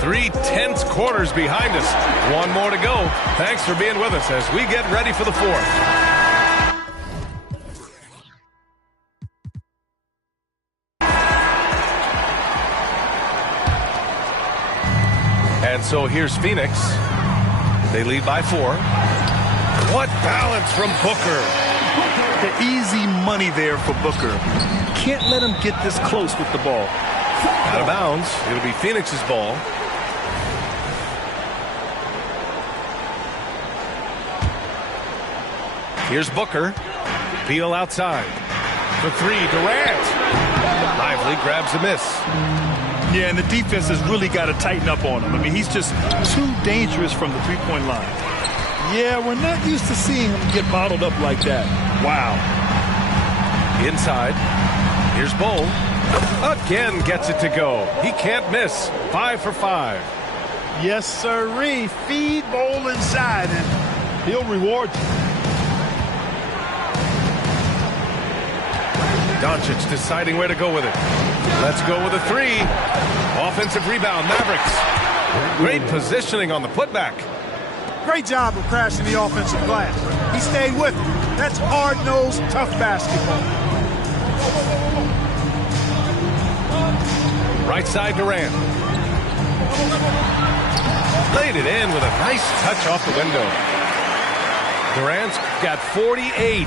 3 tense quarters behind us. One more to go. Thanks for being with us as we get ready for the fourth. And so here's Phoenix. They lead by 4. What balance from Booker. The easy money there for Booker. Can't let him get this close with the ball. Out of bounds. It'll be Phoenix's ball. Here's Booker. Beal outside. For 3, Durant. Lively grabs a miss. Yeah, and the defense has really got to tighten up on him. I mean, he's just too dangerous from the three-point line. Yeah, we're not used to seeing him get bottled up like that. Wow. Inside. Here's Bull. Again gets it to go. He can't miss. 5 for 5. Yes, sirree. Feed Bull inside, and he'll reward you. Doncic deciding where to go with it. Let's go with a 3. Offensive rebound, Mavericks. Great positioning on the putback. Great job of crashing the offensive glass. He stayed with it. That's hard-nosed, tough basketball. Right side Durant. Laid it in with a nice touch off the window. Durant's got 48.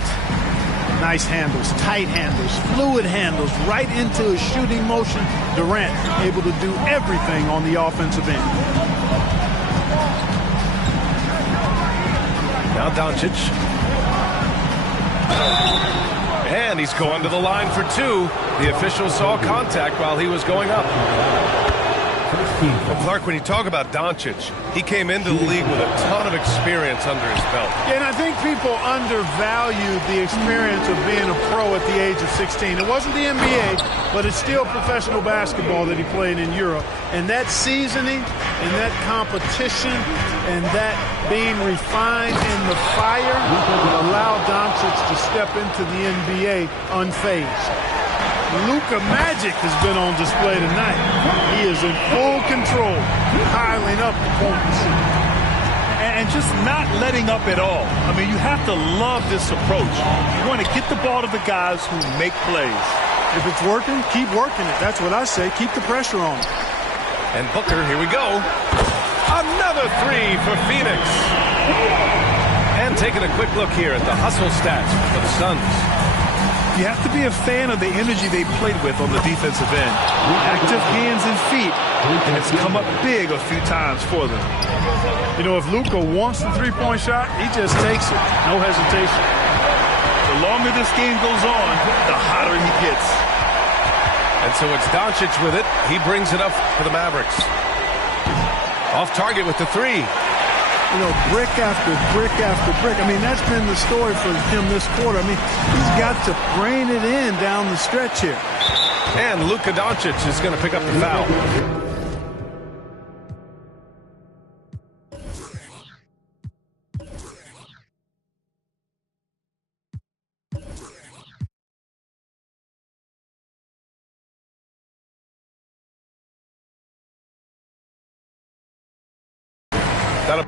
Nice handles, tight handles, fluid handles, right into his shooting motion. Durant able to do everything on the offensive end. Now Doncic. And he's going to the line for 2. The official saw contact while he was going up. Well, Clark, when you talk about Doncic, he came into the league with a ton of experience under his belt. Yeah, and I think people undervalue the experience of being a pro at the age of 16. It wasn't the NBA, but it's still professional basketball that he played in Europe. And that seasoning and that competition and that being refined in the fire allowed Doncic to step into the NBA unfazed. Luka Magic has been on display tonight. He is in full control, piling up the potency. And just not letting up at all. I mean, you have to love this approach. You want to get the ball to the guys who make plays. If it's working, keep working it. That's what I say. Keep the pressure on. And Booker, here we go. Another 3 for Phoenix. And taking a quick look here at the hustle stats for the Suns. You have to be a fan of the energy they played with on the defensive end. Active hands and feet, and it's come up big a few times for them. You know, if Luka wants the three-point shot, he just takes it. No hesitation. The longer this game goes on, the hotter he gets. And so it's Doncic with it. He brings it up for the Mavericks. Off target with the 3. You know, brick after brick after brick. I mean, that's been the story for him this quarter. I mean, he's got to rein it in down the stretch here. And Luka Doncic is going to pick up the foul. Wanna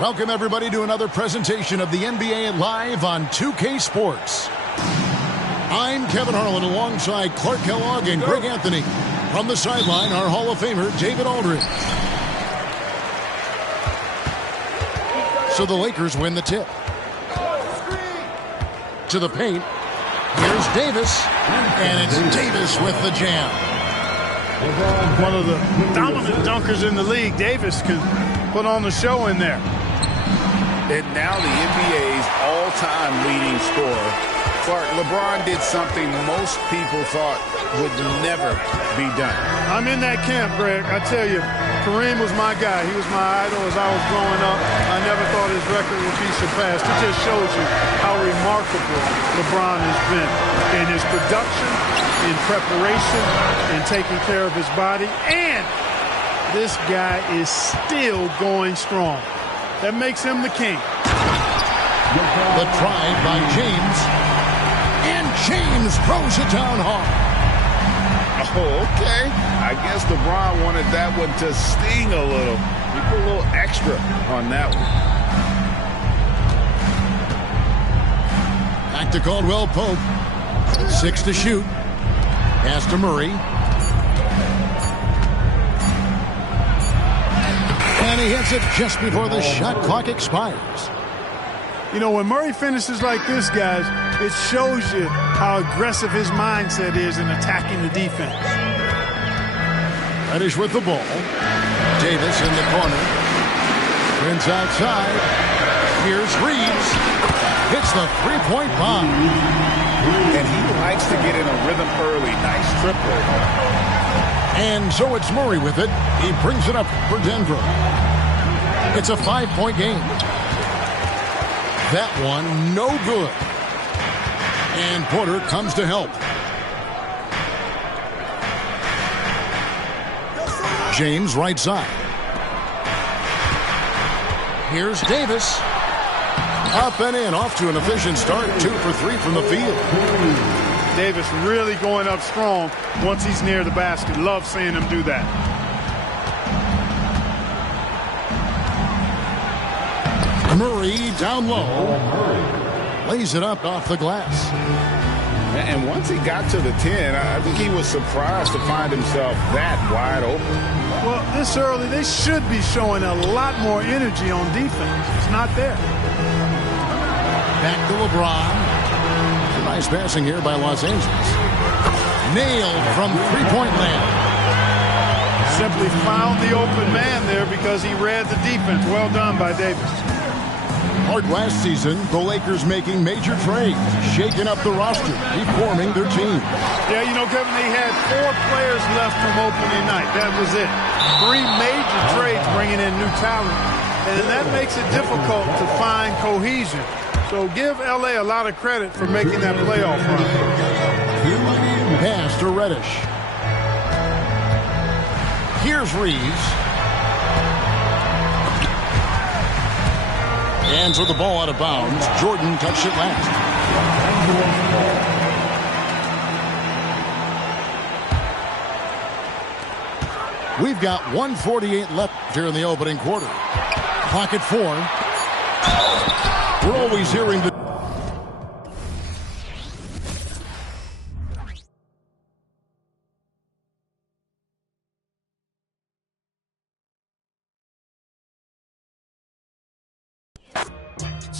Welcome, everybody, to another presentation of the NBA Live on 2K Sports. I'm Kevin Harlan alongside Clark Kellogg and Greg Anthony. From the sideline, our Hall of Famer, David Aldridge. So the Lakers win the tip. To the paint. Here's Davis. And it's Davis with the jam. One of the dominant dunkers in the league. Davis can put on the show in there. And now the NBA's all-time leading scorer. Clark, LeBron did something most people thought would never be done. I'm in that camp, Greg. I tell you, Kareem was my guy. He was my idol as I was growing up. I never thought his record would be surpassed. It just shows you how remarkable LeBron has been in his production, in preparation, in taking care of his body. And this guy is still going strong. That makes him the king. The drive by James. And James throws it down hard. Oh, okay. I guess LeBron wanted that one to sting a little. He put a little extra on that one. Back to Caldwell Pope. 6 to shoot. Pass to Murray. And he hits it just before the shot clock expires. You know, when Murray finishes like this, guys, it shows you how aggressive his mindset is in attacking the defense. Reddish with the ball. Davis in the corner. Prince outside. Here's Reeves. Hits the three-point bomb. And he likes to get in a rhythm early. Nice triplet. And so it's Murray with it. He brings it up for Denver. It's a 5-point game. That one, no good. And Porter comes to help. James right side. Here's Davis. Up and in, off to an efficient start. 2 for 3 from the field. Davis really going up strong once he's near the basket. Love seeing him do that. Murray down low. Lays it up off the glass. And once he got to the 10, I think he was surprised to find himself that wide open. Well, this early, they should be showing a lot more energy on defense. It's not there. Back to LeBron. Nice passing here by Los Angeles. Nailed from three-point land. Simply found the open man there because he read the defense. Well done by Davis. Hard last season, the Lakers making major trades, shaking up the roster, reforming their team. Yeah, you know, Kevin, they had 4 players left from opening night. That was it. 3 major trades bringing in new talent. And that makes it difficult to find cohesion. So give L.A. a lot of credit for making that playoff run. Pass to Reddish. Here's Reeves. Hands with the ball out of bounds. Jordan touched it last. We've got 1:48 left here in the opening quarter. Clock at 4. We're always hearing the...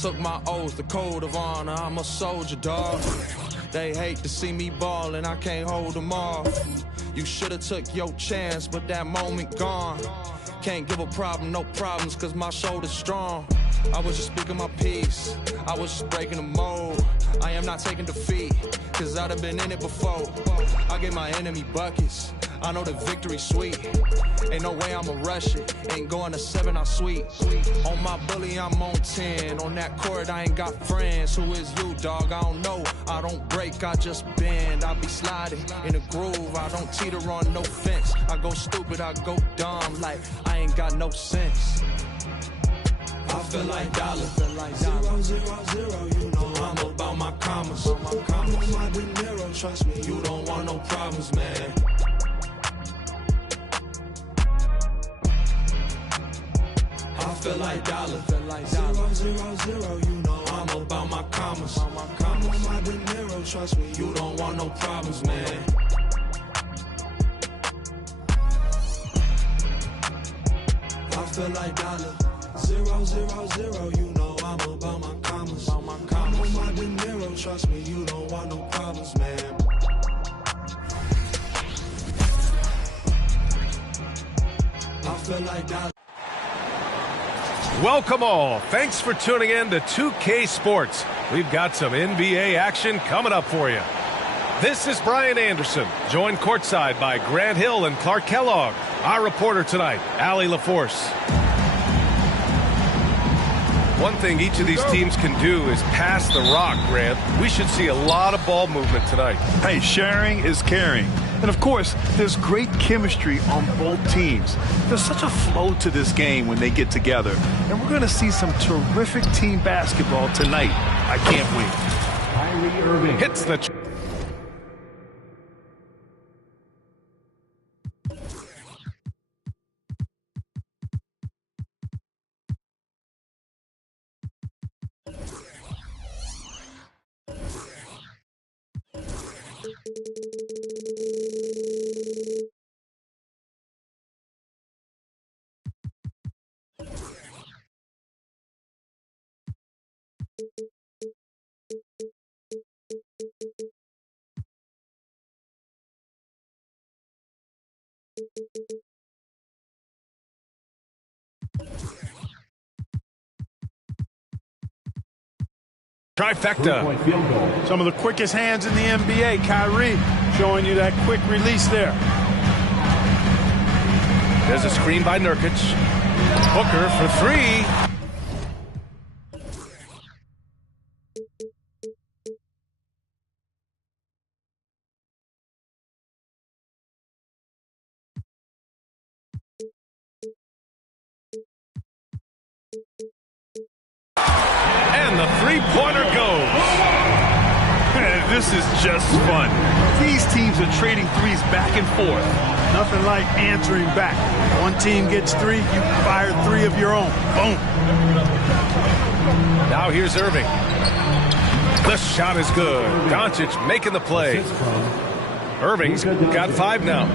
Took my oath, the code of honor, I'm a soldier, dog. They hate to see me ballin', I can't hold them off. You should've took your chance, but that moment gone. Can't give a problem, no problems, cause my shoulder's strong. I was just speaking my piece, I was just breaking the mold. I am not taking defeat, cause I done been in it before. I gave my enemy buckets, I know the victory's sweet. Ain't no way I'ma rush it, ain't going to 7, I sweet. On my bully, I'm on 10, on that court, I ain't got friends. Who is you, dog? I don't know, I don't break, I just bend. I be sliding in a groove, I don't teeter on no fence. I go stupid, I go dumb, like I ain't got no sense. I feel like dollar, 0, 0, 0, you know I'm about my commas. I'm on my dinero, trust me, you don't want no problems, man. I feel like dollar. 0, 0, 0, you know I'm about my commas. I'm on my De Niro, trust me, you don't want no problems, man. I feel like dollar. 0, 0, 0, you know I'm about my commas. I'm on my De Niro, trust me, you don't want no problems, man. I feel like dollar. Welcome all. Thanks for tuning in to 2K Sports. We've got some NBA action coming up for you. This is Brian Anderson, joined courtside by Grant Hill and Clark Kellogg. Our reporter tonight, Allie LaForce. One thing each of these teams can do is pass the rock, Grant. We should see a lot of ball movement tonight. Hey, sharing is caring. And, of course, there's great chemistry on both teams. There's such a flow to this game when they get together. And we're going to see some terrific team basketball tonight. I can't wait. Kyrie Irving hits the... Trifecta. Some of the quickest hands in the NBA. Kyrie showing you that quick release there. There's a screen by Nurkic. Booker for three. And the three-pointer goes. This is just fun. These teams are trading threes back and forth. Nothing like answering back. One team gets three, you fire three of your own. Boom. Now here's Irving. The shot is good. Doncic making the play. Irving's got 5 now.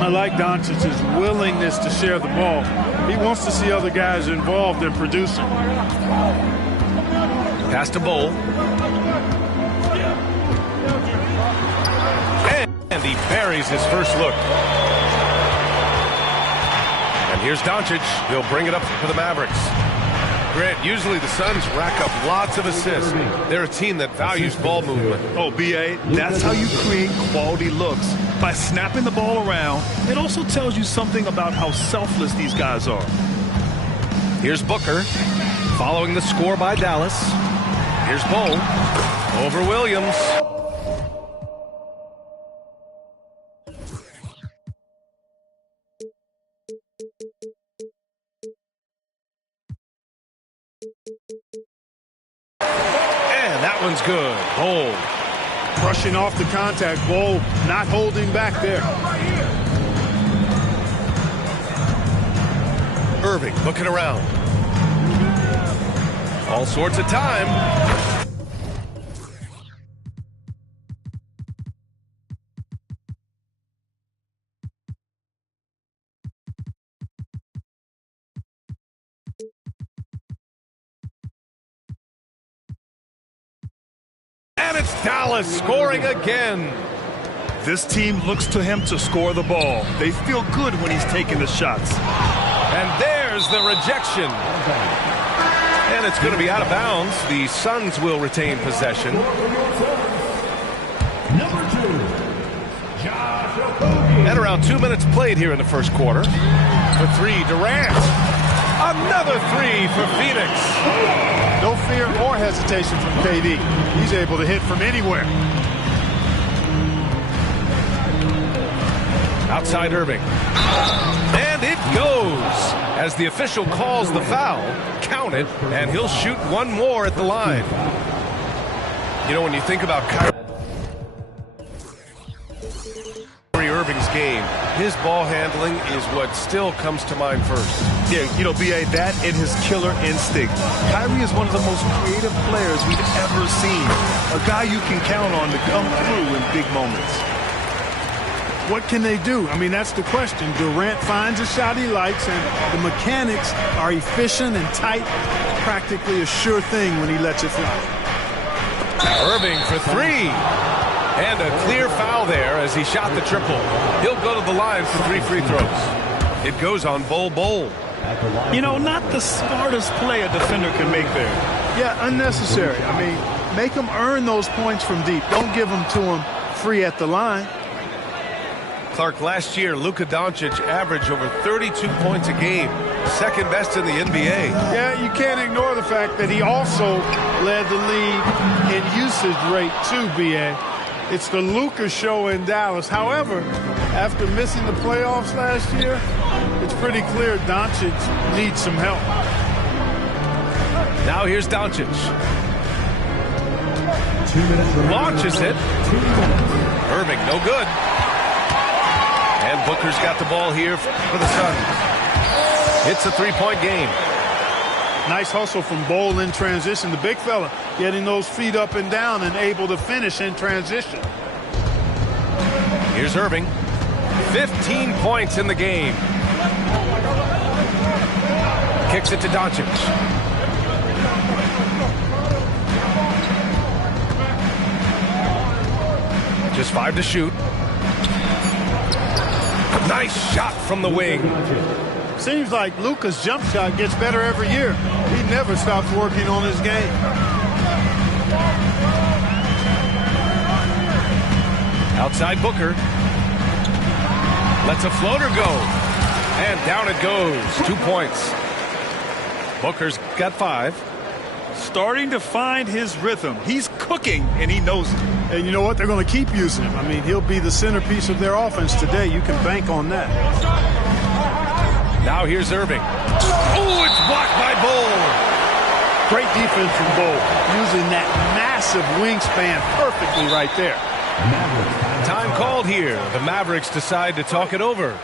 I like Doncic's willingness to share the ball. He wants to see other guys involved in producing. Pass to Bowl. And he buries his first look. And here's Doncic. He'll bring it up for the Mavericks. Grant, usually the Suns rack up lots of assists. They're a team that values ball movement. Oh, B.A., that's how you create quality looks. By snapping the ball around, it also tells you something about how selfless these guys are. Here's Booker, following the score by Dallas. Here's Bowl, over Williams. And that one's good. Bowl. Brushing off the contact. Bowl not holding back there. Irving looking around. All sorts of time. And it's Dallas scoring again. This team looks to him to score the ball. They feel good when he's taking the shots. And there's the rejection. And it's going to be out of bounds. The Suns will retain possession. And around 2 minutes played here in the first quarter. For three, Durant. Another three for Phoenix. No fear or hesitation from KD. He's able to hit from anywhere. Outside Irving. And it goes. As the official calls the foul, count it, and he'll shoot one more at the line. You know, when you think about Kyrie Irving's game, his ball handling is what still comes to mind first. Yeah, you know, B.A., that and his killer instinct. Kyrie is one of the most creative players we've ever seen. A guy you can count on to come through in big moments. What can they do? I mean, that's the question. Durant finds a shot he likes, and the mechanics are efficient and tight. Practically a sure thing when he lets it fly. Irving for three. And a clear foul there as he shot the triple. He'll go to the line for 3 free throws. It goes on Bol. You know, not the smartest play a defender can make there. Yeah, unnecessary. I mean, make them earn those points from deep. Don't give them to them free at the line. Clark, last year, Luka Doncic averaged over 32 points a game. Second best in the NBA. Yeah, you can't ignore the fact that he also led the league in usage rate too, B.A. It's the Luka show in Dallas. However, after missing the playoffs last year, it's pretty clear Doncic needs some help. Now here's Doncic. Launches it. Irving, no good. And Booker's got the ball here for the Suns. It's a 3-point game. Nice hustle from Bol in transition. The big fella getting those feet up and down and able to finish in transition. Here's Irving. 15 points in the game. Kicks it to Doncic. Just 5 to shoot. Nice shot from the wing. Seems like Luka's jump shot gets better every year. He never stops working on his game. Outside Booker. Lets a floater go. And down it goes. 2 points. Booker's got 5. Starting to find his rhythm. He's cooking, and he knows it. And you know what? They're going to keep using him. I mean, he'll be the centerpiece of their offense today. You can bank on that. Now here's Irving. Oh, it's blocked by Bol. Great defense from Bol, using that massive wingspan perfectly right there. Time called here. The Mavericks decide to talk it over.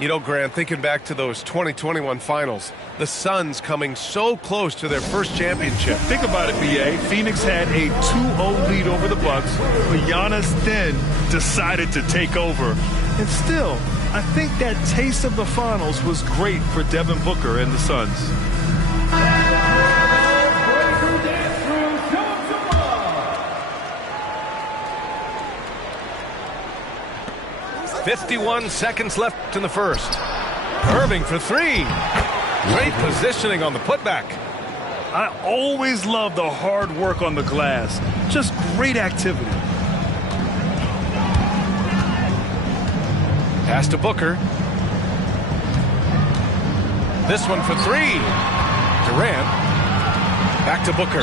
You know, Grant, thinking back to those 2021 finals, the Suns coming so close to their first championship. Think about it, B.A. Phoenix had a 2-0 lead over the Bucks, but Giannis then decided to take over. And still, I think that taste of the finals was great for Devin Booker and the Suns. 51 seconds left in the first. Irving for 3. Great positioning on the putback. I always love the hard work on the glass. Just great activity. Pass to Booker. This one for 3. Durant. Back to Booker.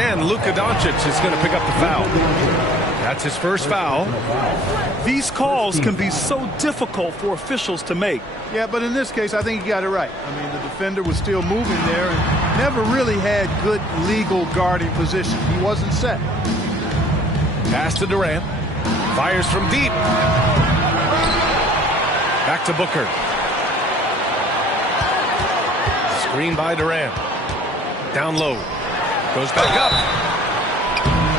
And Luka Doncic is going to pick up the foul. That's his first foul. These calls can be so difficult for officials to make. Yeah, but in this case, I think he got it right. I mean, the defender was still moving there and never really had good legal guarding position. He wasn't set. Pass to Durant. Fires from deep. Back to Booker. Screen by Durant. Down low. Goes back up.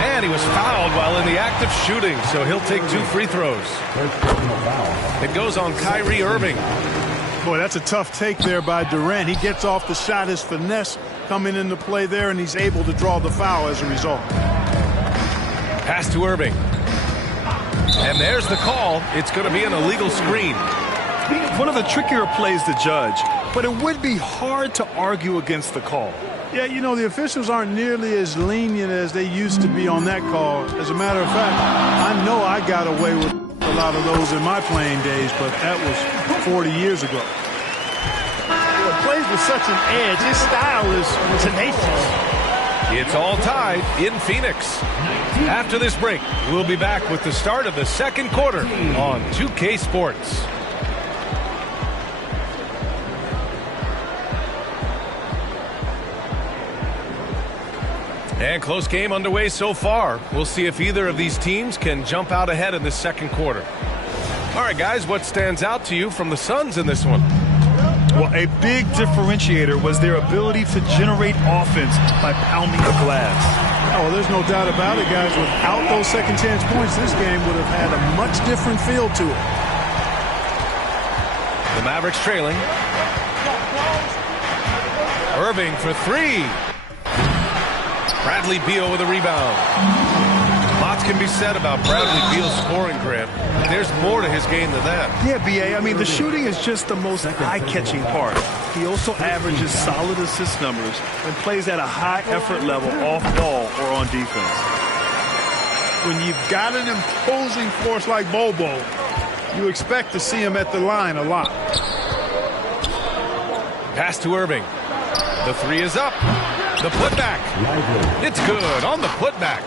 And he was fouled while in the act of shooting, so he'll take 2 free throws. It goes on Kyrie Irving. Boy, that's a tough take there by Durant. He gets off the shot, his finesse coming into play there, and he's able to draw the foul as a result. Pass to Irving. And there's the call. It's going to be an illegal screen. One of the trickier plays to judge, but it would be hard to argue against the call. Yeah, you know, the officials aren't nearly as lenient as they used to be on that call. As a matter of fact, I know I got away with a lot of those in my playing days, but that was 40 years ago. He plays with such an edge. His style is tenacious. It's all tied in Phoenix. After this break, we'll be back with the start of the second quarter on 2K Sports. And close game underway so far. We'll see if either of these teams can jump out ahead in the second quarter. All right, guys, what stands out to you from the Suns in this one? Well, a big differentiator was their ability to generate offense by pounding the glass. Oh, there's no doubt about it, guys. Without those second chance points, this game would have had a much different feel to it. The Mavericks trailing. Irving for three. Bradley Beal with a rebound. Lots can be said about Bradley Beal's scoring, Grant. There's more to his game than that. Yeah, B.A., I mean, the shooting is just the most eye-catching part. He also averages solid assist numbers and plays at a high effort level off ball or on defense. When you've got an imposing force like Bobo, you expect to see him at the line a lot. Pass to Irving. The three is up. The putback. It's good on the putback.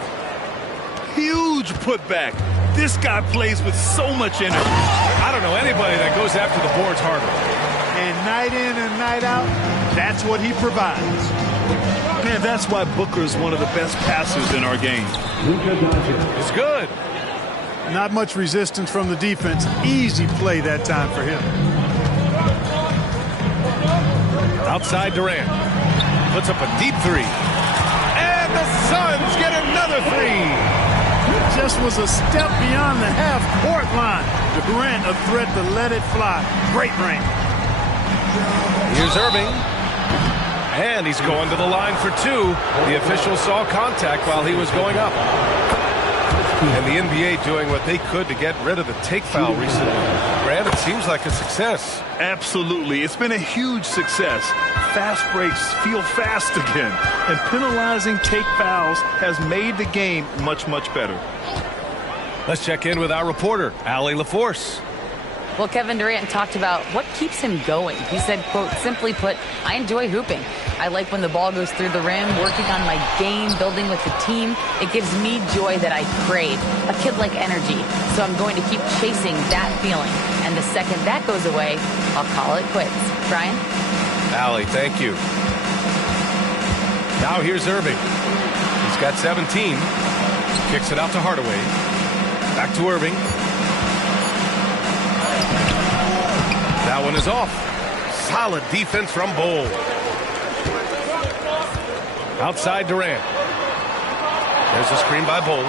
Huge putback. This guy plays with so much energy. I don't know anybody that goes after the boards harder. And night in and night out, that's what he provides. Man, that's why Booker is one of the best passers in our game. It's good. Not much resistance from the defense. Easy play that time for him. Outside Durant. Puts up a deep three. And the Suns get another three. Just was a step beyond the half-court line. Durant a threat to let it fly. Great range. Here's Irving. And he's going to the line for two. The official saw contact while he was going up. And the NBA doing what they could to get rid of the take foul recently. Grant, it seems like a success. Absolutely. It's been a huge success. Fast breaks feel fast again. And penalizing take fouls has made the game much, much better. Let's check in with our reporter, Allie LaForce. Well, Kevin Durant talked about what keeps him going. He said, quote, simply put, I enjoy hooping. I like when the ball goes through the rim, working on my game, building with the team. It gives me joy that I crave, a kid-like energy. So I'm going to keep chasing that feeling. And the second that goes away, I'll call it quits. Brian? Allie, thank you. Now here's Irving. He's got 17. Kicks it out to Hardaway. Back to Irving. That one is off. Solid defense from Bull. Outside Durant. There's a screen by Bull.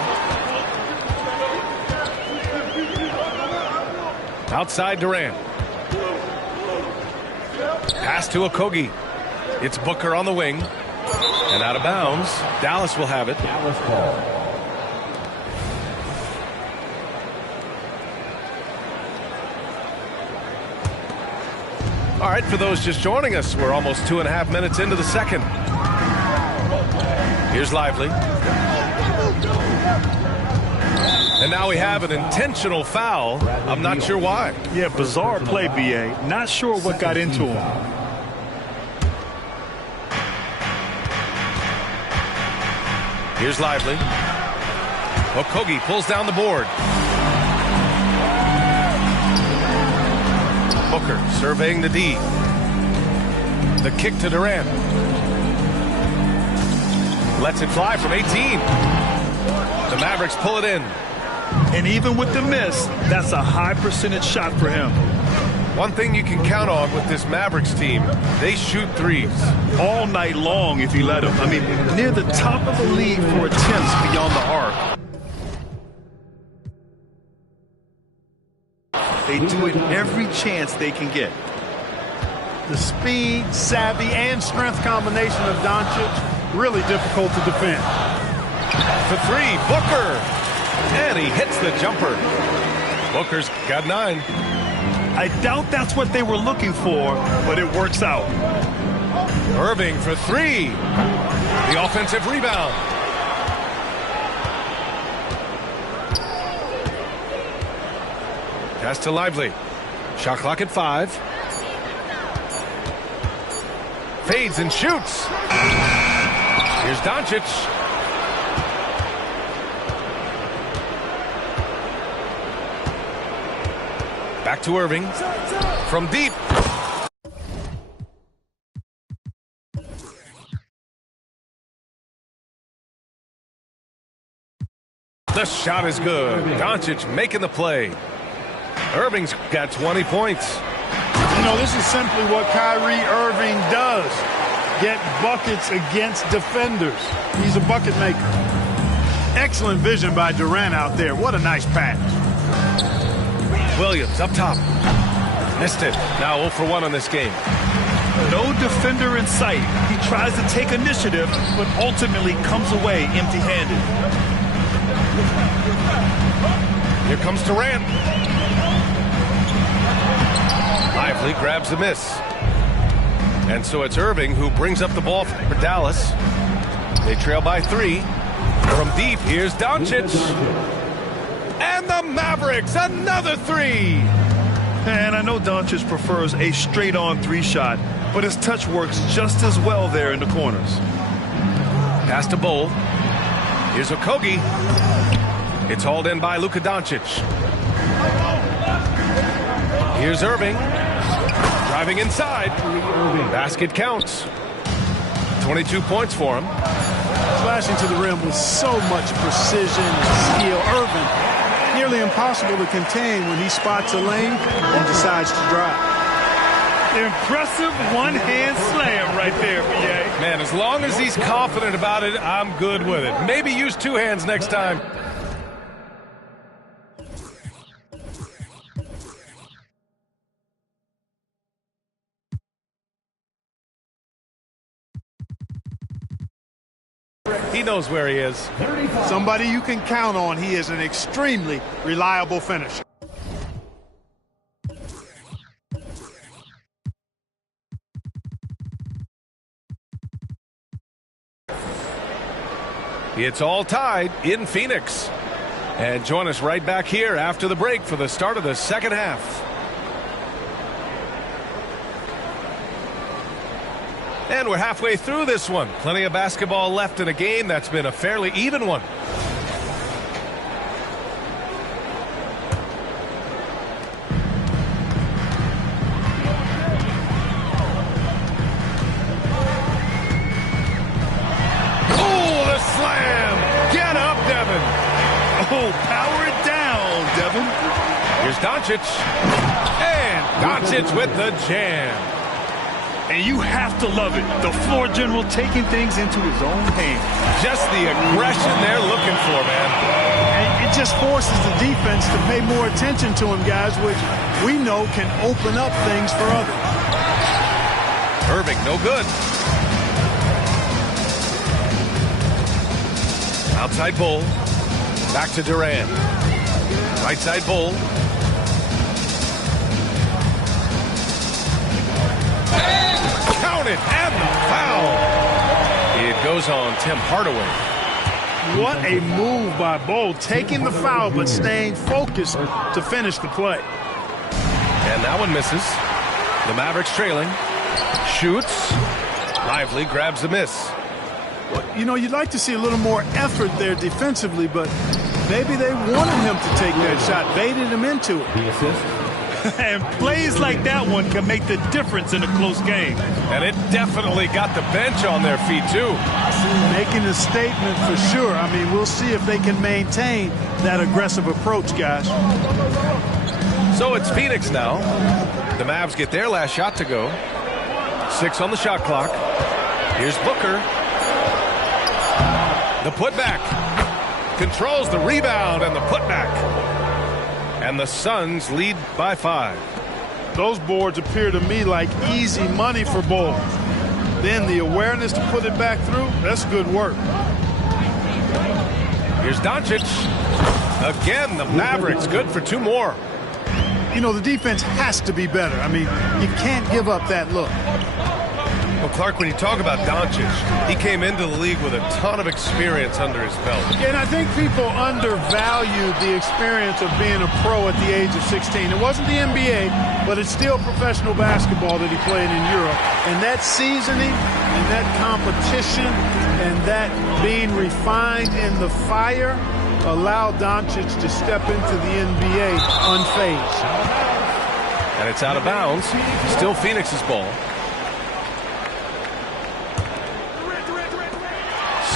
Outside Durant. Pass to Okogie. It's Booker on the wing. And out of bounds. Dallas will have it. Dallas ball. All right, for those just joining us, we're almost 2.5 minutes into the second. Here's Lively. And now we have an intentional foul. I'm not sure why. Yeah, bizarre play, B.A. Not sure what got into him. Here's Lively. Okogie pulls down the board. Booker surveying the D. The kick to Durant. Lets it fly from 18. The Mavericks pull it in. And even with the miss, that's a high percentage shot for him. One thing you can count on with this Mavericks team, they shoot threes. All night long if you let them. I mean, near the top of the league for attempts beyond the arc. They do it every chance they can get. The speed, savvy, and strength combination of Doncic, really difficult to defend. For three, Booker. And he hits the jumper. Booker's got 9. I doubt that's what they were looking for, but it works out. Irving for 3. The offensive rebound. Pass to Lively. Shot clock at 5. Fades and shoots. Here's Doncic. Back to Irving. From deep. The shot is good. Doncic making the play. Irving's got 20 points. You know, this is simply what Kyrie Irving does. Get buckets against defenders. He's a bucket maker. Excellent vision by Durant out there. What a nice pass. Williams up top. Missed it. Now 0 for 1 on this game. No defender in sight. He tries to take initiative, but ultimately comes away empty-handed. Here comes Durant. Lively grabs the miss. And so it's Irving who brings up the ball for Dallas. They trail by 3. From deep, here's Doncic. And the Mavericks, another 3. And I know Doncic prefers a straight-on 3-shot, but his touch works just as well there in the corners. Pass to Bull. Here's Okogie. It's hauled in by Luka Doncic. Here's Irving. Driving inside. Basket counts. 22 points for him. Slashing to the rim with so much precision and skill. Irving, nearly impossible to contain when he spots a lane and decides to drive. Impressive one-hand slam right there, BA. Man, as long as he's confident about it, I'm good with it. Maybe use 2 hands next time. He knows where he is. Somebody you can count on. He is an extremely reliable finisher. It's all tied in Phoenix. And join us right back here after the break for the start of the second half. And we're halfway through this one. Plenty of basketball left in a game that's been a fairly even one. Oh, the slam! Get up, Devin! Oh, power it down, Devin. Here's Doncic. And Doncic with the jam. And you have to love it. The floor general taking things into his own hands. Just the aggression they're looking for, man. And it just forces the defense to pay more attention to him, guys, which we know can open up things for others. Irving, no good. Outside Bull. Back to Durant. Right side Bull. Counted and the foul. It goes on Tim Hardaway. What a move by Bull, taking the foul but staying focused to finish the play. And that one misses. The Mavericks trailing. Shoots. Lively grabs the miss. You know, you'd like to see a little more effort there defensively, but maybe they wanted him to take that shot, baited him into it. The assist. And plays like that one can make the difference in a close game. And it definitely got the bench on their feet, too. Making a statement for sure. I mean, we'll see if they can maintain that aggressive approach, guys. So it's Phoenix now. The Mavs get their last shot to go. 6 on the shot clock. Here's Booker. The putback. Controls the rebound and the putback. And the Suns lead by 5. Those boards appear to me like easy money for Bull. Then the awareness to put it back through, that's good work. Here's Doncic. Again, the Mavericks good for 2 more. You know, the defense has to be better. I mean, you can't give up that look. Well, Clark, when you talk about Doncic, he came into the league with a ton of experience under his belt. And I think people undervalue the experience of being a pro at the age of 16. It wasn't the NBA, but it's still professional basketball that he played in Europe. And that seasoning and that competition and that being refined in the fire allowed Doncic to step into the NBA unfazed. And it's out of bounds. Still Phoenix's ball.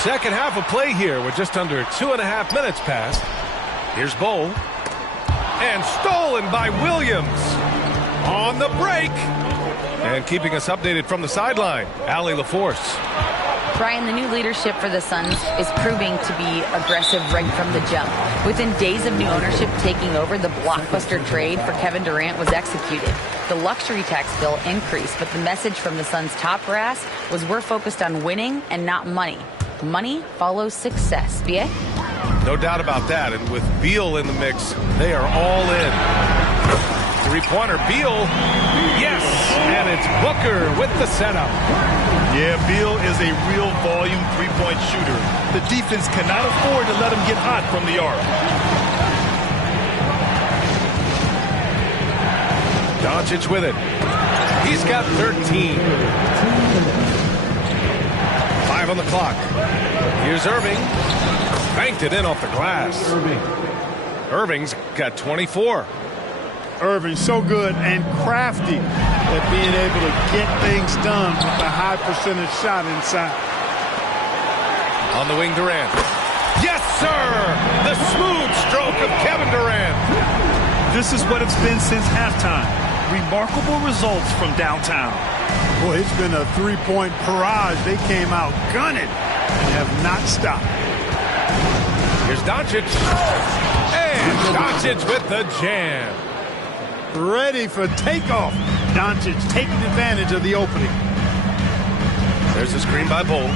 Second half of play here with just under 2.5 minutes passed. Here's Bull. And stolen by Williams. On the break. And keeping us updated from the sideline, Allie LaForce. Brian, the new leadership for the Suns is proving to be aggressive right from the jump. Within days of new ownership taking over, the blockbuster trade for Kevin Durant was executed. The luxury tax bill increased, but the message from the Suns' top brass was we're focused on winning and not money. Money follows success. B.A.? No doubt about that, and with Beal in the mix, they are all in. Three-pointer, Beal. Yes, and it's Booker with the setup. Yeah, Beal is a real volume three-point shooter. The defense cannot afford to let him get hot from the arc. Doncic with it. He's got 13. 5 on the clock. Here's Irving. Banked it in off the glass. Irving's got 24. Irving so good and crafty at being able to get things done with a high percentage shot inside. On the wing, Durant. Yes, sir! The smooth stroke of Kevin Durant. This is what it's been since halftime. Remarkable results from downtown. Boy, it's been a three-point barrage. They came out gunning and have not stopped. Here's Doncic. And Doncic with the jam. Ready for takeoff. Doncic taking advantage of the opening. There's a screen by Bull.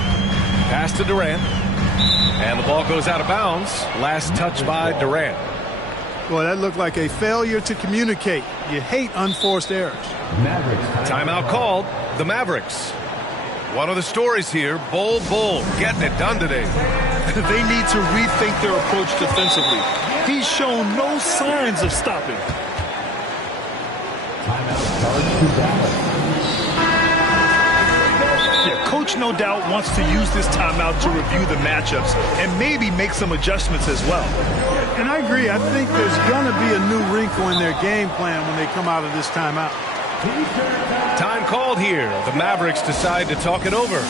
Pass to Durant. And the ball goes out of bounds. Last touch by Durant. Boy, that looked like a failure to communicate. You hate unforced errors. Timeout called. The Mavericks. One of the stories here, Bull getting it done today. They need to rethink their approach defensively. He's shown no signs of stopping. Yeah, coach no doubt wants to use this timeout to review the matchups and maybe make some adjustments as well. And I agree. I think there's going to be a new wrinkle in their game plan when they come out of this timeout. Time called here. The Mavericks decide to talk it over.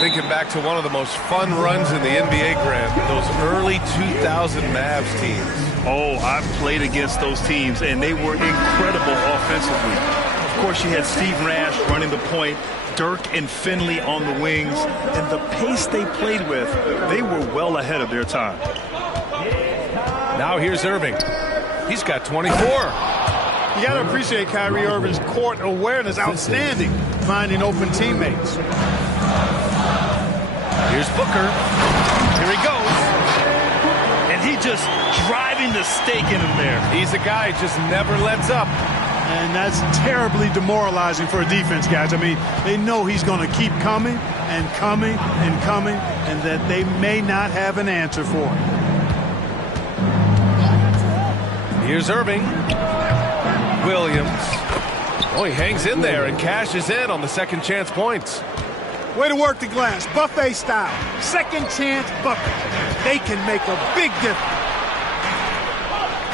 Thinking back to one of the most fun runs in the NBA, Grant, those early 2000 Mavs teams. Oh, I've played against those teams, and they were incredible offensively. Of course, you had Steve Nash running the point, Dirk and Finley on the wings, and the pace they played with, they were well ahead of their time. Now here's Irving. He's got 24. You got to appreciate Kyrie Irving's court awareness, outstanding, finding open teammates. Here's Booker. Here he goes. And he just driving the stake in him there. He's a guy who just never lets up. And that's terribly demoralizing for a defense, guys. I mean, they know he's going to keep coming and coming and coming, and that they may not have an answer for it. Here's Irving. Williams. Oh, he hangs in there and cashes in on the second chance points. Way to work the glass, buffet style. Second chance bucket. They can make a big difference.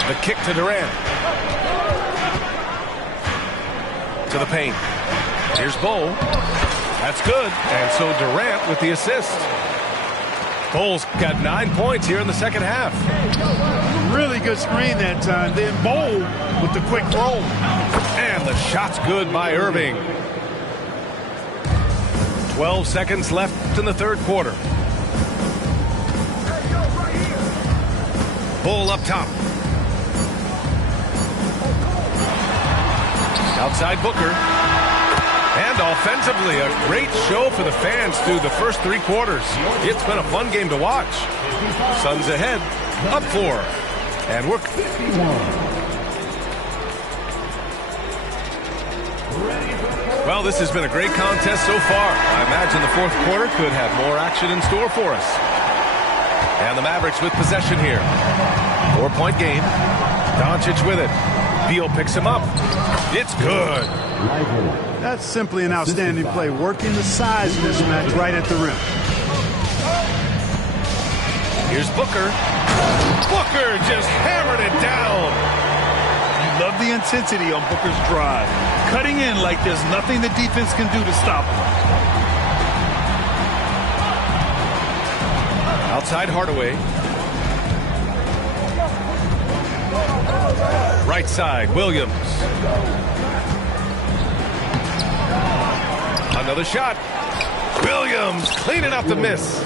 The kick to Durant. To the paint. Here's Bull. That's good. And so Durant with the assist. Bull's got 9 points here in the second half. Really good screen that time. Then Bull with the quick roll. And the shot's good by Irving. 12 seconds left in the third quarter. Bull up top. Outside Booker. And offensively, a great show for the fans through the first 3 quarters. It's been a fun game to watch. Suns ahead, up 4. And we're... Well, this has been a great contest so far. I imagine the fourth quarter could have more action in store for us. And the Mavericks with possession here. 4-point game. Doncic with it. Beal picks him up. It's good. That's simply an outstanding play, working the size mismatch right at the rim. Here's Booker. Booker just hammered it down. You love the intensity on Booker's drive. Cutting in like there's nothing the defense can do to stop him. Outside Hardaway. Right side, Williams. Another shot. Williams cleaning up the miss.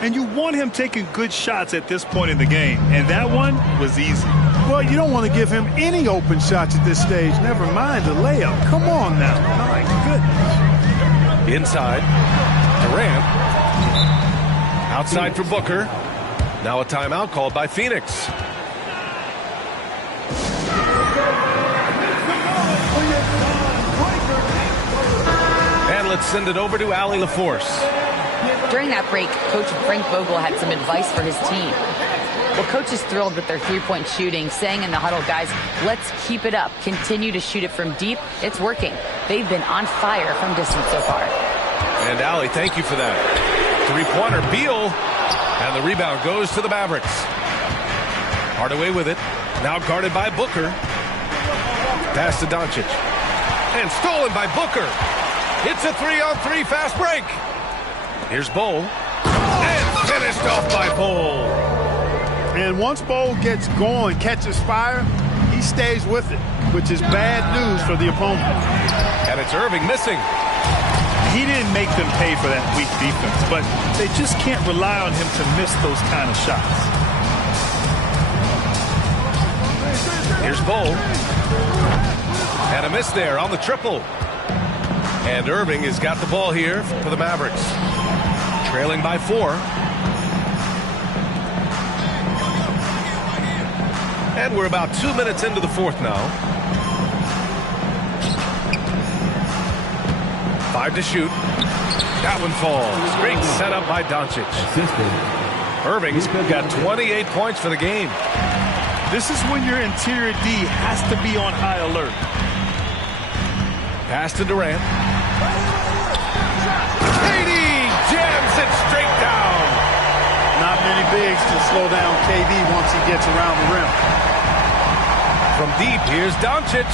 And you want him taking good shots at this point in the game. And that one was easy. Well, you don't want to give him any open shots at this stage. Never mind the layup. Come on now. My goodness. Inside. Durant. Outside for Booker. Now a timeout called by Phoenix. And let's send it over to Allie LaForce. During that break, Coach Frank Vogel had some advice for his team. Well, Coach is thrilled with their three-point shooting, saying in the huddle, guys, let's keep it up. Continue to shoot it from deep. It's working. They've been on fire from distance so far. And Allie, thank you for that. Three-pointer, Beal. And the rebound goes to the Mavericks. Hardaway with it. Now guarded by Booker. Pass to Doncic. And stolen by Booker. It's a 3-on-3 fast break. Here's Bol. And finished off by Bol. And once Bol gets going, catches fire, he stays with it, which is bad news for the opponent. And it's Irving missing. He didn't make them pay for that weak defense, but they just can't rely on him to miss those kind of shots. Here's Bol. And a miss there on the triple. And Irving has got the ball here for the Mavericks. Trailing by 4. And we're about 2 minutes into the fourth now. 5 to shoot. That one falls. Great setup by Doncic. Irving's got 28 points for the game. This is when your interior D has to be on high alert. Pass to Durant. KD jams it straight down. Not many bigs can slow down KD once he gets around the rim. From deep, here's Doncic.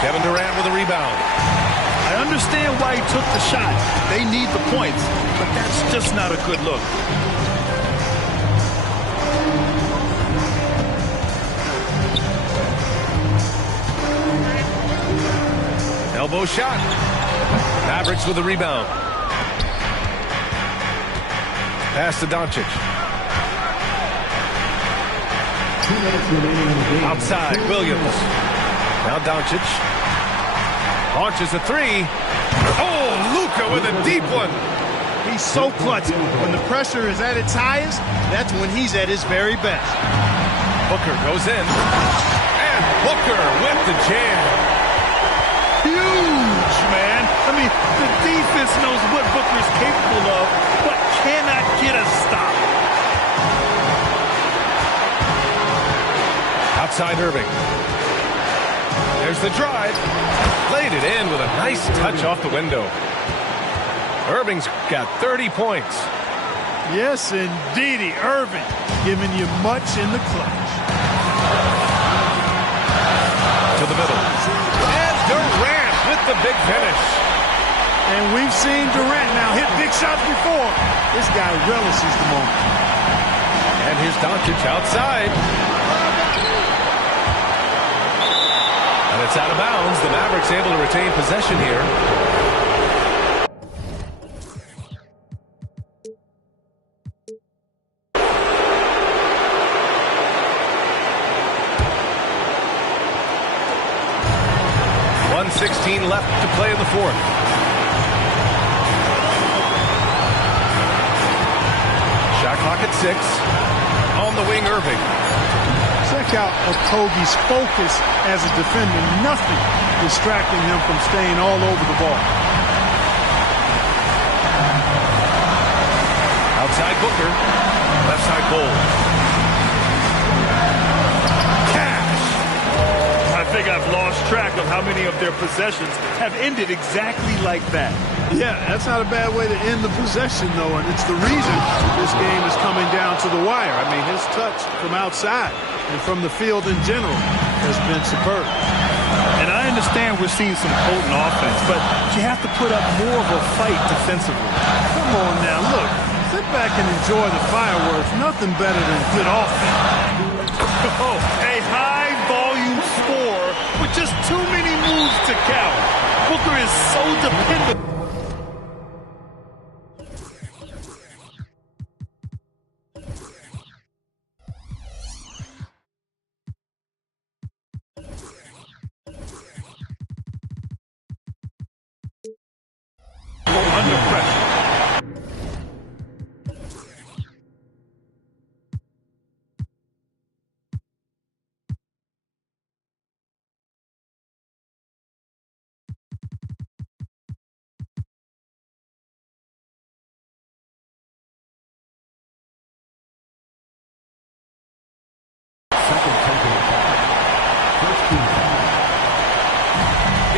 Kevin Durant with a rebound. I understand why he took the shot. They need the points, but that's just not a good look. Elbow shot. Mavericks with a rebound. Pass to Doncic. Outside, Williams. Now Doncic. Launches a 3. Oh, Luka with a deep one. He's so clutch. When the pressure is at its highest, that's when he's at his very best. Booker goes in. And Booker with the jam. Huge, man. I mean, the defense knows what Booker's capable of, but cannot get a stop. Outside Irving. There's the drive. Laid it in with a nice touch off the window. Irving's got 30 points. Yes, indeedy, Irving, giving you much in the clutch. To the middle. And Durant with the big finish. And we've seen Durant now hit big shots before. This guy relishes the moment. And here's Doncic outside. And it's out of bounds. The Mavericks able to retain possession here. .16 left to play in the fourth. Shot clock at 6. On the wing, Irving. Check out Okogie's focus as a defender. Nothing distracting him from staying all over the ball. Outside Booker. Left side Bol. I think I've lost track of how many of their possessions have ended exactly like that. Yeah, that's not a bad way to end the possession, though, and it's the reason this game is coming down to the wire. I mean, his touch from outside and from the field in general has been superb. And I understand we're seeing some potent offense, but you have to put up more of a fight defensively. Come on now, look. Sit back and enjoy the fireworks. Nothing better than good offense. Oh, a high high-volume scorer with just too many moves to count. Booker is so dependable. Under pressure.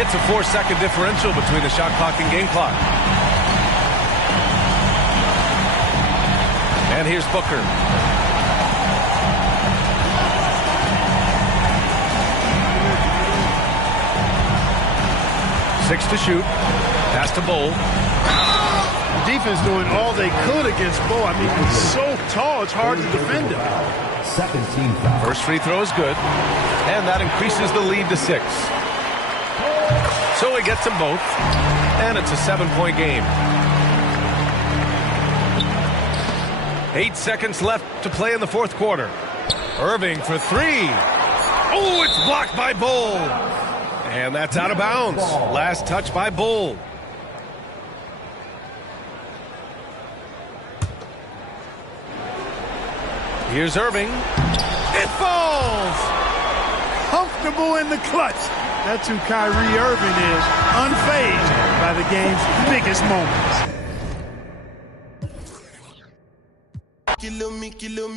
It's a 4-second differential between the shot clock and game clock. And here's Booker. Six to shoot. Pass to Bull. The defense doing all they could against Bull. I mean, he's so tall, it's hard to defend him. 17 foul. First free throw is good. And that increases the lead to 6. So he gets them both. And it's a 7-point game. 8 seconds left to play in the fourth quarter. Irving for 3. Oh, it's blocked by Bull. And that's out of bounds. Last touch by Bull. Here's Irving. It falls. Comfortable in the clutch. That's who Kyrie Irving is, unfazed by the game's biggest moments. Kilometers.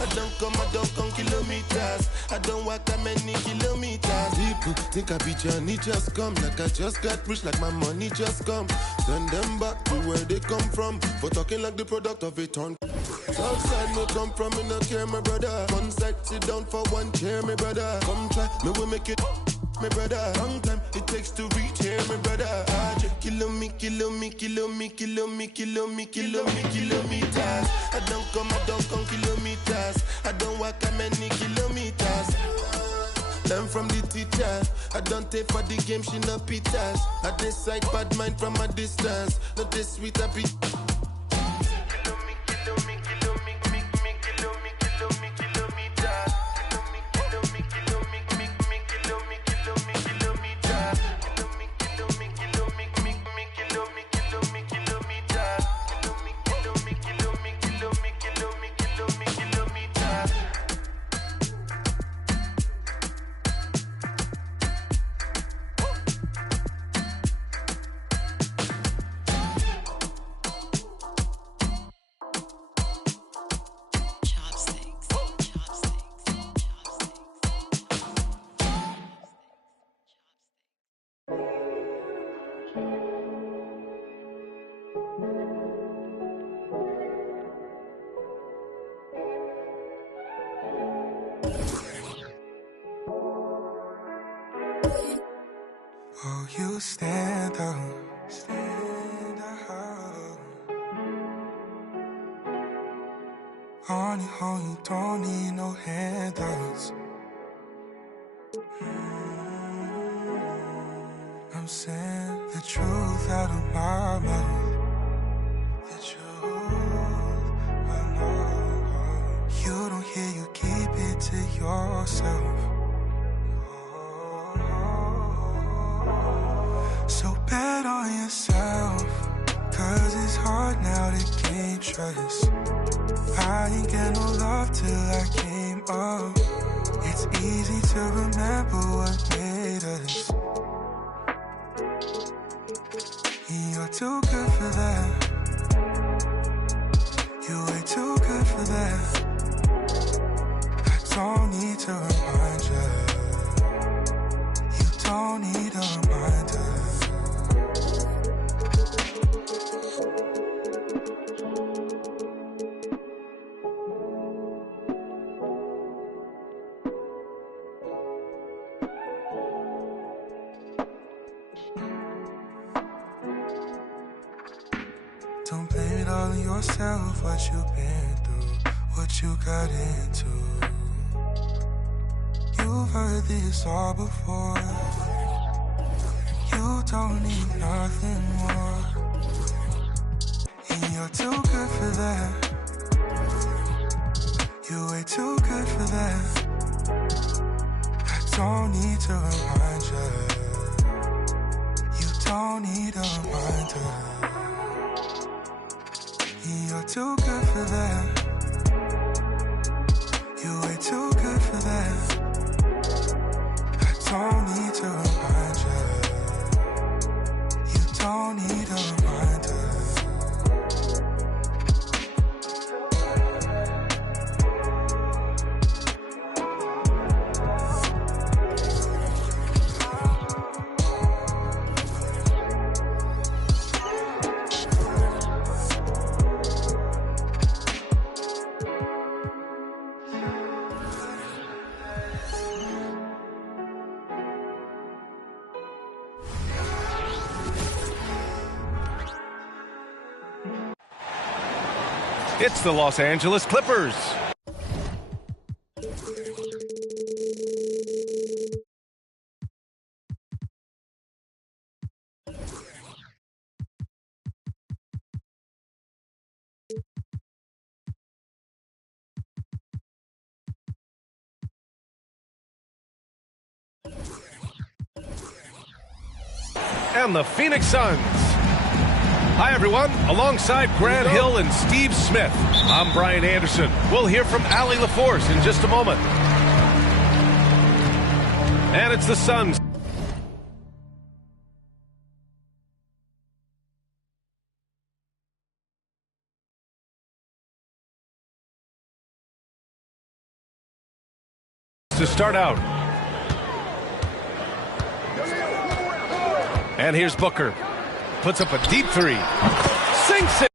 I don't come kilometers. I don't walk that many kilometers. People think I be Johnny just come. Like I just got rich, like my money just come. Send them back to where they come from. For talking like the product of a ton. Southside me come from, me no care, my brother. One side, sit down for one chair, my brother. Come try, me will make it, my brother. Long time it takes to reach here, my brother. Kilometers. I don't come kilometers. I don't walk that many kilometers. Learn from the teacher. I don't take for the game, she no pitas. I decide bad mind from a distance. Not this sweet, I be. Oh, you stand out. On your own, you don't need no handouts. I'm saying the truth out of my mouth. The truth, I know. You don't hear, you keep it to yourself. So bet on yourself, cause it's hard now to gain trust. I ain't get no love till I came up. It's easy to remember what made us. You're too good for that. You ain't too good for that. I don't need to remind you. You don't need a reminder. Don't blame it all on yourself, what you've been through. what you got into. You've heard this all before. You don't need nothing more. And you're too good for that. You're way too good for that. I don't need to remind you. You don't need a reminder. You're too good for that. You're way too good for that. I don't need to remind you. You don't need a reminder. It's the Los Angeles Clippers. And the Phoenix Suns. Hi, everyone. Alongside Grant Hill and Steve Smith, I'm Brian Anderson. We'll hear from Allie LaForce in just a moment. And it's the Suns. To start out. And here's Booker. Puts up a deep three. Sinks it.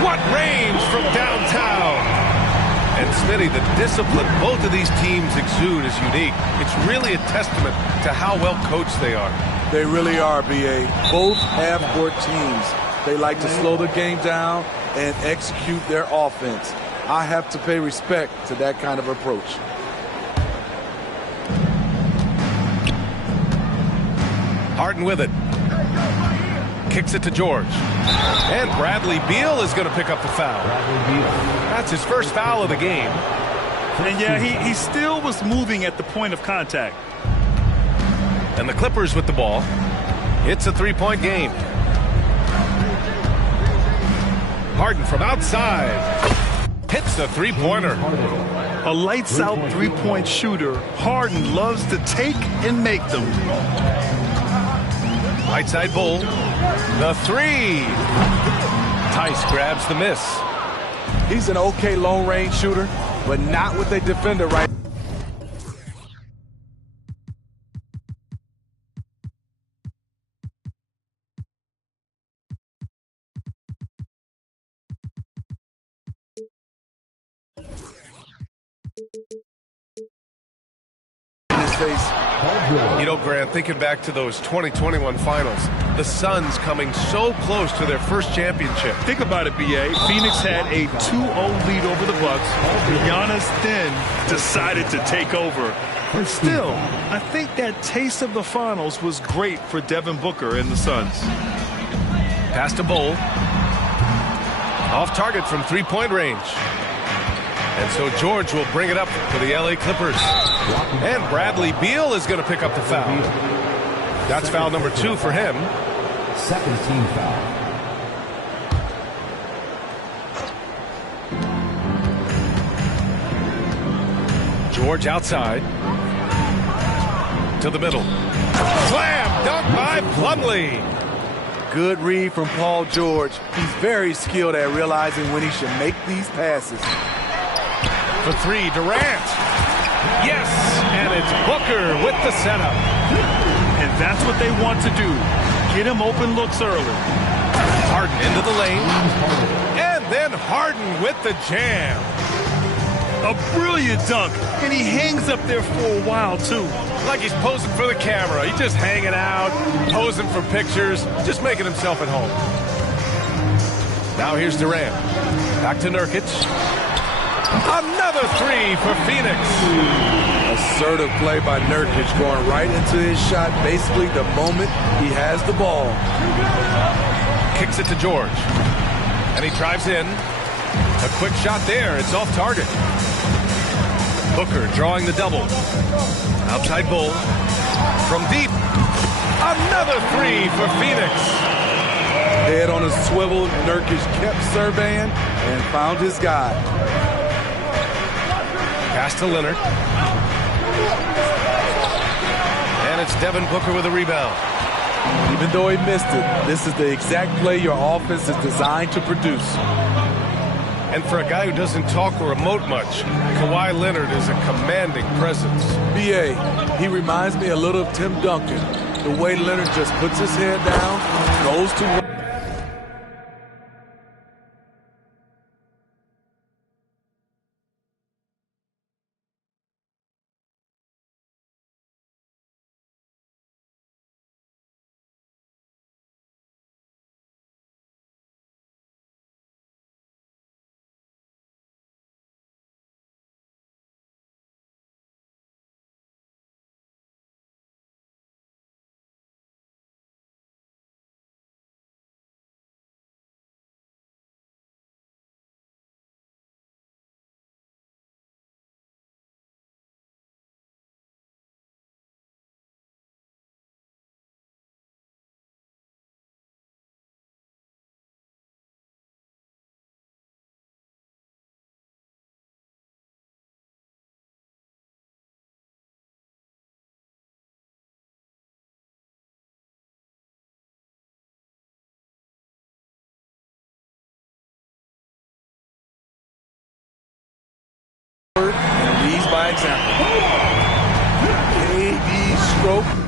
What range from downtown. And Smitty, the discipline both of these teams exude is unique. It's really a testament to how well coached they are. They really are, B.A. Both half-court teams, they like to slow the game down and execute their offense. I have to pay respect to that kind of approach. Harden with it. Kicks it to George. And Bradley Beal is going to pick up the foul. That's his first foul of the game. And yeah, he still was moving at the point of contact. And the Clippers with the ball. It's a three-point game. Harden from outside. Hits the three-pointer. A lights-out three-point shooter. Harden loves to take and make them. Right side Bull. The three. Tice grabs the miss. He's an okay long-range shooter, but not with a defender right. Face. You know, Grant, thinking back to those 2021 finals, the Suns coming so close to their first championship. Think about it, B.A. Phoenix had a 2-0 lead over the Bucks. Giannis then decided to take over. But still, I think that taste of the finals was great for Devin Booker and the Suns. Pass to Bull. Off target from three-point range. And so George will bring it up for the L.A. Clippers. And Bradley Beal is going to pick up the foul. That's foul number 2 for him. Second team foul. George outside. To the middle. Slam dunk by Plumlee. Good read from Paul George. He's very skilled at realizing when he should make these passes. For three, Durant. Yes, and it's Booker with the setup. And that's what they want to do. get him open looks early. Harden into the lane. And then Harden with the jam. A brilliant dunk, and he hangs up there for a while, too. Like he's posing for the camera. He's just hanging out, posing for pictures, just making himself at home. Now here's Durant. Back to Nurkic. Another three for Phoenix. Assertive play by Nurkic, going right into his shot basically the moment he has the ball. Kicks it to George. And he drives in. A quick shot there. It's off target. Booker drawing the double. Outside Bull. From deep. Another three for Phoenix. Head on a swivel, Nurkic kept surveying and found his guy. Pass to Leonard. And it's Devin Booker with a rebound. Even though he missed it, this is the exact play your offense is designed to produce. And for a guy who doesn't talk or emote much, Kawhi Leonard is a commanding presence. B.A., he reminds me a little of Tim Duncan. The way Leonard just puts his head down, goes to work. And leads by example. KD stroke.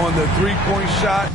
on the three-point shot.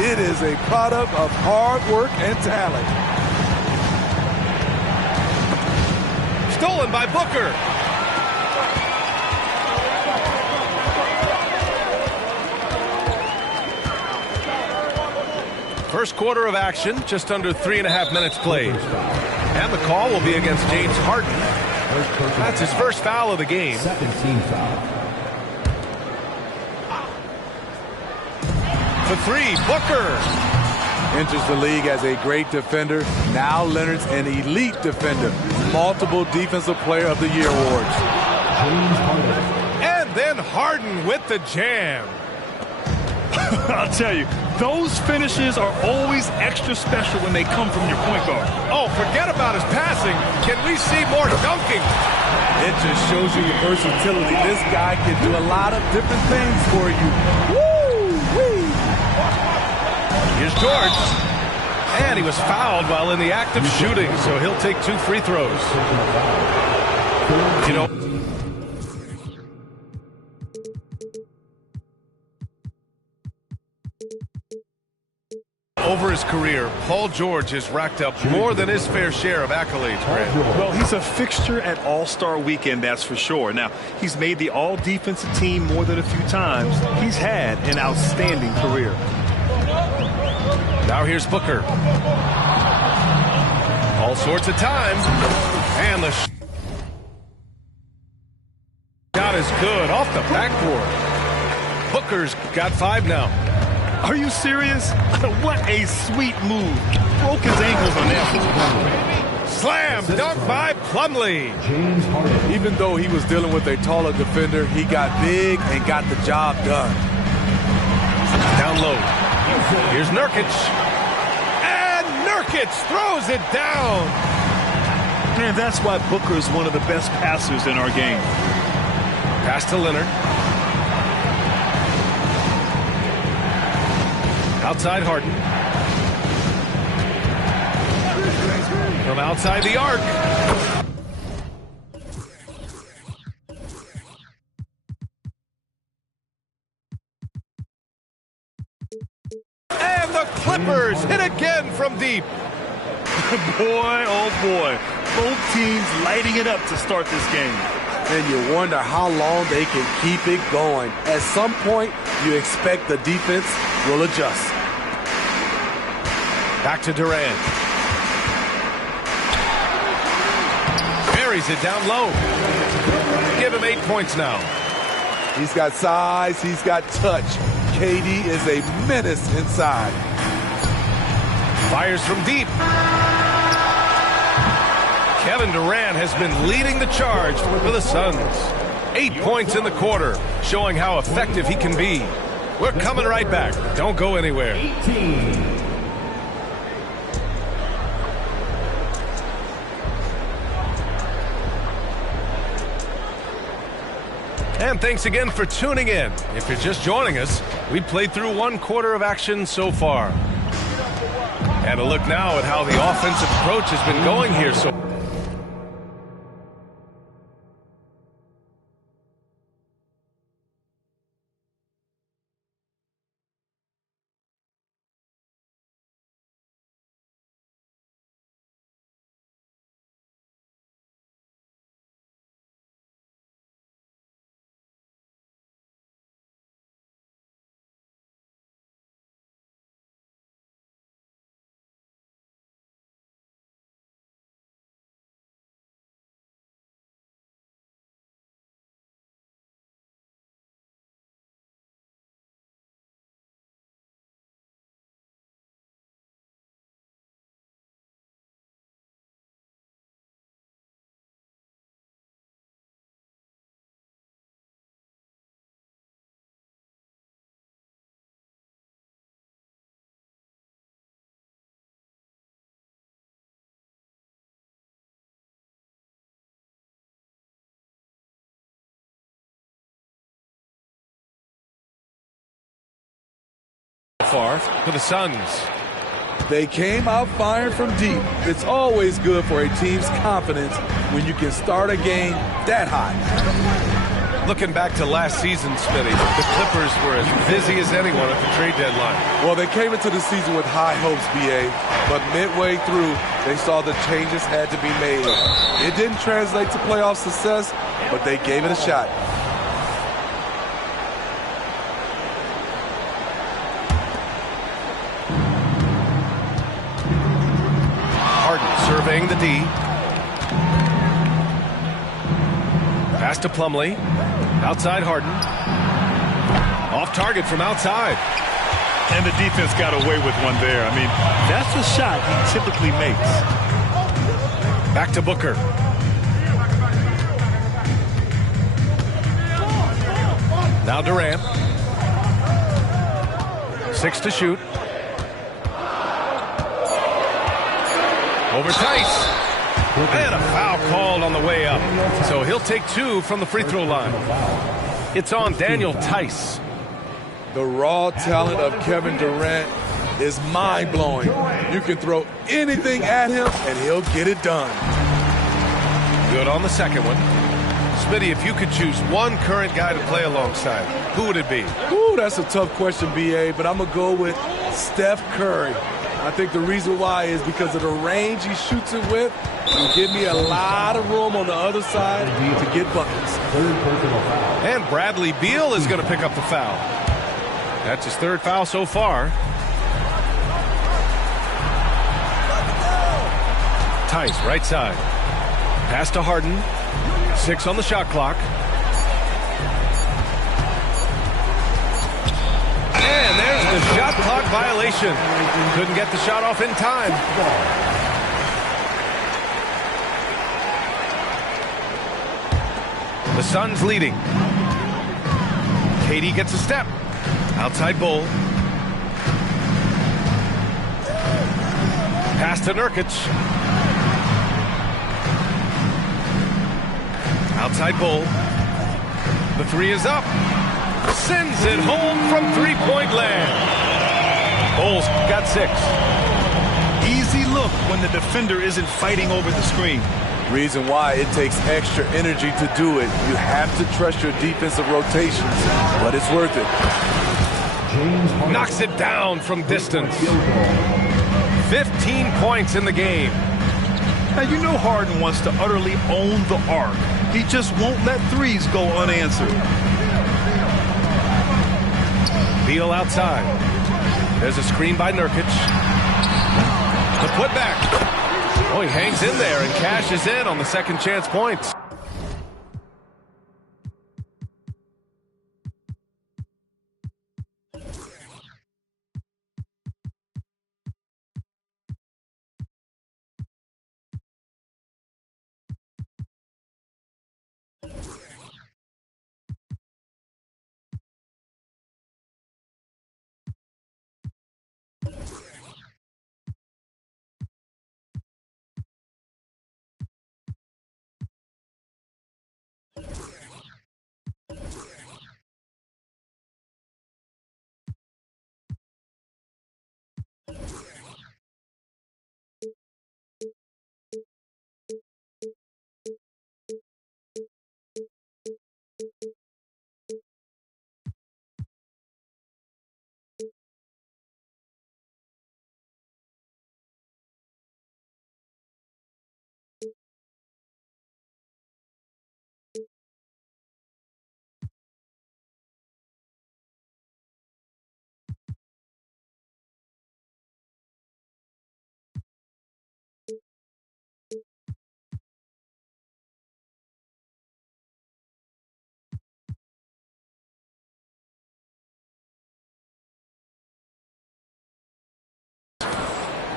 It is a product of hard work and talent. Stolen by Booker. First quarter of action, just under 3.5 minutes played. And the call will be against James Harden. That's his first foul of the game. Second team foul. For three, Booker. Enters the league as a great defender. Now Leonard's an elite defender. Multiple Defensive Player of the Year awards. And then Harden with the jam. I'll tell you, those finishes are always extra special when they come from your point guard. Oh, forget about his passing. Can we see more dunking? It just shows you your versatility. This guy can do a lot of different things for you. Woo-wee! Here's George. And he was fouled while in the act of shooting, so he'll take 2 free throws. You know, over his career, Paul George has racked up more than his fair share of accolades, Grant. Well, he's a fixture at All-Star Weekend, that's for sure. Now, he's made the All-Defensive team more than a few times. He's had an outstanding career. Now here's Booker. All sorts of time. And the shot is good off the backboard. Booker's got 5 now. Are you serious? What a sweet move. Broke his ankles on that. Slam dunk by Plumlee. Even though he was dealing with a taller defender, he got big and got the job done. Down low. Here's Nurkic. And Nurkic throws it down. Man, that's why Booker is one of the best passers in our game. Pass to Leonard. Outside Harden. From outside the arc. And the Clippers hit again from deep. Boy, oh boy. Both teams lighting it up to start this game. And you wonder how long they can keep it going. At some point, you expect the defense will adjust. Back to Durant. Buries it down low. Give him 8 points now. He's got size. He's got touch. KD is a menace inside. Fires from deep. Kevin Durant has been leading the charge for the Suns. 8 points in the quarter, showing how effective he can be. We're coming right back. Don't go anywhere. 18. And thanks again for tuning in. If you're just joining us, we played through 1 quarter of action so far. And a look now at how the offensive approach has been going here so far. far for the Suns. They came out firing from deep. It's always good for a team's confidence when you can start a game that high. Looking back to last season, Smitty, the Clippers were as busy as anyone at the trade deadline. Well, they came into the season with high hopes, B.A., but midway through, they saw the changes had to be made. It didn't translate to playoff success, but they gave it a shot. Harden surveying the D. Pass to Plumlee. Outside Harden. Off target from outside. And the defense got away with one there. I mean, that's a shot he typically makes. Back to Booker. Now Durant. 6 to shoot. Over Tice. And a foul called on the way up. So he'll take 2 from the free throw line. It's on Daniel Tice. The raw talent of Kevin Durant is mind-blowing. You can throw anything at him, and he'll get it done. Good on the second one. Smitty, if you could choose one current guy to play alongside, who would it be? Ooh, that's a tough question, B.A., but I'm going to go with Steph Curry. I think the reason why is because of the range he shoots it with. He'll give me a lot of room on the other side to get buckets. And Bradley Beal is going to pick up the foul. That's his 3rd foul so far. Tice, right side. Pass to Harden. 6 on the shot clock. And there's the shot clock violation. Couldn't get the shot off in time. The Suns leading. KD gets a step. Outside Bull. Pass to Nurkic. Outside Bull. The 3 is up. Sends it home from three-point land. Bulls got 6. Easy look when the defender isn't fighting over the screen. Reason why it takes extra energy to do it. You have to trust your defensive rotations, but it's worth it. Knocks it down from distance. 15 points in the game. Now, you know Harden wants to utterly own the arc. He just won't let threes go unanswered. Beal outside. There's a screen by Nurkic. The putback. Oh, he hangs in there and cashes in on the second chance points.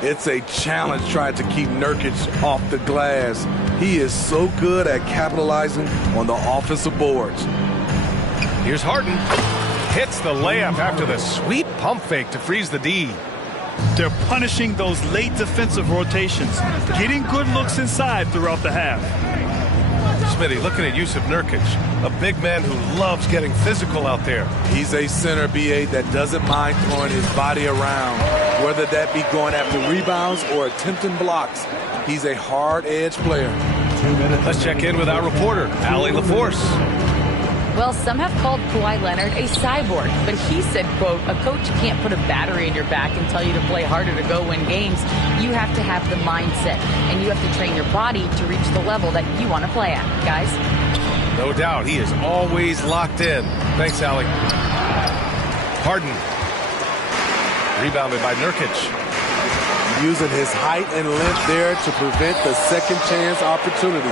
It's a challenge trying to keep Nurkic off the glass. He is so good at capitalizing on the offensive boards. Here's Harden. Hits the layup after the sweet pump fake to freeze the D. They're punishing those late defensive rotations, getting good looks inside throughout the half. Smitty, looking at Yusuf Nurkic, a big man who loves getting physical out there. He's a center, B.A., that doesn't mind throwing his body around, whether that be going after rebounds or attempting blocks. He's a hard-edge player. 2 minutes. Let's check in with our reporter, Allie LaForce. Well, some have called Kawhi Leonard a cyborg, but he said, quote, a coach can't put a battery in your back and tell you to play harder to go win games. You have to have the mindset, and you have to train your body to reach the level that you want to play at, guys. No doubt, he is always locked in. Thanks, Allie. Harden. Rebounded by Nurkic. Using his height and length there to prevent the second chance opportunity.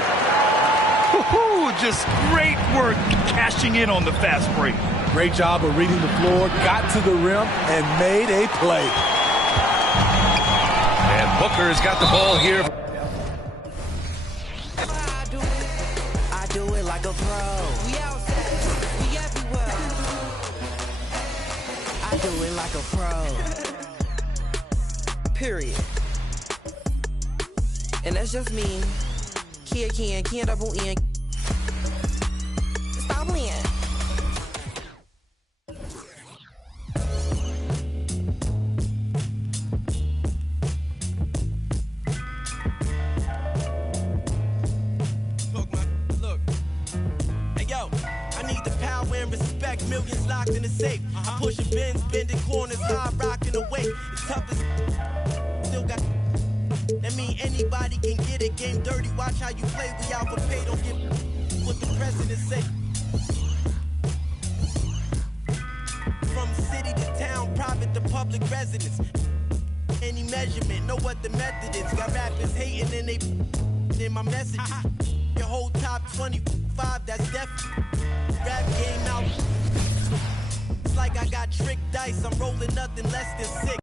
Just great work cashing in on the fast break. Great job of reading the floor, got to the rim, and made a play. And Booker's got the ball here. I do it like a pro. We outside, we everywhere. I do it like a pro. Period. And that's just me. Kia double N. Stop playing. Look. Hey, yo, I need the power and respect. Millions locked in the safe. Pushing bins, bending corners, high rocking away. It's tough as still got. That mean anybody can get it. Game dirty, watch how you play. We out for pay, don't get what the president say. From city to town, private to public residence. Any measurement, know what the method is. Got rappers hating and they in my messages. Your whole top 25, that's def. Rap game out. It's like I got tricked dice. I'm rolling nothing less than 6.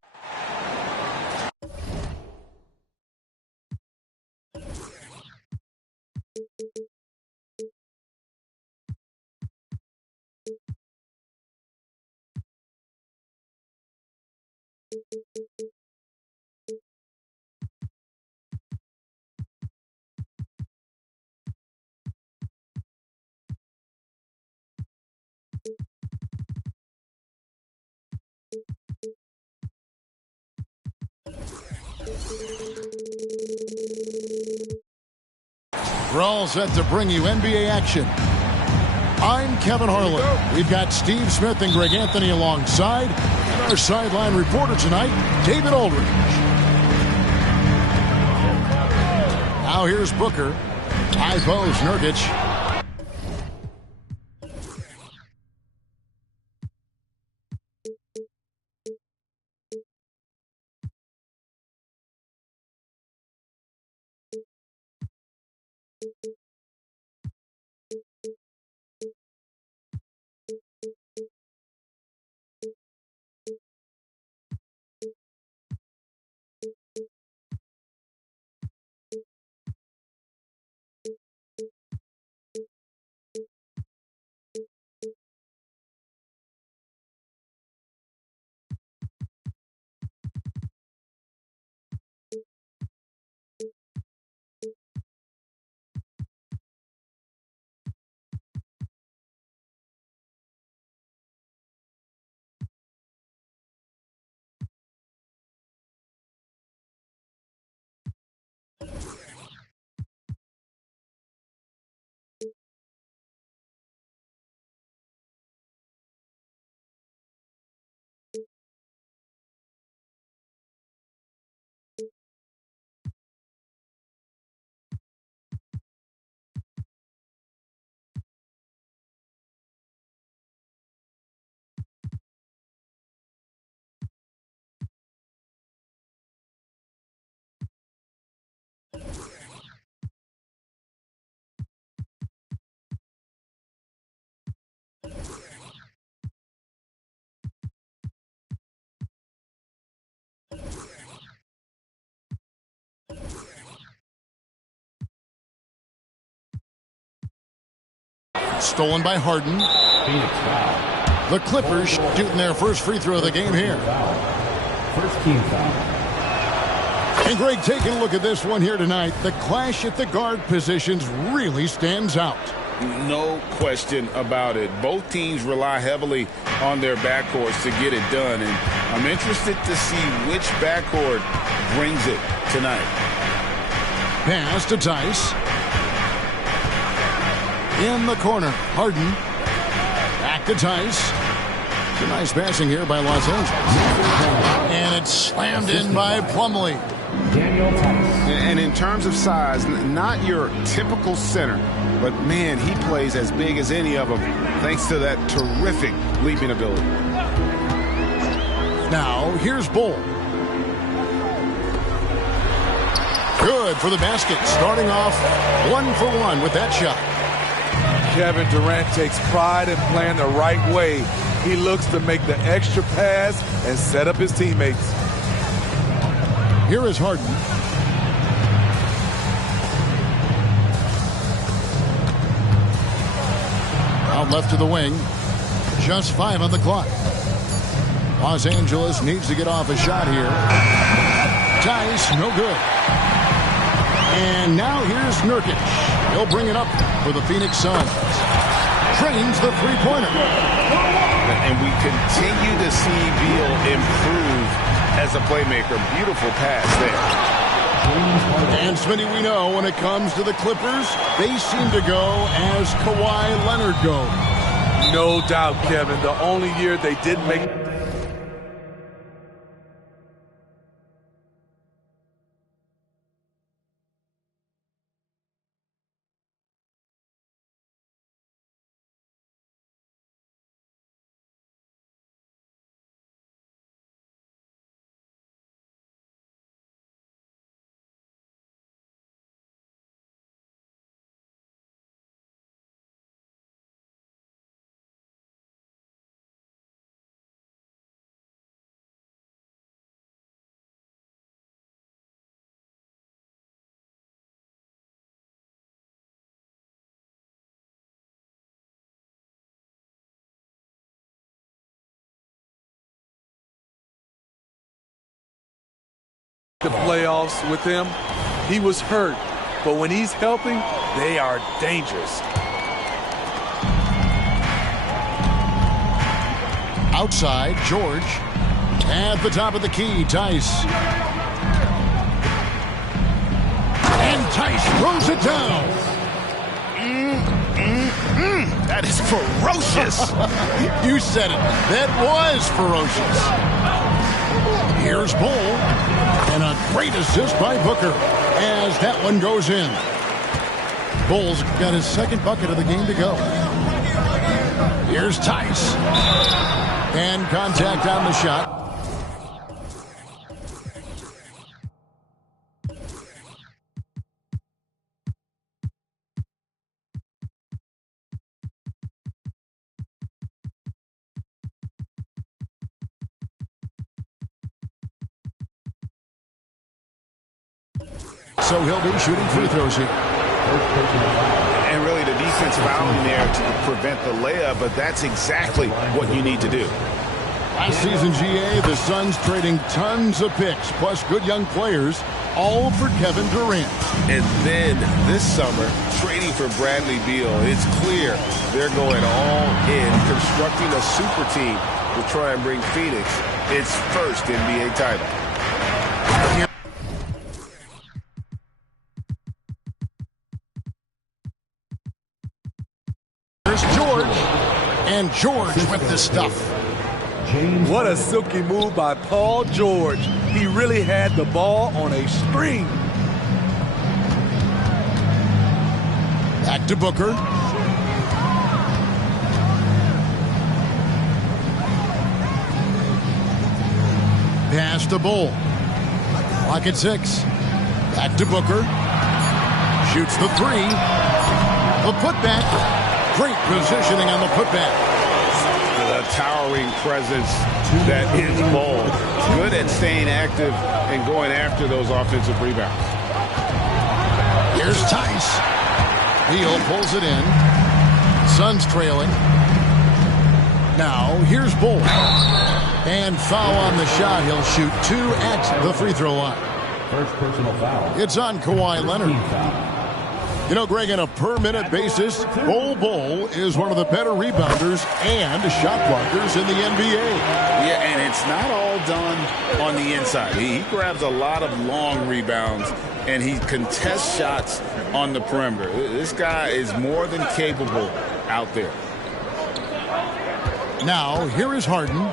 We're all set to bring you NBA action. I'm Kevin Harlan. We've got Steve Smith and Greg Anthony alongside. And our sideline reporter tonight, David Aldridge. Now here's Booker. High post, Nurkic. Stolen by Harden. The Clippers shooting their first free throw of the game here. First team foul. And Greg, taking a look at this one here tonight, the clash at the guard positions really stands out. No question about it. Both teams rely heavily on their backcourts to get it done, and I'm interested to see which backcourt brings it tonight. Pass to Tice. In the corner, Harden. Back to Tice. It's a nice passing here by Los Angeles. And it's slammed in by Plumlee. And in terms of size, not your typical center, but man, he plays as big as any of them thanks to that terrific leaping ability. Now, here's Bull. Good for the basket, starting off 1-for-1 with that shot. Kevin Durant takes pride in playing the right way. He looks to make the extra pass and set up his teammates. Here is Harden. Out left to the wing. Just 5 on the clock. Los Angeles needs to get off a shot here. Tice, no good. And now here's Nurkic. He'll bring it up for the Phoenix Suns. Trains the three-pointer. And we continue to see Beal improve as a playmaker. Beautiful pass there. And Smitty, we know when it comes to the Clippers, they seem to go as Kawhi Leonard goes. No doubt, Kevin. The only year they didn't make... the playoffs with him. He was hurt, but when he's healthy, they are dangerous. Outside, George. At the top of the key, Tice. And Tice throws it down. That is ferocious. You said it. That was ferocious. Here's Bull. And a great assist by Booker as that one goes in. Bull's got his second bucket of the game to go. Here's Tice. And contact on the shot. So he'll be shooting free throws here. And really the defense fouling there to prevent the layup, but that's exactly what you need to do. Last season, GA, the Suns trading tons of picks, plus good young players, all for Kevin Durant. And then this summer, trading for Bradley Beal. It's clear they're going all in, constructing a super team to try and bring Phoenix its first NBA title. And George with the stuff. What a silky move by Paul George. He really had the ball on a string. Back to Booker. Pass to Bull. Clock at 6. Back to Booker. Shoots the 3. The putback. Great positioning on the putback. The towering presence that is Bull. Good at staying active and going after those offensive rebounds. Here's Tice. Beal pulls it in. Suns trailing. Now here's Bull. And foul on the shot. He'll shoot 2 at the free throw line. First personal foul. It's on Kawhi Leonard. You know, Greg, on a per-minute basis, Bol is one of the better rebounders and shot blockers in the NBA. Yeah, and it's not all done on the inside. He grabs a lot of long rebounds, and he contests shots on the perimeter. This guy is more than capable out there. Now, here is Harden.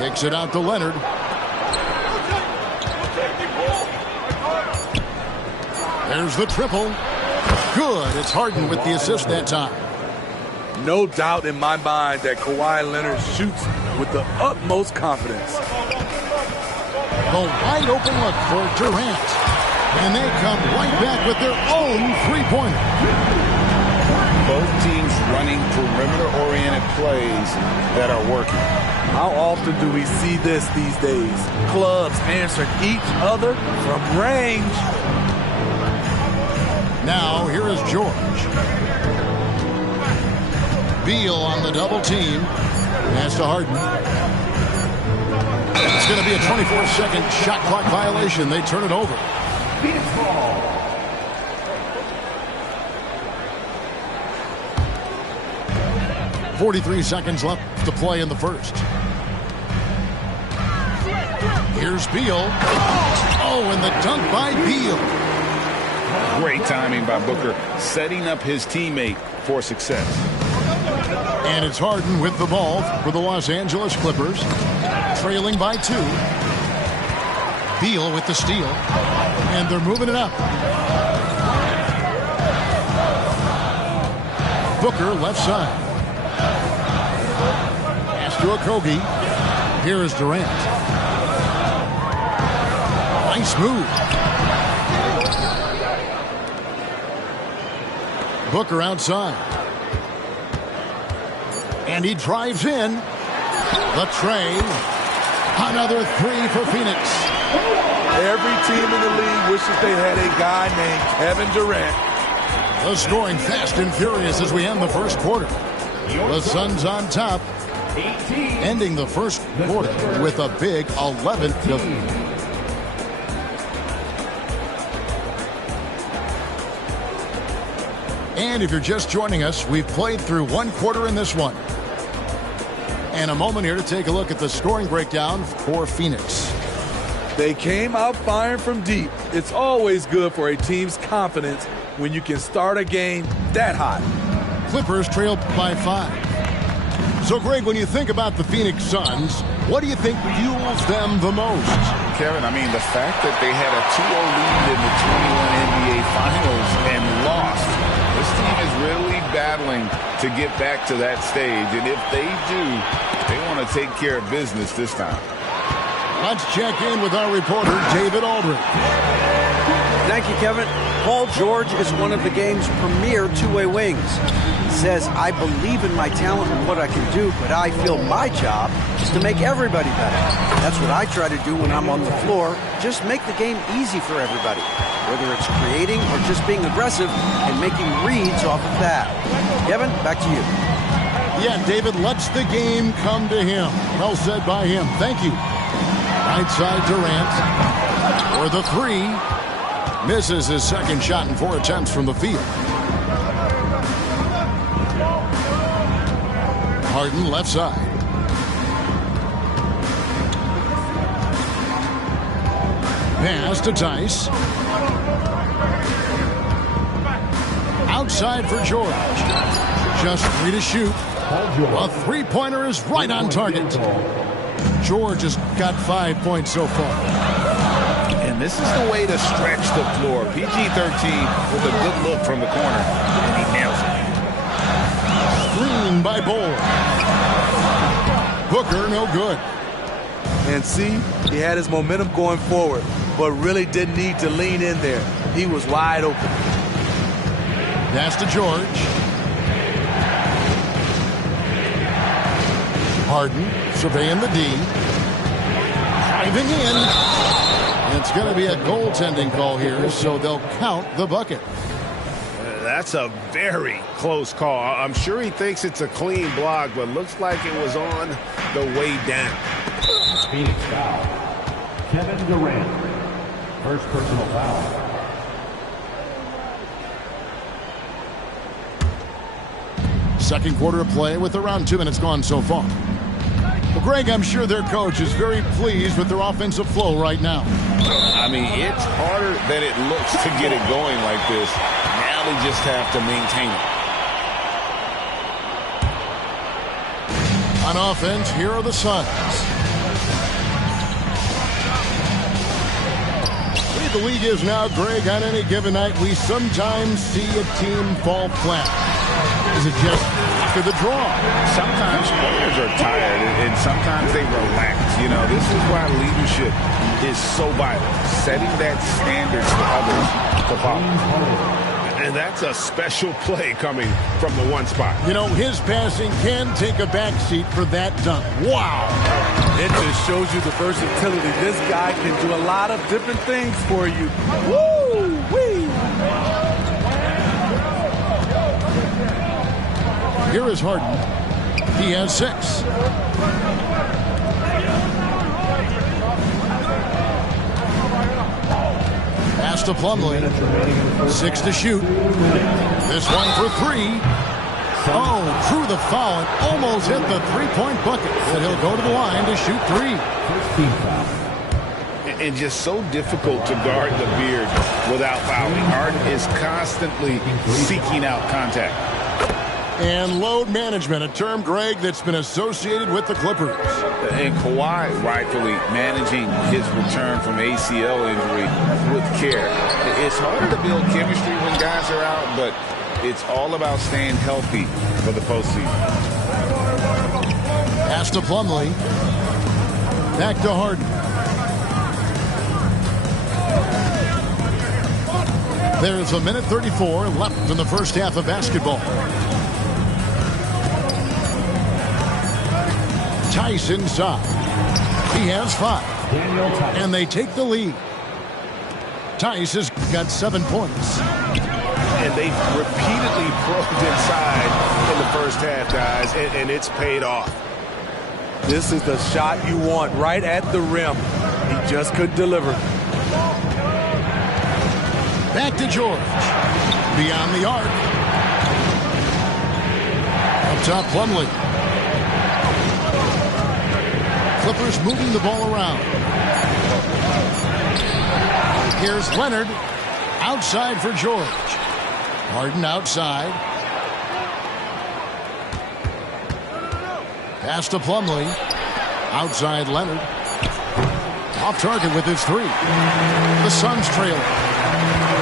Kicks it out to Leonard. There's the triple. Good. It's Harden with the assist that time. No doubt in my mind that Kawhi Leonard shoots with the utmost confidence. The wide open look for Durant. And they come right back with their own three-pointer. Both teams running perimeter-oriented plays that are working. How often do we see this these days? Clubs answering each other from range. Now, here is George. Beal on the double team. Pass to Harden. It's going to be a 24-second shot clock violation. They turn it over. 43 seconds left to play in the first. Here's Beal. Oh, and the dunk by Beal. Great timing by Booker, setting up his teammate for success. And it's Harden with the ball for the Los Angeles Clippers, trailing by 2. Beal with the steal, and they're moving it up. Booker left side. Pass to Okogie. Here is Durant. Nice move. Booker outside. And he drives in. The tray. Another 3 for Phoenix. Every team in the league wishes they had a guy named Kevin Durant. The scoring fast and furious as we end the first quarter. The Suns on top, ending the first quarter with a big 11 to. And if you're just joining us, we've played through one quarter in this one. And a moment here to take a look at the scoring breakdown for Phoenix. They came out firing from deep. It's always good for a team's confidence when you can start a game that hot. Clippers trailed by 5. So, Greg, when you think about the Phoenix Suns, what do you think fuels them the most? Kevin, I mean, the fact that they had a 2-0 lead in the 21 NBA Finals and lost. This team is really battling to get back to that stage, and if they do, they want to take care of business this time. Let's check in with our reporter, David Aldridge. Thank you, Kevin. Paul George is one of the game's premier two-way wings. He says, I believe in my talent and what I can do, but I feel my job is to make everybody better. That's what I try to do when I'm on the floor. Just make the game easy for everybody, whether it's creating or just being aggressive and making reads off of that. Kevin, back to you. Yeah, David lets the game come to him. Well said by him. Thank you. Right side Durant for the 3. Misses his second shot in 4 attempts from the field. Harden left side. Pass to Tice. Outside for George. Just 3 to shoot. A 3-pointer is right on target. George has got 5 points so far. And this is the way to stretch the floor. PG-13 with a good look from the corner. And he nails it. Screen by Bol. Booker, no good. And see, he had his momentum going forward, but really didn't need to lean in there. He was wide open. Pass to George. Harden surveying the D. Driving in. It's going to be a goaltending call here, so they'll count the bucket. That's a very close call. I'm sure he thinks it's a clean block, but looks like it was on the way down. Phoenix foul. Kevin Durant. First personal foul. Second quarter of play with around 2 minutes gone so far. Well, Greg, I'm sure their coach is very pleased with their offensive flow right now. I mean, it's harder than it looks to get it going like this. Now they just have to maintain it. On offense, here are the Suns. The way the league is now, Greg, on any given night, we sometimes see a team fall flat. Is it just after the draw? Sometimes players are tired, and sometimes they relax. You know, this is why leadership is so vital. Setting that standard for others to follow. And that's a special play coming from the one spot. You know, his passing can take a backseat for that dunk. Wow. It just shows you the versatility. This guy can do a lot of different things for you. Woo-wee. Here is Harden. He has 6. Pass to Plumlee. 6 to shoot. This one for 3. Oh, through the foul and almost hit the three-point bucket. But he'll go to the line to shoot 3. And just so difficult to guard the beard without fouling. Harden is constantly seeking out contact. And load management, a term, Greg, that's been associated with the Clippers. And Kawhi rightfully managing his return from ACL injury with care. It's harder to build chemistry when guys are out, but it's all about staying healthy for the postseason. Pass to Plumlee. Back to Harden. There's a minute 34 left in the first half of basketball. Tice inside. He has 5. And they take the lead. Tice has got 7 points. And they repeatedly probed inside in the first half, guys, and it's paid off. This is the shot you want right at the rim. He just couldn't deliver. Back to George. Beyond the arc. Up top, Plumlee. Clippers moving the ball around. Here's Leonard. Outside for George. Harden outside. Pass to Plumlee. Outside Leonard. Off target with his 3. The Suns trail.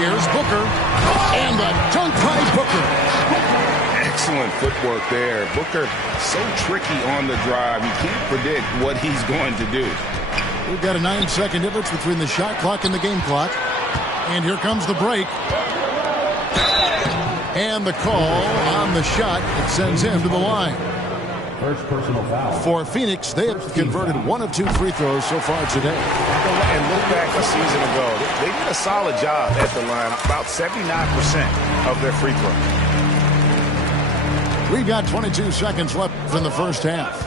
Here's Booker. And the dunk by Booker. Excellent footwork there. Booker so tricky on the drive. You can't predict what he's going to do. We've got a 9-second difference between the shot clock and the game clock. And here comes the break. And the call on the shot. It sends him to the line. First personal foul. For Phoenix, they have converted 1 of 2 free throws so far today. And look back a season ago. They did a solid job at the line. About 79% of their free throws. We've got 22 seconds left in the first half.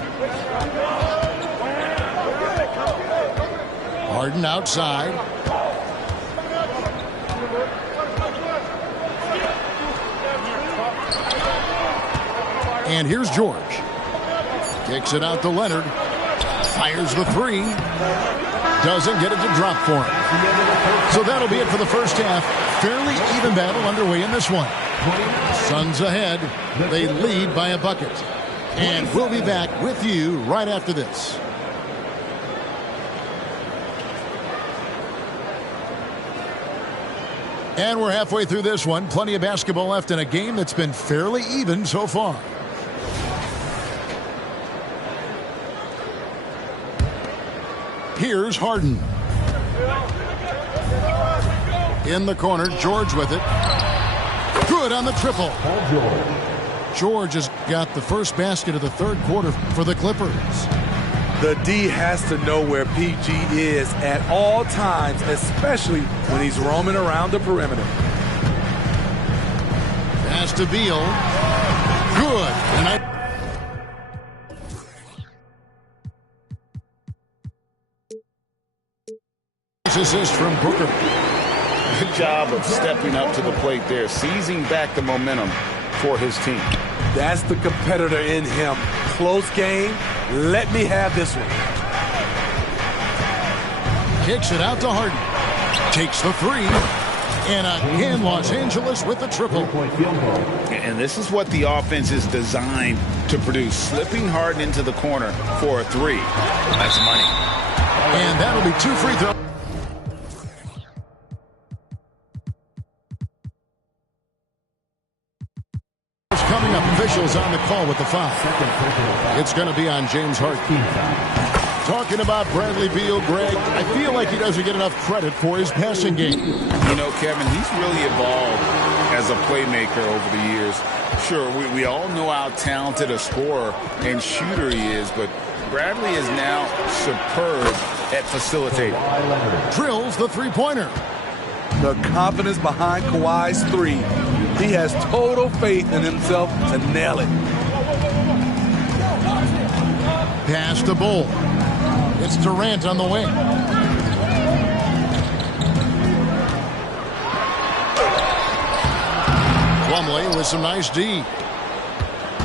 Harden outside. And here's George. Kicks it out to Leonard. Fires the 3. Doesn't get it to drop for him. So that'll be it for the first half. Fairly even battle underway in this one. Suns ahead. They lead by a bucket. And we'll be back with you right after this. And we're halfway through this one. Plenty of basketball left in a game that's been fairly even so far. Here's Harden. In the corner, George with it. Good on the triple. George has got the first basket of the third quarter for the Clippers. The D has to know where PG is at all times, especially when he's roaming around the perimeter. Pass to Beal. Good. And assist from Booker. Good job of stepping up to the plate there, seizing back the momentum for his team. That's the competitor in him. Close game. Let me have this one. Kicks it out to Harden. Takes the three. And again, Los Angeles with the triple. And this is what the offense is designed to produce. Slipping Harden into the corner for a three. That's money. And that'll be 2 free throws. Coming up, officials on the call with the foul. It's going to be on James Harden. Talking about Bradley Beal, Greg, I feel like he doesn't get enough credit for his passing game. You know, Kevin, he's really evolved as a playmaker over the years. Sure, we all know how talented a scorer and shooter he is, but Bradley is now superb at facilitating. Drills the three-pointer. The confidence behind Kawhi's three. He has total faith in himself to nail it. Pass to Bull. It's Durant on the wing. Plumlee with some nice D.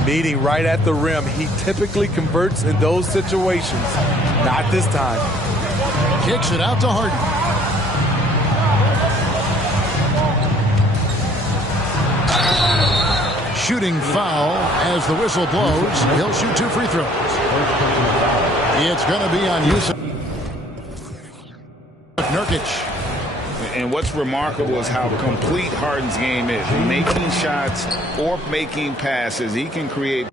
Meeting right at the rim. He typically converts in those situations. Not this time. Kicks it out to Harden. Shooting foul as the whistle blows. He'll shoot 2 free throws. It's going to be on Yusuf Nurkic. And what's remarkable is how complete Harden's game is. Making shots or making passes. He can create.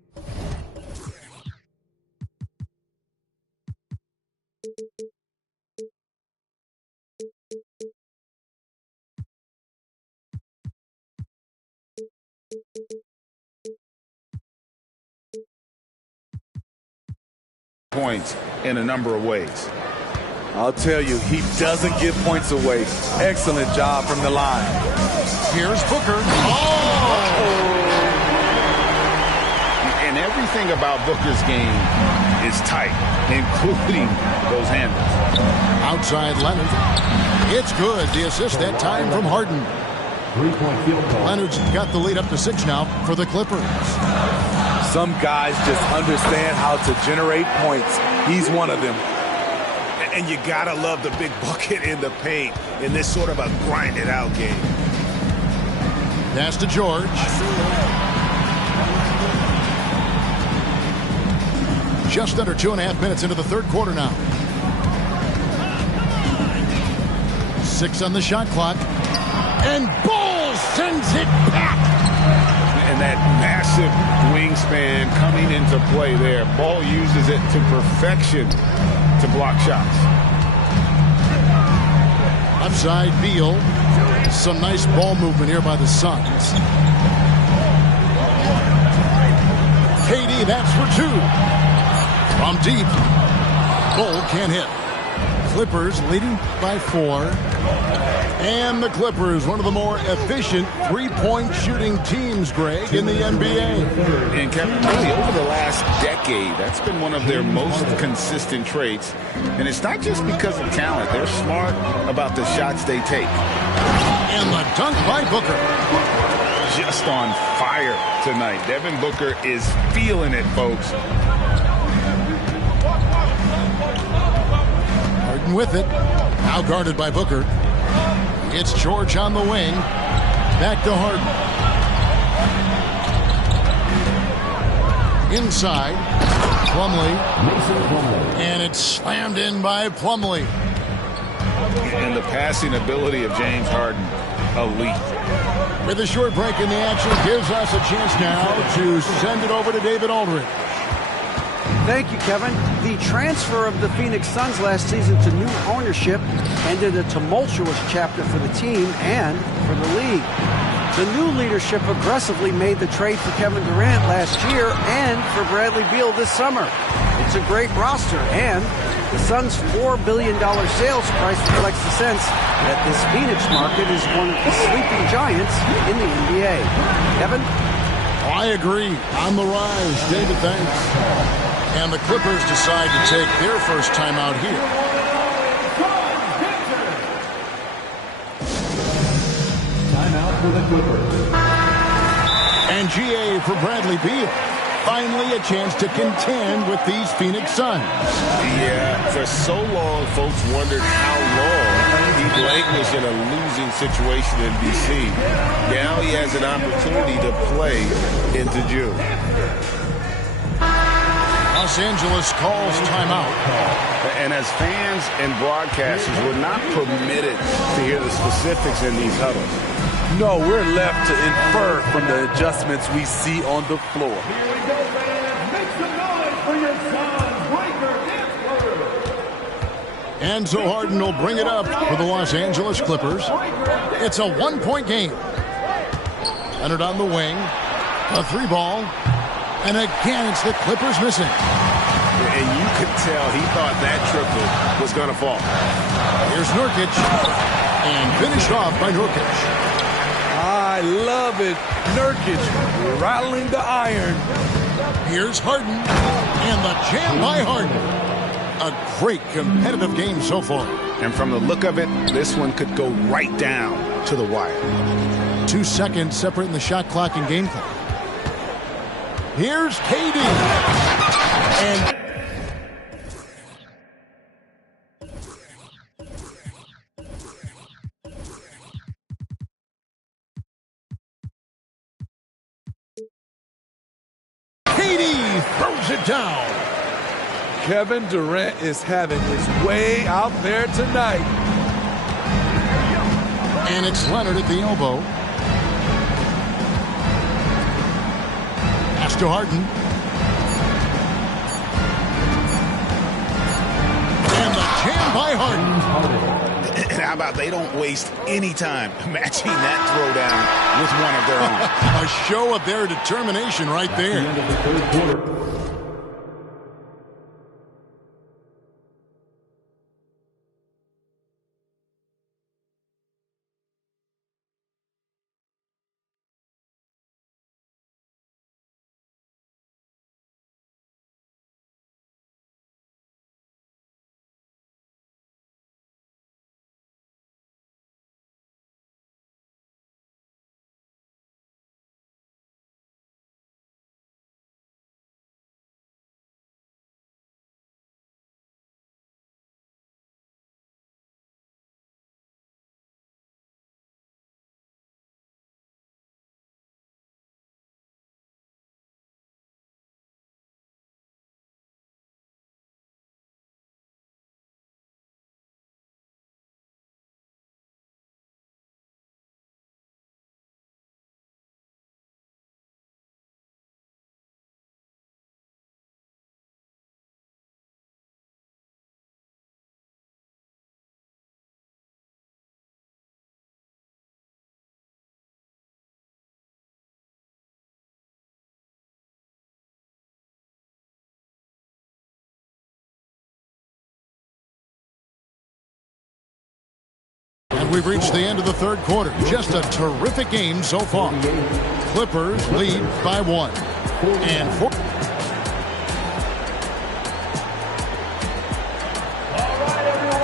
Points in a number of ways. I'll tell you, he doesn't give points away. Excellent job from the line. Here's Booker. And everything about Booker's game is tight, including those handles. Outside Leonard. It's good. The assist that time from Harden. 3-point field goal. Leonard's got the lead up to 6 now for the Clippers. Some guys just understand how to generate points. He's one of them. And you gotta love the big bucket in the paint in this sort of a grinded out game. Pass to George. Just under 2.5 minutes into the third quarter now. 6 on the shot clock. And Bull sends it back. And that massive wingspan coming into play there. Ball uses it to perfection to block shots. Upside Beal. Some nice ball movement here by the Suns. KD, that's for 2. From deep. Bull can't hit. Clippers leading by 4. And the Clippers, one of the more efficient three-point shooting teams, Greg, in the NBA. And Kevin, really over the last decade, that's been one of their most consistent traits. And it's not just because of talent. They're smart about the shots they take. And the dunk by Booker. Just on fire tonight. Devin Booker is feeling it, folks. Harden with it. Now guarded by Booker. It's George on the wing. Back to Harden. Inside. Plumlee. And it's slammed in by Plumlee. And the passing ability of James Harden, elite. With a short break in the action, gives us a chance now to send it over to David Aldridge. Thank you, Kevin. The transfer of the Phoenix Suns last season to new ownership ended a tumultuous chapter for the team and for the league. The new leadership aggressively made the trade for Kevin Durant last year and for Bradley Beal this summer. It's a great roster, and the Suns' $4 billion sales price reflects the sense that this Phoenix market is one of the sleeping giants in the NBA. Kevin? I agree. On the rise. David, thanks. And the Clippers decide to take their first time out here. for the Clippers. And GA for Bradley Beal. Finally a chance to contend with these Phoenix Suns. Yeah, for so long, folks wondered how long he languished in a losing situation in D.C. Now he has an opportunity to play into June. Los Angeles calls timeout. And as fans and broadcasters, we're not permitted to hear the specifics in these huddles. No, we're left to infer from the adjustments we see on the floor. And so Harden will bring it up for the Los Angeles Clippers. It's a one-point game. Leonard on the wing. A three ball. And again, it's the Clippers missing. And you could tell he thought that triple was going to fall. Here's Nurkic. And finished off by Nurkic. I love it. Nurkic rattling the iron. Here's Harden. And the jam by Harden. A great competitive game so far. And from the look of it, this one could go right down to the wire. 2 seconds separating the shot clock and game clock. Here's KD. And KD throws it down. Kevin Durant is having his way out there tonight. And it's Leonard at the elbow. Pass to Harden. And the jam by Harden. And how about they don't waste any time matching that throwdown with one of their own. A show of their determination right there. At the end of the third quarter. And we've reached the end of the third quarter. Just a terrific game so far. Clippers lead by 1. And 4.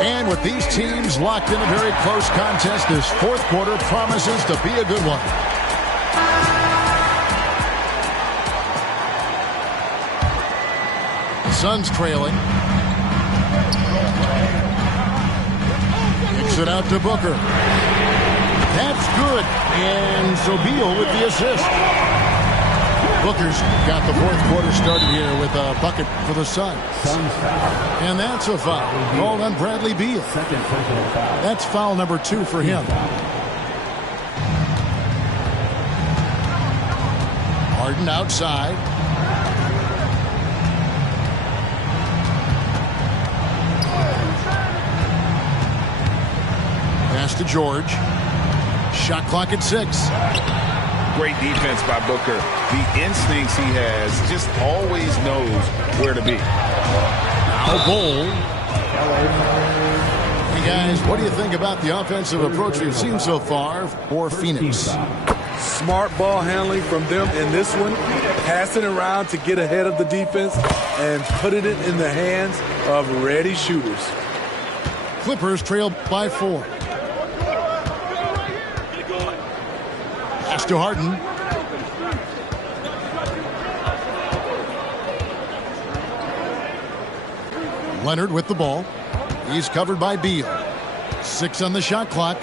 And with these teams locked in a very close contest, this fourth quarter promises to be a good one. The Suns trailing. Kicks it out to Booker. That's good. And so Beal with the assist. Booker's got the fourth quarter started here with a bucket for the Suns. And that's a foul called on Bradley Beal. That's foul number 2 for him. Harden outside. Pass to George. Shot clock at 6. Great defense by Booker. The instincts he has, just always knows where to be. Now Bol. Hey guys, what do you think about the offensive approach we've seen so far for Phoenix? Smart ball handling from them in this one. Passing around to get ahead of the defense and putting it in the hands of ready shooters. Clippers trail by 4. to Harden. Leonard with the ball. He's covered by Beal. 6 on the shot clock.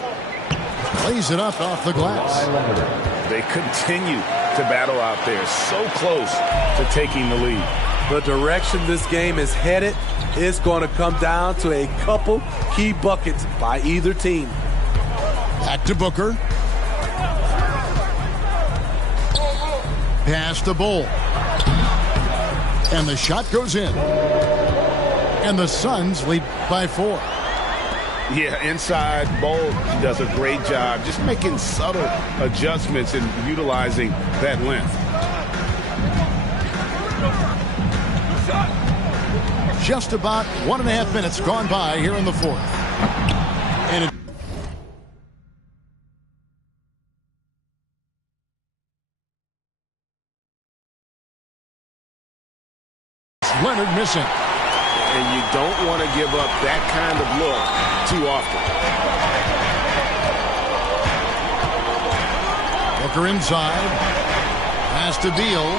Lays it up off the glass. They continue to battle out there, so close to taking the lead. The direction this game is headed is going to come down to a couple key buckets by either team. Back to Booker. Pass to Bull. And the shot goes in. And the Suns lead by 4. Yeah, inside, Bull does a great job just making subtle adjustments and utilizing that length. Just about 1.5 minutes gone by here in the fourth. And Leonard missing. And you don't want to give up that kind of look too often. Booker inside. Pass to Beal.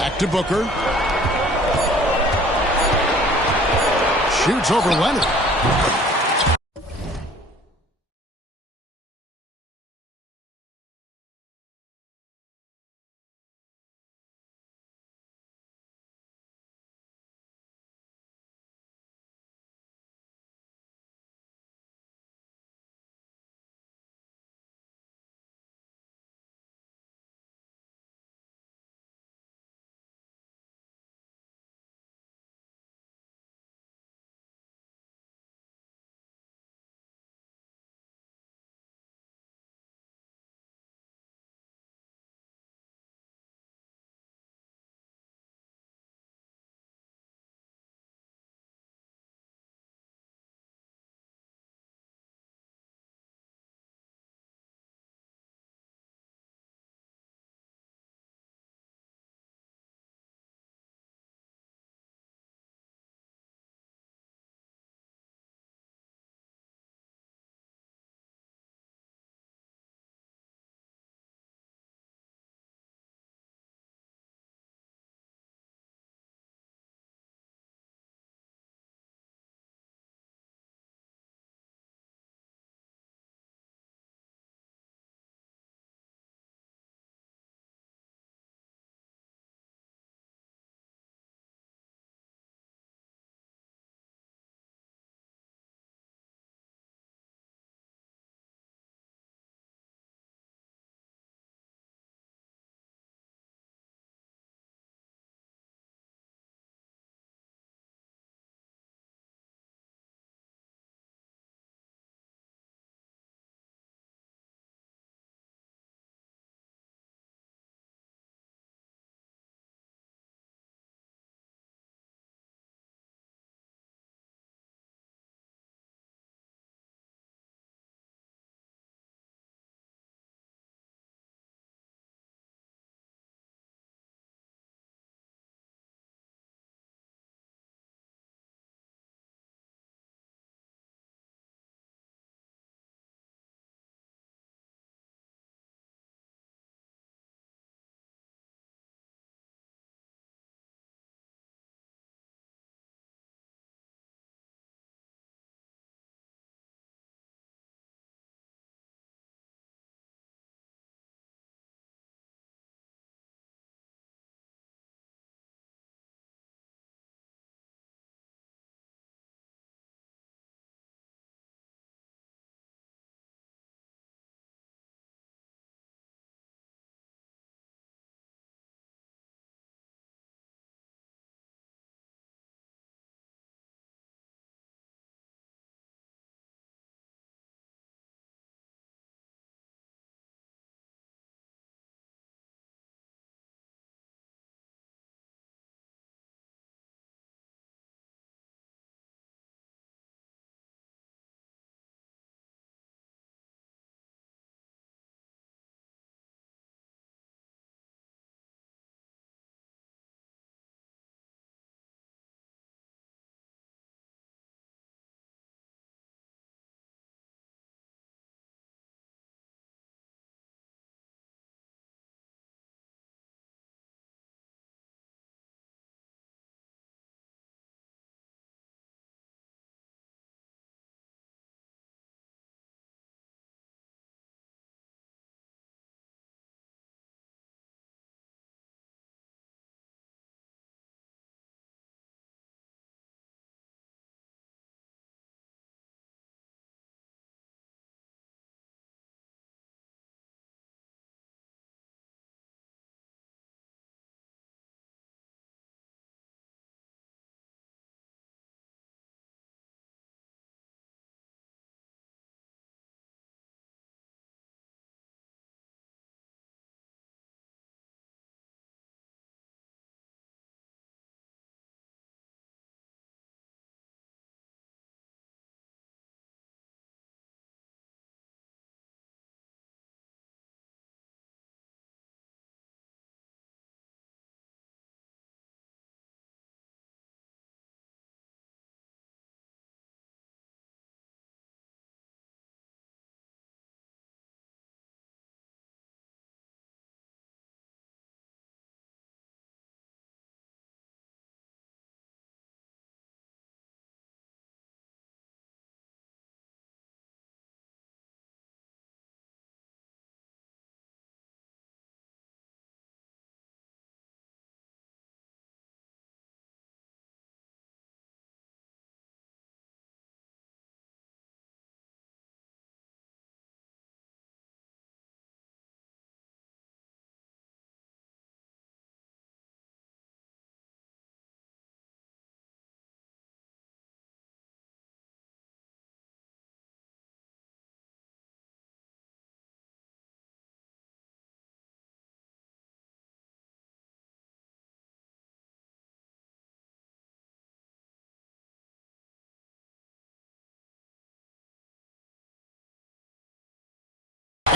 Back to Booker. Shoots over Leonard.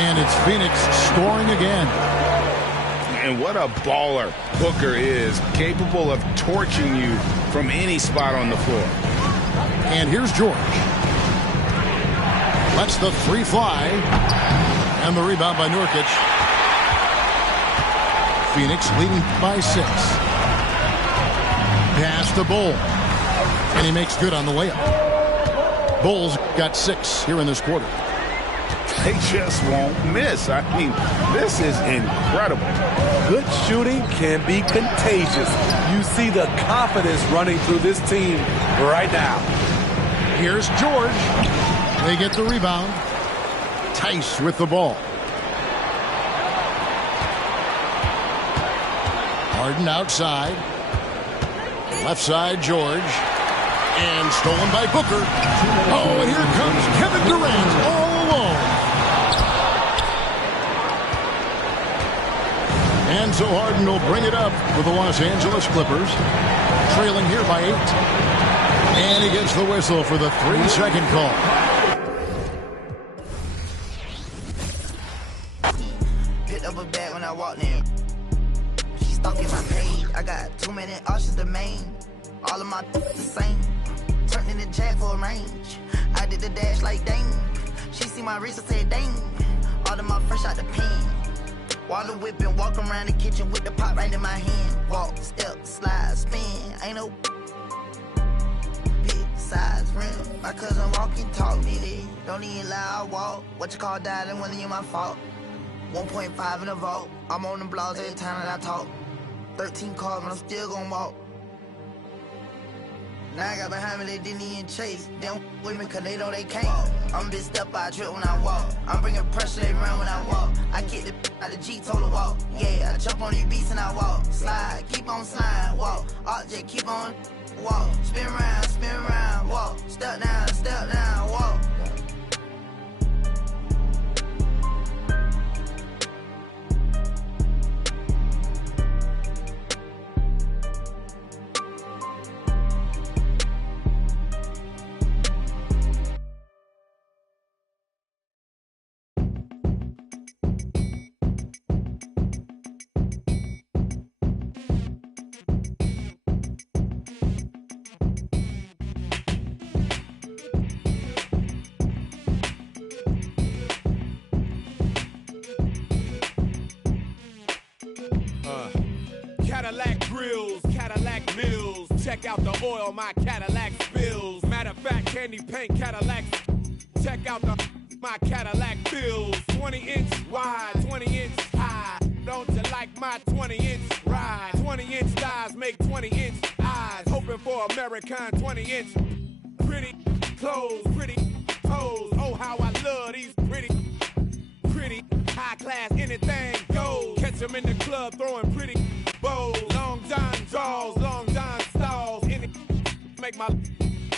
And it's Phoenix scoring again. And what a baller Booker is, capable of torching you from any spot on the floor. And here's George. Lets the three fly. And the rebound by Nurkic. Phoenix leading by 6. Pass to Bull. And he makes good on the layup. Bulls got 6 here in this quarter. They just won't miss. I mean, this is incredible. Good shooting can be contagious. You see the confidence running through this team right now. Here's George. They get the rebound. Tice with the ball. Harden outside. Left side, George. And stolen by Booker. Oh, and here comes Kevin Durant all alone. And so Harden will bring it up for the Los Angeles Clippers. Trailing here by 8. And he gets the whistle for the 3-second call. Picked up a bag when I walked in. She stalking my page. I got too many options to main. All of my the same. Turned in the jack for a range. I did the dash like dang. She see my wrist and said dang. All of my fresh out the pen. While the whipping, walk around the kitchen with the pot right in my hand. Walk, step, slide, spin. Ain't no big size rim. My cousin walking, talk me there. Don't even lie, I walk. What you call dialing, wasn't even my fault. 1.5 in the vault. I'm on the blogs every time that I talk. 13 cars, but I'm still gonna walk. Now I got behind me, they didn't even chase. They don't with me cause they know they can't. I'm a big step out, trip when I walk. I'm bringing pressure, they run when I walk. I kick the out the G, told her walk. Yeah, I jump on these beats and I walk. Slide, keep on sliding, walk. Object, keep on walk. Spin around, walk. Step down, walk. Cadillac grills, Cadillac mills. Check out the oil my Cadillac spills. Matter of fact, candy paint Cadillac. Check out my Cadillac bills. 20-inch wide, 20-inch high. Don't you like my 20-inch ride? 20-inch thighs make 20-inch eyes. Hoping for American 20-inch. Pretty clothes, pretty toes. Oh, how I love these pretty high class, anything goes. Catch them in the club throwing pretty bows. Long John draws, Long John stalls. Any make my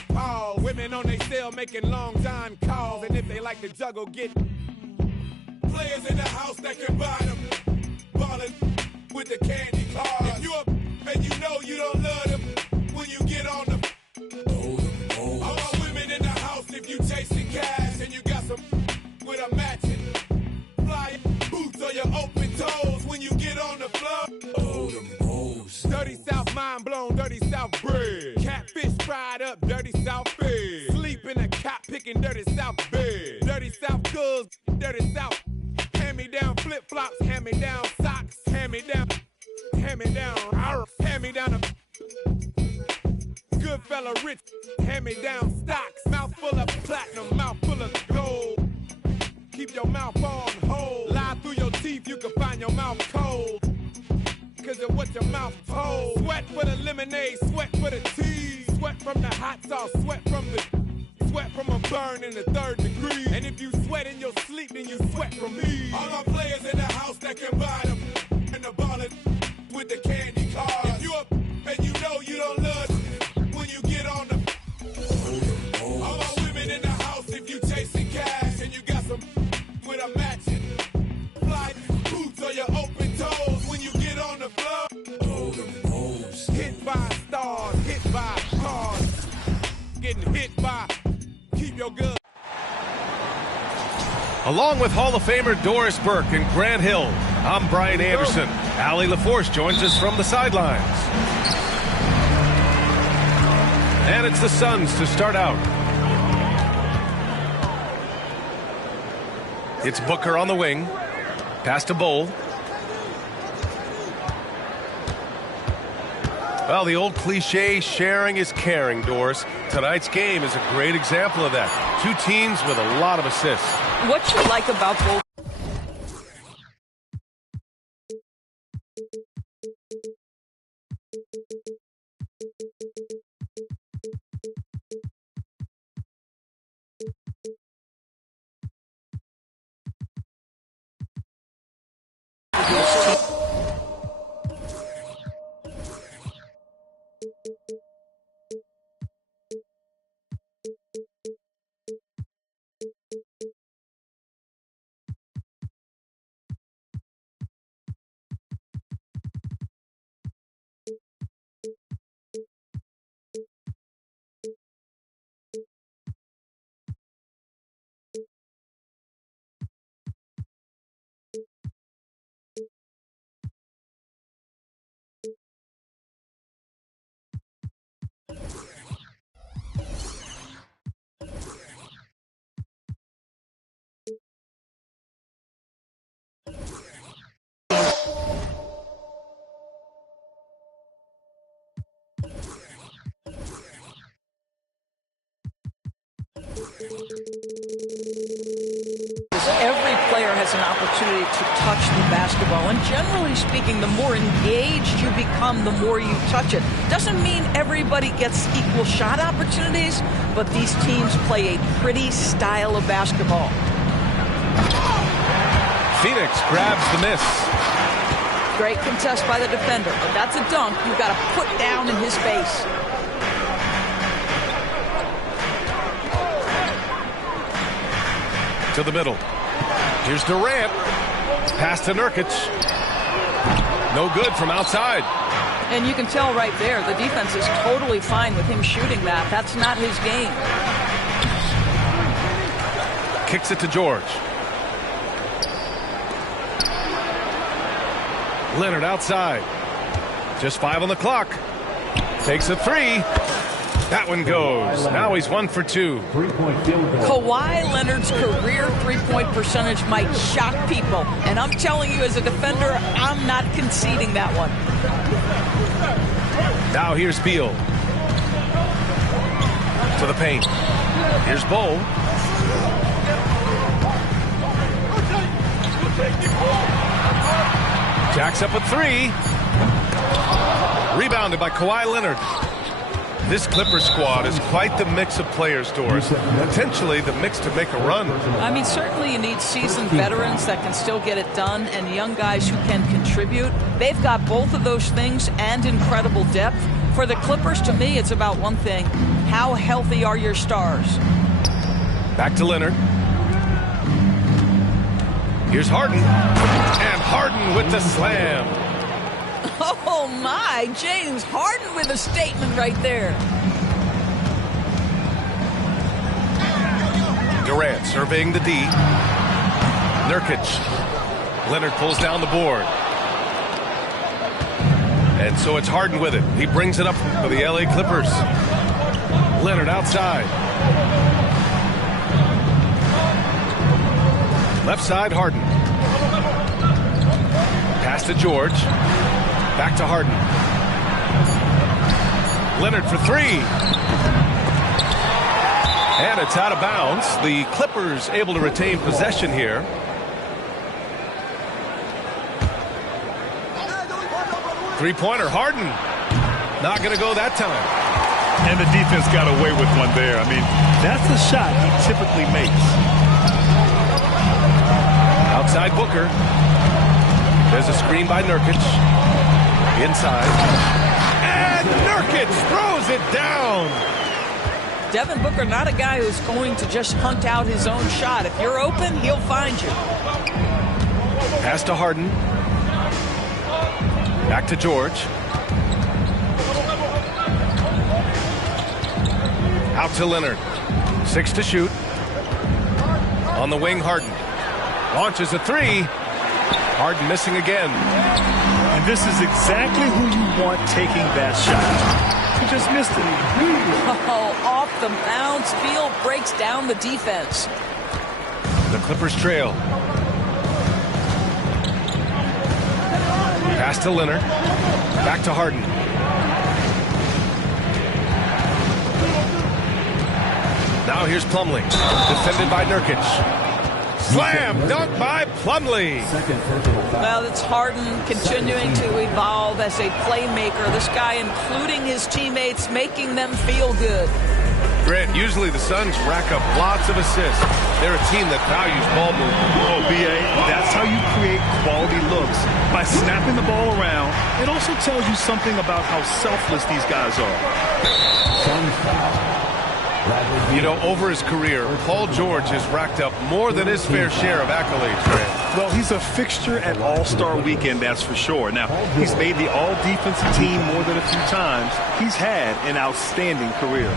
pause. Women on they cell making Long John calls. And if they like to juggle, get players in the house that can buy them. Ballin' with the candy cars. If you up and you know you don't love them, when you get on the all my women in the house, if you chasing cash and you got some with a matching fly boots or your open toes, when you get on the floor. Dirty South mind blown, dirty South bread. Catfish fried up, dirty South fed. Sleep in a cot picking dirty South bed. Dirty South goods, dirty South. Hand me down flip flops, hand me down socks, hand me down, hand me down a good fella rich, hand me down stocks. Mouth full of platinum, mouth full of gold. Keep your mouth on hold. Lie through your teeth, you can find your mouth cold. Cause of what your mouth told. Sweat for the lemonade, sweat for the tea. Sweat from the hot sauce, sweat from a burn in the 3rd degree. And if you sweat in your sleep, then you sweat from me. All my players in the house that can buy them. And the ballin' with the candy cars. If you up and you know you don't love when you get on the all my women in the house, if you chasing cash and you got some with a matching fly boots or your open toes, when you get on the floor. Hit by stars, hit by cars, getting hit by keep your gun. Along with Hall of Famer Doris Burke and Grant Hill, I'm Brian Anderson. Allie LaForce joins us from the sidelines. And it's the Suns to start out. It's Booker on the wing. Pass to Bowl. Well, the old cliche, sharing is caring, Doris. Tonight's game is a great example of that. Two teams with a lot of assists. What you like about both? Every player has an opportunity to touch the basketball, and generally speaking, the more engaged you become, the more you touch it. Doesn't mean everybody gets equal shot opportunities, but these teams play a pretty style of basketball. Phoenix grabs the miss. Great contest by the defender, but that's a dunk you've got to put down in his face. To the middle. Here's Durant. Pass to Nurkic. No good from outside. And you can tell right there, the defense is totally fine with him shooting that. That's not his game. Kicks it to George. Leonard outside. Just 5 on the clock. Takes a 3. That one goes. Now he's 1 for 2. Kawhi Leonard's career three-point percentage might shock people. And I'm telling you, as a defender, I'm not conceding that one. Now here's Beal. To the paint. Here's Bowl. Jacks up a 3. Rebounded by Kawhi Leonard. This Clippers squad is quite the mix of players, Doris. Potentially the mix to make a run. I mean, certainly you need seasoned veterans that can still get it done and young guys who can contribute. They've got both of those things and incredible depth. For the Clippers, to me, it's about one thing. How healthy are your stars? Back to Leonard. Here's Harden. And Harden with the slam. Oh, my. James Harden with a statement right there. Durant surveying the D. Nurkic. Leonard pulls down the board. And so it's Harden with it. He brings it up for the LA Clippers. Leonard outside. Left side, Harden. Pass to George. Back to Harden. Leonard for 3. And it's out of bounds. The Clippers able to retain possession here. Three-pointer, Harden. Not going to go that time. And the defense got away with one there. I mean, that's the shot he typically makes. Outside Booker. There's a screen by Nurkic. Inside. And Nurkic throws it down. Devin Booker, not a guy who's going to just hunt out his own shot. If you're open, he'll find you. Pass to Harden. Back to George. Out to Leonard. 6 to shoot. On the wing, Harden. Launches a three. Harden missing again. And this is exactly who you want taking that shot. He just missed it. Oh, off the bounce. Field breaks down the defense. The Clippers trail. Pass to Leonard. Back to Harden. Now here's Plumlee. Defended by Nurkic. Slam dunk by Plumlee. Well, it's Harden continuing to evolve as a playmaker. This guy, including his teammates, making them feel good. Grant, usually the Suns rack up lots of assists. They're a team that values ball movement. Oh, B.A., that's how you create quality looks. By snapping the ball around, it also tells you something about how selfless these guys are. You know, over his career, Paul George has racked up more than his fair share of accolades, Grant. Well, he's a fixture at All-Star Weekend, that's for sure. Now, he's made the All-Defensive team more than a few times. He's had an outstanding career.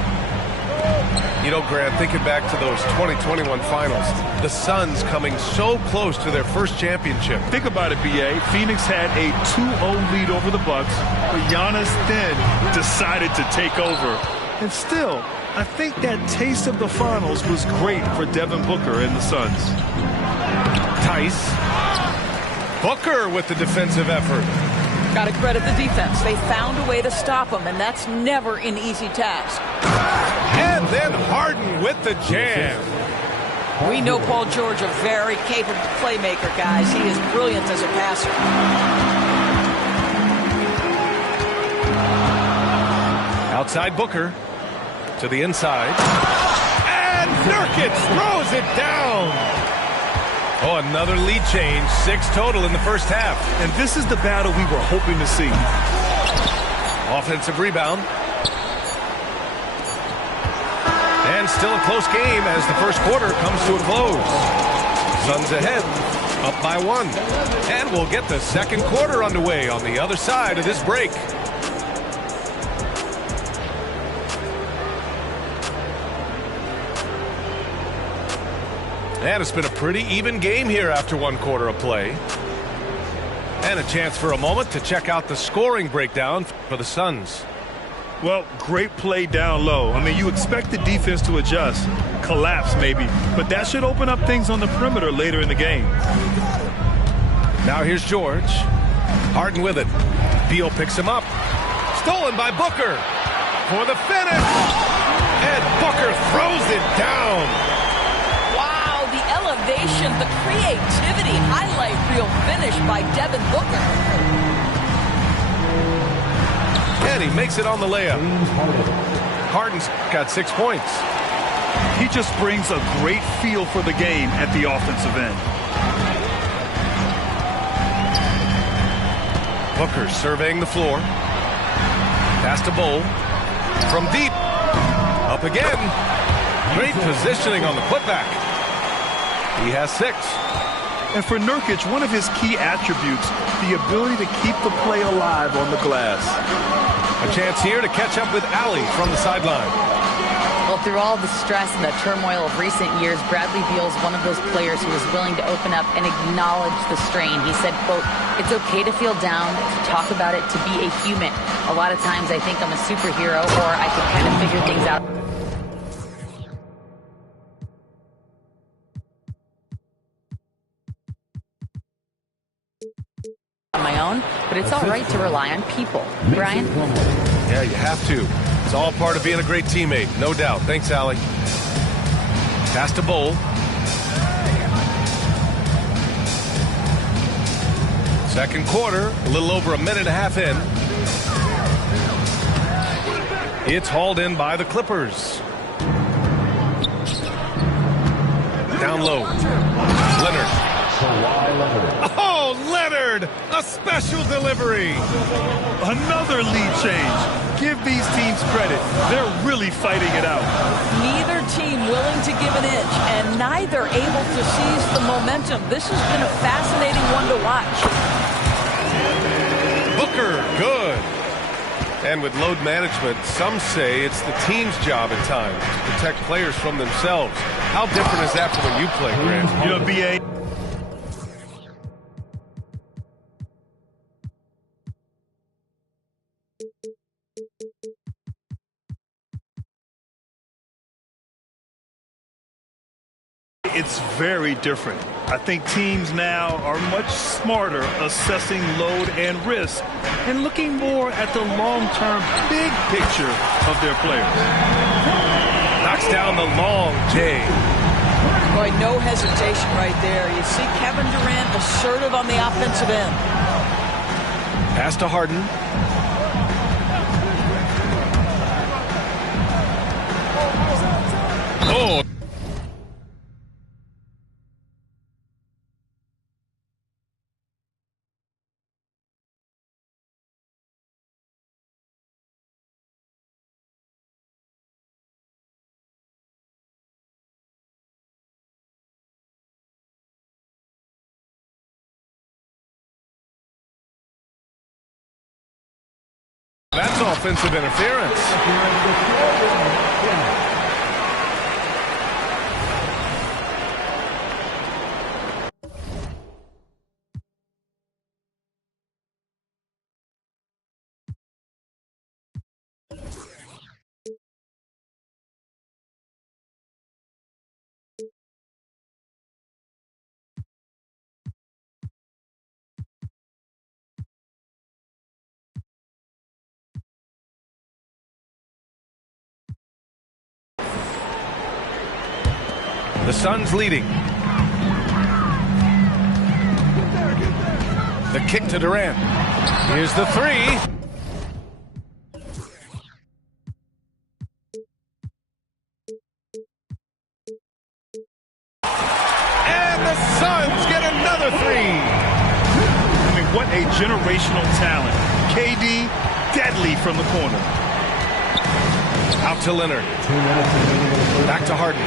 You know, Grant, thinking back to those 2021 finals, the Suns coming so close to their first championship. Think about it, B.A. Phoenix had a 2-0 lead over the Bucks, but Giannis then decided to take over. And still, I think that taste of the finals was great for Devin Booker and the Suns. Tice. Booker with the defensive effort. Got to credit the defense. They found a way to stop him, and that's never an easy task. And then Harden with the jam. We know Paul George, a very capable playmaker, guys. He is brilliant as a passer. Outside Booker. To the inside. And Nurkic throws it down. Oh, another lead change. 6 total in the first half. And this is the battle we were hoping to see. Offensive rebound. And still a close game as the first quarter comes to a close. Suns ahead, up by 1. And we'll get the second quarter underway on the other side of this break. And it's been a pretty even game here after 1 quarter of play. And a chance for a moment to check out the scoring breakdown for the Suns. Well, great play down low. I mean, you expect the defense to adjust, collapse maybe, but that should open up things on the perimeter later in the game. Now here's George. Harden with it. Beal picks him up. Stolen by Booker for the finish. And Booker throws it down. The creativity, highlight reel finish by Devin Booker. And he makes it on the layup. Harden's got 6 points. He just brings a great feel for the game at the offensive end. Booker surveying the floor. Pass to Bowl. From deep. Up again. Great positioning on the putback. He has 6. And for Nurkic, one of his key attributes, the ability to keep the play alive on the glass. A chance here to catch up with Allie from the sideline. Well, through all the stress and the turmoil of recent years, Bradley Beal's one of those players who is willing to open up and acknowledge the strain. He said, quote, "It's okay to feel down, to talk about it, to be a human. A lot of times I think I'm a superhero or I can kind of figure things out on my own, but it's all right to rely on people." Brian? Yeah, you have to. It's all part of being a great teammate, no doubt. Thanks, Allie. Pass to Bowl. Second quarter, a little over a minute and a half in. It's hauled in by the Clippers. Down low. Leonard. Oh, Leonard! A special delivery. Another lead change. Give these teams credit. They're really fighting it out. Neither team willing to give an inch, and neither able to seize the momentum. This has been a fascinating one to watch. Booker, good. And with load management, some say it's the team's job at times to protect players from themselves. How different is that from when you play, Grant? You know, B.A., It's very different. I think teams now are much smarter assessing load and risk and looking more at the long-term big picture of their players. Knocks down the long J. Boy, no hesitation right there. You see Kevin Durant assertive on the offensive end. Pass to Harden. Oh. That's offensive interference. The Suns leading. The kick to Durant. Here's the three. And the Suns get another three. I mean, what a generational talent. KD, deadly from the corner. Out to Leonard. Back to Harden.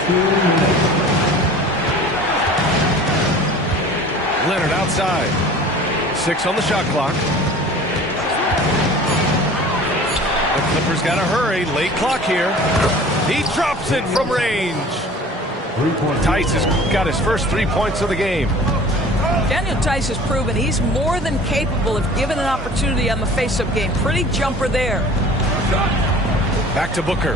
Leonard outside. 6 on the shot clock. The Clippers got to hurry. Late clock here. He drops it from range. Tice has got his first 3 points of the game. Daniel Tice has proven he's more than capable of given an opportunity on the face-up game. Pretty jumper there. Back to Booker.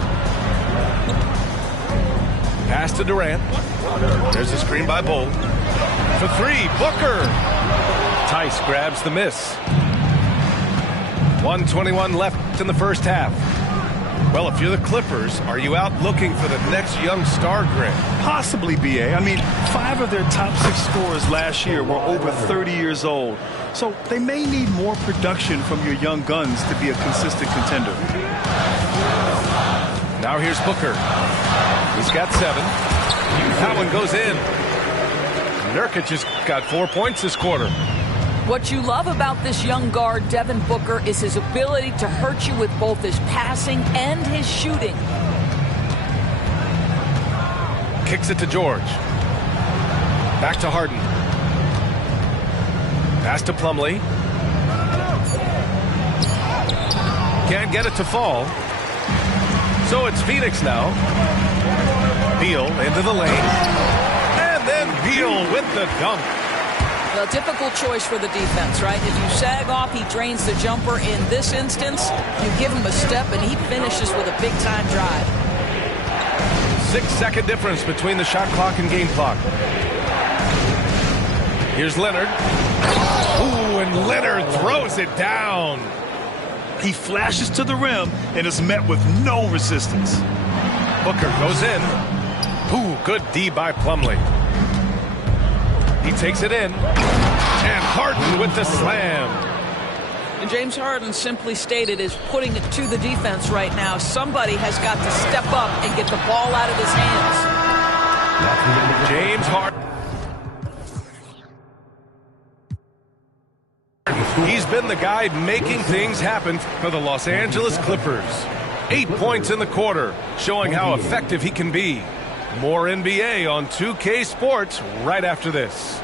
Pass to Durant. There's a screen by Bull. For 3, Booker. Tice grabs the miss. 1:21 left in the first half. Well, if you're the Clippers, are you out looking for the next young star, Grant? Possibly, B.A. I mean, 5 of their top 6 scorers last year were over 30 years old. So they may need more production from your young guns to be a consistent contender. Now here's Booker. He's got 7. That one goes in. Nurkic has got 4 points this quarter. What you love about this young guard, Devin Booker, is his ability to hurt you with both his passing and his shooting. Kicks it to George. Back to Harden. Pass to Plumlee. Can't get it to fall. So it's Phoenix now. Beal into the lane. And then Beal with the dunk. A difficult choice for the defense, right? If you sag off, he drains the jumper. In this instance, you give him a step, and he finishes with a big-time drive. 6-second difference between the shot clock and game clock. Here's Leonard. Ooh, and Leonard throws it down. He flashes to the rim and is met with no resistance. Booker goes in. Ooh, good D by Plumlee. He takes it in. And Harden with the slam. And James Harden, simply stated, is putting it to the defense right now. Somebody has got to step up and get the ball out of his hands. James Harden. He's been the guy making things happen for the Los Angeles Clippers. 8 points in the quarter, showing how effective he can be. More NBA on 2K Sports right after this.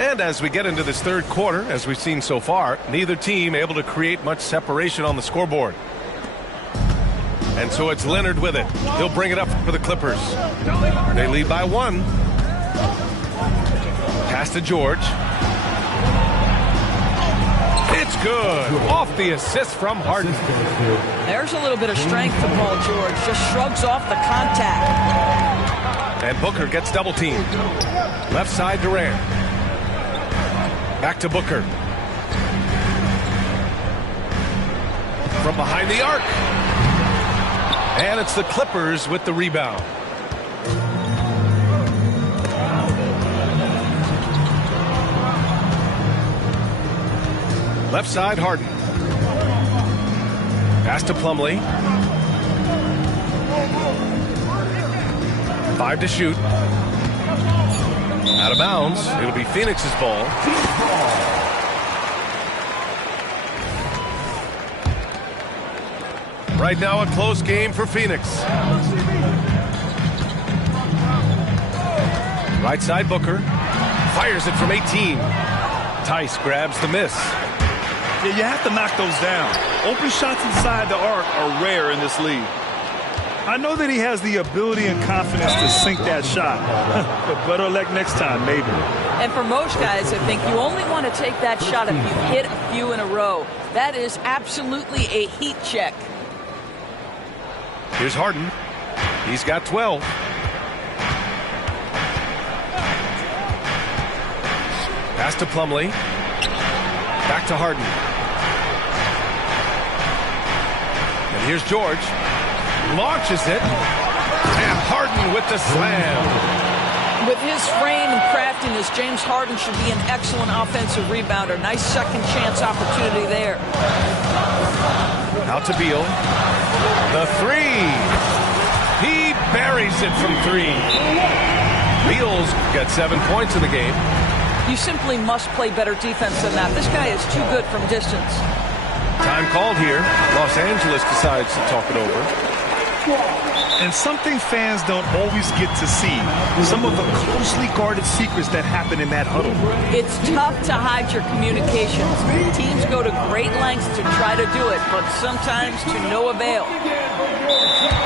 And as we get into this third quarter, as we've seen so far, neither team able to create much separation on the scoreboard. And so it's Leonard with it. He'll bring it up for the Clippers. They lead by 1. Pass to George. It's good. Off the assist from Harden. There's a little bit of strength to Paul George. Just shrugs off the contact. And Booker gets double teamed. Left side Durant. Back to Booker. From behind the arc. And it's the Clippers with the rebound. Left side, Harden. Pass to Plumlee. 5 to shoot. Out of bounds. It'll be Phoenix's ball. Right now, a close game for Phoenix. Right side, Booker. Fires it from 18. Tice grabs the miss. Yeah, you have to knock those down. Open shots inside the arc are rare in this league. I know that he has the ability and confidence to sink that shot. But better luck next time, maybe. And for most guys, I think you only want to take that shot if you hit a few in a row. That is absolutely a heat check. Here's Harden. He's got 12. Pass to Plumlee. Back to Harden. And here's George. Launches it. And Harden with the slam. With his frame and craftiness, James Harden should be an excellent offensive rebounder. Nice second chance opportunity there. Out to Beal. The 3. He buries it from 3. Beal's got 7 points in the game. You simply must play better defense than that. This guy is too good from distance. Time called here. Los Angeles decides to talk it over. And something fans don't always get to see. Some of the closely guarded secrets that happen in that huddle. It's tough to hide your communications. Teams go to great lengths to try to do it, but sometimes to no avail.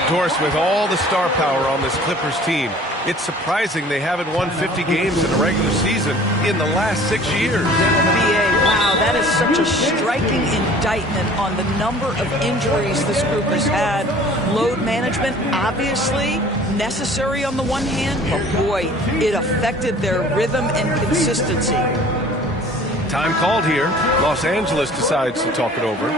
Doris, with all the star power on this Clippers team, it's surprising they haven't won 50 games in a regular season in the last 6 years. BA, wow, that is such a striking indictment on the number of injuries this group has had. Load management, obviously necessary on the one hand, but boy, it affected their rhythm and consistency. Time called here. Los Angeles decides to talk it over.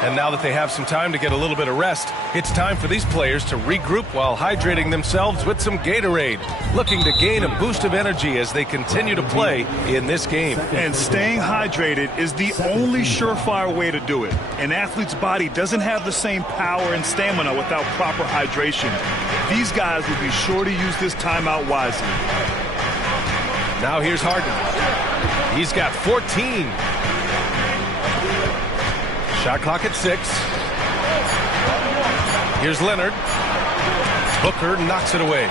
And now that they have some time to get a little bit of rest, it's time for these players to regroup while hydrating themselves with some Gatorade, looking to gain a boost of energy as they continue to play in this game. And staying hydrated is the only surefire way to do it. An athlete's body doesn't have the same power and stamina without proper hydration. These guys will be sure to use this timeout wisely. Now here's Harden. He's got 14. Shot clock at 6. Here's Leonard. Booker knocks it away.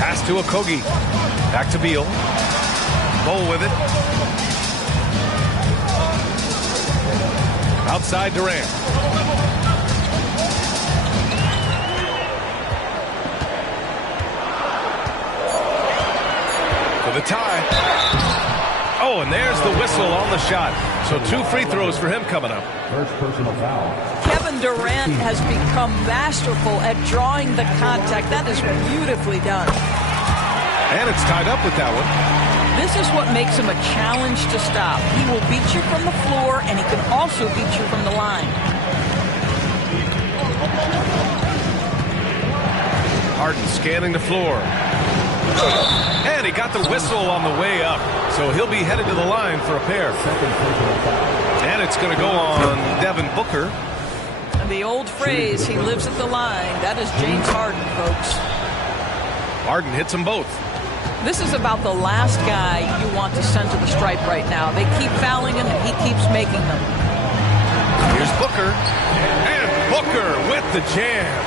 Pass to Okogie. Back to Beal. Bowl with it. Outside Durant. For the tie. Oh, and there's the whistle on the shot. So 2 free throws for him coming up. First personal foul. Kevin Durant has become masterful at drawing the contact. That is beautifully done. And it's tied up with that one. This is what makes him a challenge to stop. He will beat you from the floor, and he can also beat you from the line. Harden scanning the floor. And he got the whistle on the way up. So he'll be headed to the line for a pair. And it's going to go on Devin Booker. And the old phrase, he lives at the line. That is James Harden, folks. Harden hits them both. This is about the last guy you want to send to the stripe right now. They keep fouling him, and he keeps making them. Here's Booker. And Booker with the jam.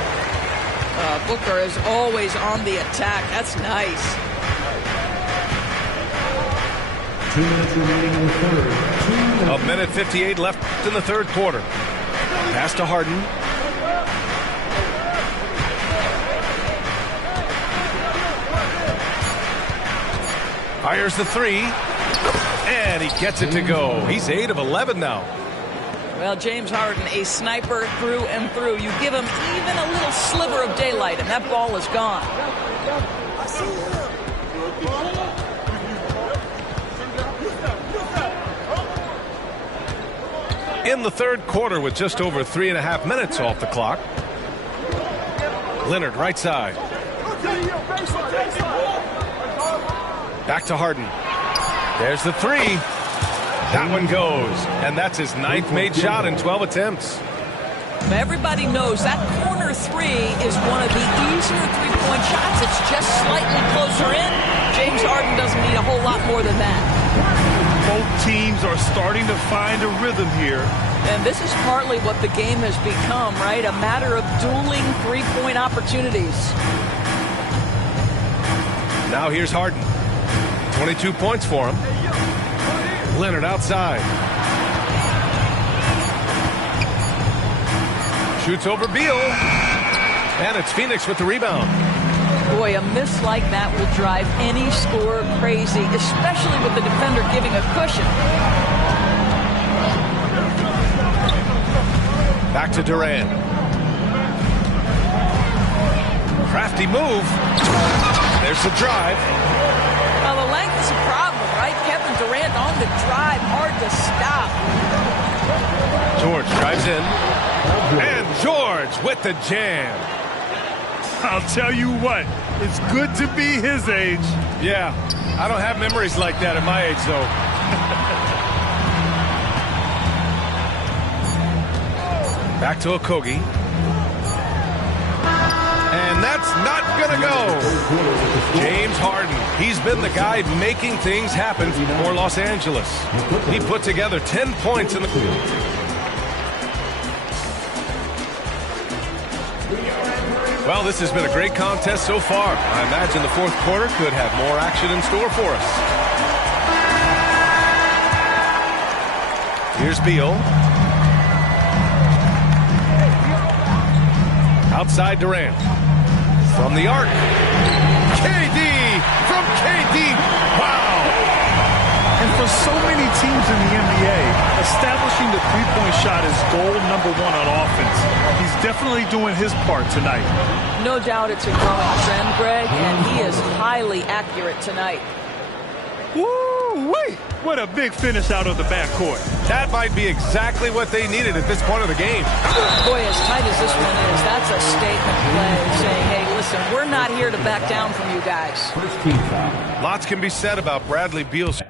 Booker is always on the attack. That's nice. 2 minutes remaining in the third. A minute 58 left in the third quarter. Pass to Harden. Fires the three. And he gets it to go. He's 8 of 11 now. Well, James Harden, a sniper through and through. You give him even a little sliver of daylight, and that ball is gone. In the third quarter with just over 3.5 minutes off the clock. Leonard, right side. Back to Harden. There's the three. That one goes. And that's his 9th made shot in 12 attempts. Everybody knows that corner three is one of the easier three-point shots. It's just slightly closer in. James Harden doesn't need a whole lot more than that. Both teams are starting to find a rhythm here. And this is partly what the game has become, right? A matter of dueling three-point opportunities. Now here's Harden. 22 points for him. Leonard outside. Shoots over Beal. And it's Phoenix with the rebound. Boy, a miss like that will drive any scorer crazy, especially with the defender giving a cushion. Back to Durant. Crafty move. There's the drive. Well, the length is a problem, right? Kevin Durant on the drive, hard to stop. George drives in. And George with the jam. I'll tell you what, it's good to be his age. Yeah, I don't have memories like that at my age, though. Back to Okogie. And that's not going to go. James Harden, he's been the guy making things happen for Los Angeles. He put together 10 points in the... Well, this has been a great contest so far. I imagine the fourth quarter could have more action in store for us. Here's Beal. Outside Durant. From the arc. KD from KD. Wow. And for so many teams in the NBA, establishing the three-point shot is goal number 1 on offense. He's definitely doing his part tonight. No doubt it's a growing trend, Greg, and he is highly accurate tonight. Woo-wee! What a big finish out of the backcourt. That might be exactly what they needed at this point of the game. Boy, as tight as this one is, that's a statement play saying, hey, listen, we're not here to back down from you guys. First team foul. Lots can be said about Bradley Beal's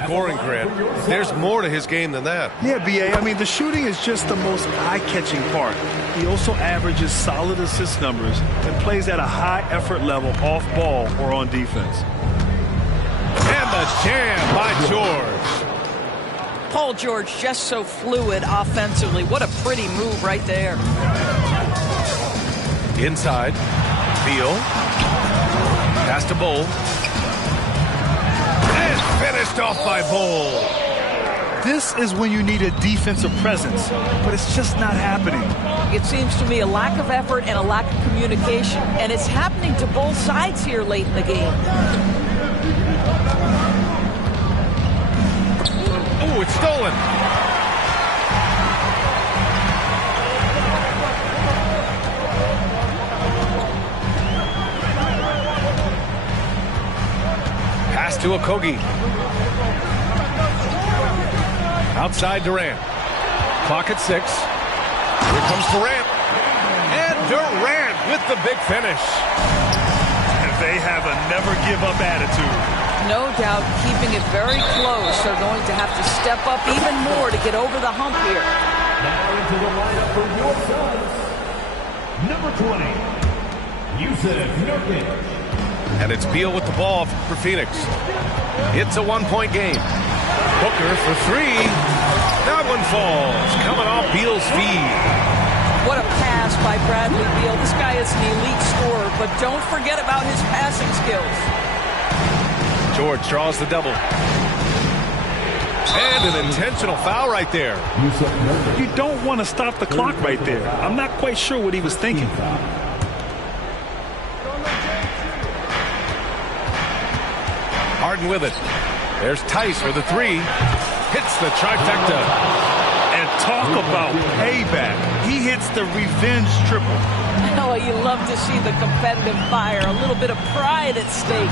scoring grid. There's more to his game than that. Yeah, B.A., I mean, the shooting is just the most eye-catching part. He also averages solid assist numbers and plays at a high effort level off ball or on defense. And the jam by George. Paul George just so fluid offensively. What a pretty move right there. Inside. Beal. Pass to Bull. Finished off by Bull. This is when you need a defensive presence, but it's just not happening. It seems to me a lack of effort and a lack of communication, and it's happening to both sides here late in the game. Oh, it's stolen. Pass to Okogie. Outside Durant. Clock at 6. Here comes Durant. And Durant with the big finish. And they have a never-give-up attitude. No doubt keeping it very close. They're going to have to step up even more to get over the hump here. Now into the lineup for your Suns. Number 20, Yusuf Nurkic. And it's Beal with the ball for Phoenix. It's a one-point game. Booker for 3. That one falls. Coming off Beal's feed. What a pass by Bradley Beal. This guy is an elite scorer, but don't forget about his passing skills. George draws the double. And an intentional foul right there. You don't want to stop the clock right there. I'm not quite sure what he was thinking. Harden with it. There's Tice for the three. Hits the trifecta. And talk about payback. He hits the revenge triple. Oh, you love to see the competitive fire. A little bit of pride at stake.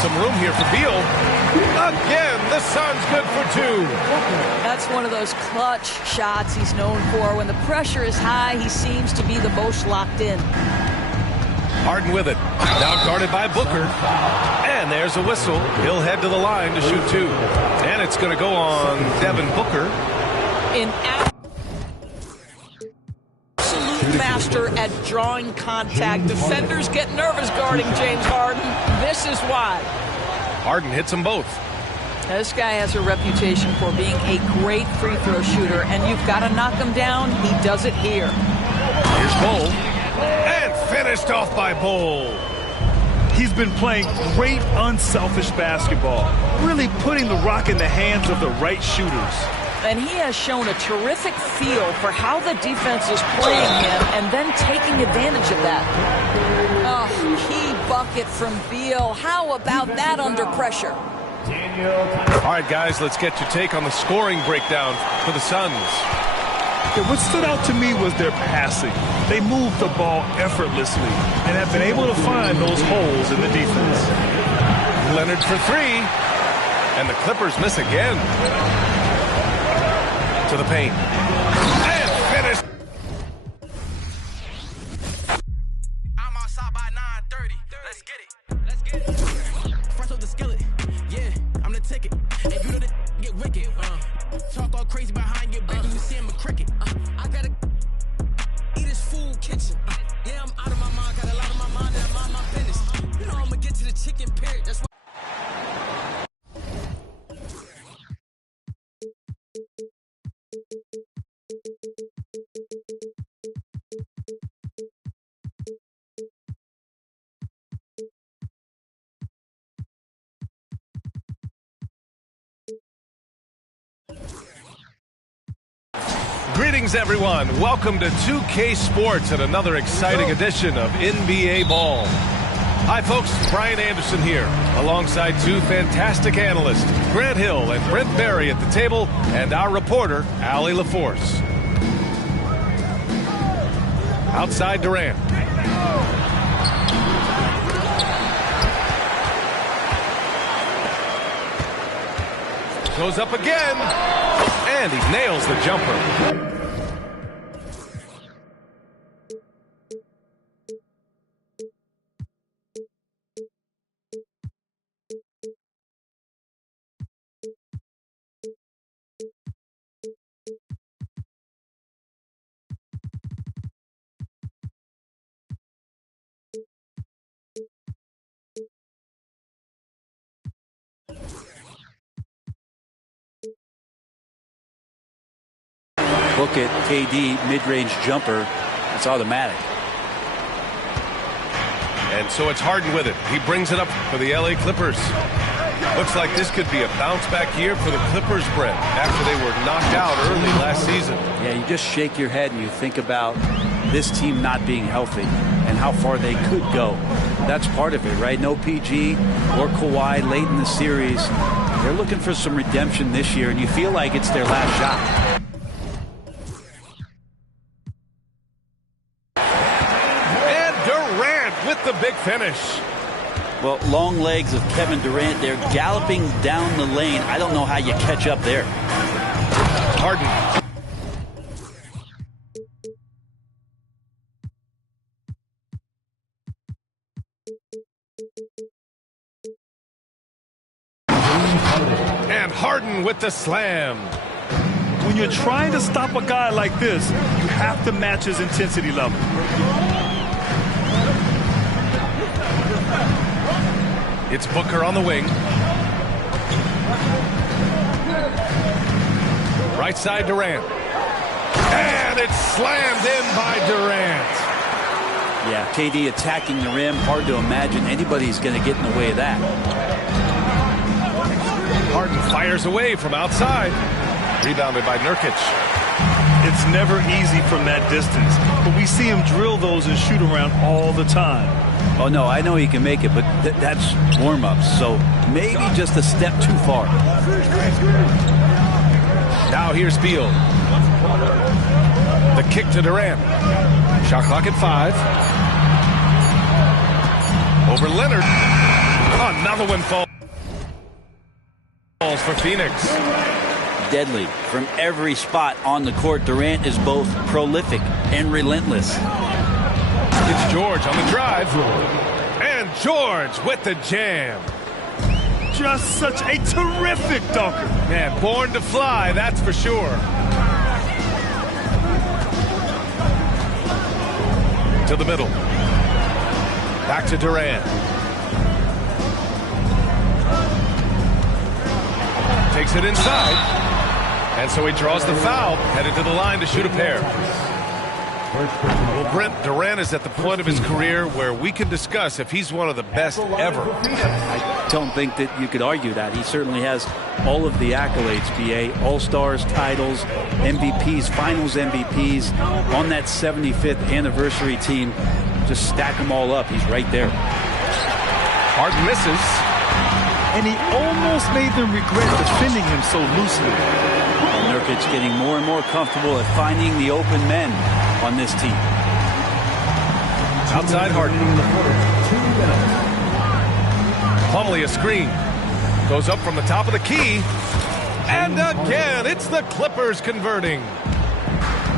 Some room here for Beal. Again, the Suns good for two. That's one of those clutch shots he's known for. When the pressure is high, he seems to be the most locked in. Harden with it. Now guarded by Booker. And there's a whistle. He'll head to the line to shoot two. And it's going to go on Devin Booker. In absolute master at drawing contact. Defenders get nervous guarding James Harden. This is why. Harden hits them both. Now, this guy has a reputation for being a great free throw shooter, and you've got to knock him down. He does it here. Here's Bol. And finished off by Bol. He's been playing great unselfish basketball, really putting the rock in the hands of the right shooters. And he has shown a terrific feel for how the defense is playing him and then taking advantage of that. Oh, key bucket from Beal. How about that under pressure? All right, guys, let's get your take on the scoring breakdown for the Suns. What stood out to me was their passing. They moved the ball effortlessly and have been able to find those holes in the defense. Leonard for three. And the Clippers miss again. To the paint. And finish. I'm outside by 9:30. Let's get it. Let's get it. Fresh off the skillet. Yeah, I'm the ticket. And you know that get wicked. Talk all crazy behind your back when you see him a cricket. I gotta eat his food kitchen. Yeah, I'm out of my mind. Got a lot of my mind and I'm on my business. You know I'm gonna get to the chicken period. That's why. Greetings, everyone. Welcome to 2K Sports and another exciting edition of NBA Ball. Hi, folks. Brian Anderson here, alongside two fantastic analysts, Grant Hill and Brent Barry at the table, and our reporter, Allie LaForce. Outside Durant. Goes up again. And he nails the jumper. Look at KD mid-range jumper. It's automatic. And so it's Harden with it. He brings it up for the LA Clippers. Looks like this could be a bounce-back year for the Clippers, Brent, after they were knocked out early last season. Yeah, you just shake your head and you think about this team not being healthy and how far they could go. That's part of it, right? No PG or Kawhi late in the series. They're looking for some redemption this year, and you feel like it's their last shot. With the big finish. Well, long legs of Kevin Durant. They're galloping down the lane. I don't know how you catch up there. Harden. And Harden with the slam. When you're trying to stop a guy like this, you have to match his intensity level. It's Booker on the wing. Right side Durant. And And it's slammed in by Durant. Yeah, KD attacking the rim. Hard to imagine anybody's going to get in the way of that. Harden fires away from outside. Rebounded by Nurkic. It's never easy from that distance, but we see him drill those and shoot around all the time. Oh, no, I know he can make it, but that's warm-ups, so maybe just a step too far. Now here's Beal. The kick to Durant. Shot clock at 5. Over Leonard. Another one falls for Phoenix. Deadly. From every spot on the court, Durant is both prolific and relentless. It's George on the drive. And George with the jam. Just such a terrific dunker. Man, born to fly, that's for sure. To the middle. Back to Durant. Takes it inside. And so he draws the foul, headed to the line to shoot a pair. Well, Brent, Durant is at the point of his career where we can discuss if he's one of the best ever. I don't think that you could argue that. He certainly has all of the accolades, BA. All-Stars, titles, MVPs, Finals MVPs on that 75th anniversary team. Just stack them all up. He's right there. Harden misses. And he almost made them regret defending him so loosely. Nurkic getting more and more comfortable at finding the open men on this team. Outside Harden. Plumlee a screen. Goes up from the top of the key. And again, it's the Clippers converting.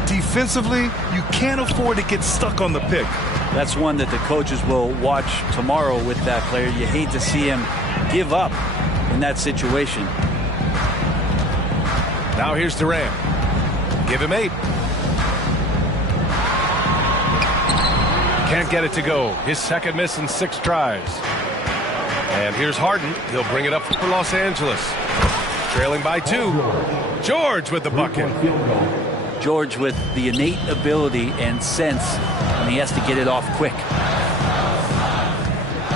Defensively, you can't afford to get stuck on the pick. That's one that the coaches will watch tomorrow with that player. You hate to see him give up in that situation. Now here's Durant. Give him 8. Can't get it to go. His second miss in 6 tries. And here's Harden. He'll bring it up for Los Angeles. Trailing by 2. George with the bucket. George with the innate ability and sense, and he has to get it off quick.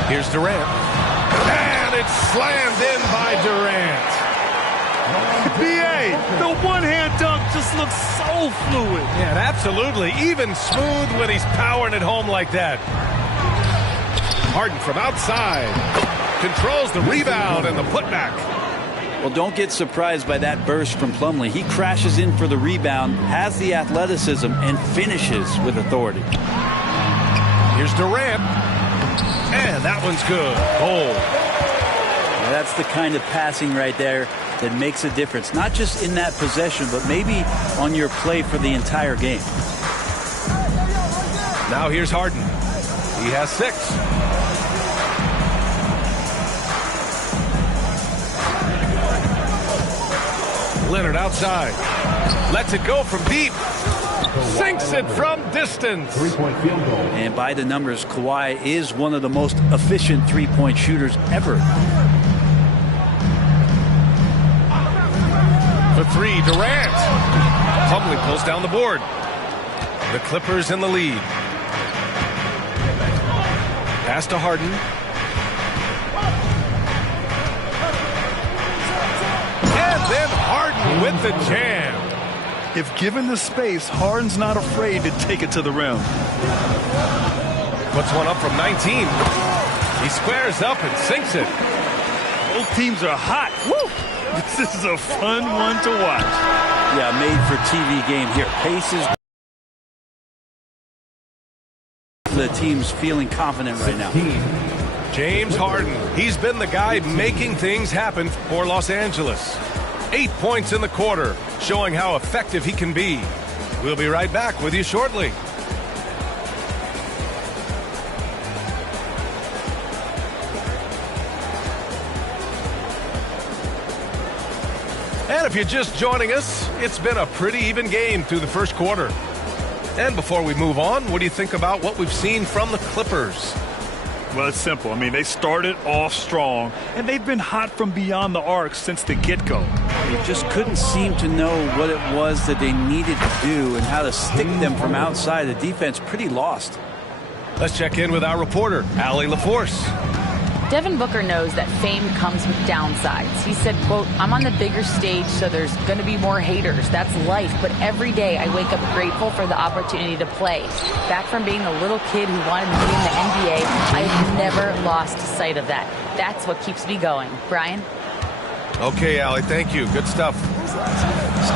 Here's Durant. And it's slammed in by Durant. BA, the one-hand dunk just looks so fluid. Yeah, absolutely. Even smooth when he's powering it home like that. Harden from outside. Controls the rebound and the putback. Well, don't get surprised by that burst from Plumlee. He crashes in for the rebound, has the athleticism, and finishes with authority. Here's Durant. And that one's good. Goal. Now, that's the kind of passing right there that makes a difference. Not just in that possession, but maybe on your play for the entire game. Now here's Harden. He has 6. Leonard outside. Lets it go from deep. Sinks it from distance. And by the numbers, Kawhi is one of the most efficient three-point shooters ever. For 3, Durant. Plumlee pulls down the board. The Clippers in the lead. Pass to Harden. And then Harden with the jam. If given the space, Harden's not afraid to take it to the rim. Puts one up from 19. He squares up and sinks it. Both teams are hot. Woo! This is a fun one to watch. Yeah, made for TV game here. Pace is. The team's feeling confident right now. James Harden. He's been the guy making things happen for Los Angeles. 8 points in the quarter, showing how effective he can be. We'll be right back with you shortly. And if you're just joining us, it's been a pretty even game through the first quarter. And before we move on, what do you think about what we've seen from the Clippers? Well, it's simple. I mean, they started off strong, and they've been hot from beyond the arc since the get-go. They just couldn't seem to know what it was that they needed to do and how to stick them from outside. The defense pretty lost. Let's check in with our reporter, Allie LaForce. Devin Booker knows that fame comes with downsides. He said, quote, I'm on the bigger stage, so there's going to be more haters. That's life. But every day I wake up grateful for the opportunity to play. Back from being a little kid who wanted to be in the NBA, I've never lost sight of that. That's what keeps me going. Brian? Okay, Allie, thank you. Good stuff.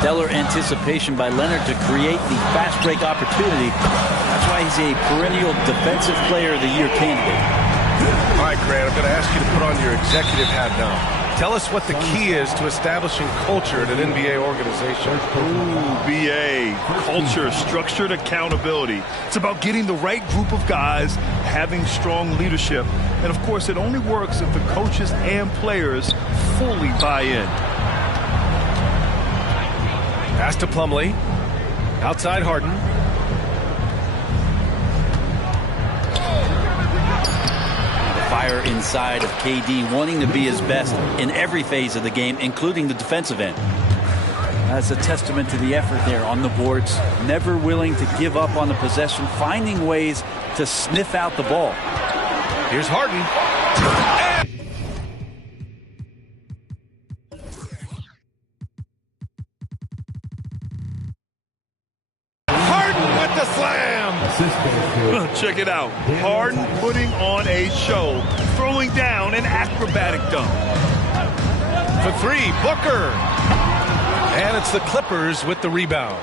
Stellar anticipation by Leonard to create the fast break opportunity. That's why he's a perennial Defensive Player of the Year candidate. All right, Grant, I'm going to ask you to put on your executive hat now. Tell us what the key is to establishing culture at an NBA organization. Ooh, BA. Culture, structured accountability. It's about getting the right group of guys, having strong leadership. And, of course, it only works if the coaches and players fully buy in. Pass to Plumlee. Outside Harden. Fire inside of KD, wanting to be his best in every phase of the game, including the defensive end. That's a testament to the effort there on the boards. Never willing to give up on the possession, finding ways to sniff out the ball. Here's Harden. Harden with the slam. Check it out. Harden putting on a show, throwing down an acrobatic dunk. For three, Booker. And it's the Clippers with the rebound.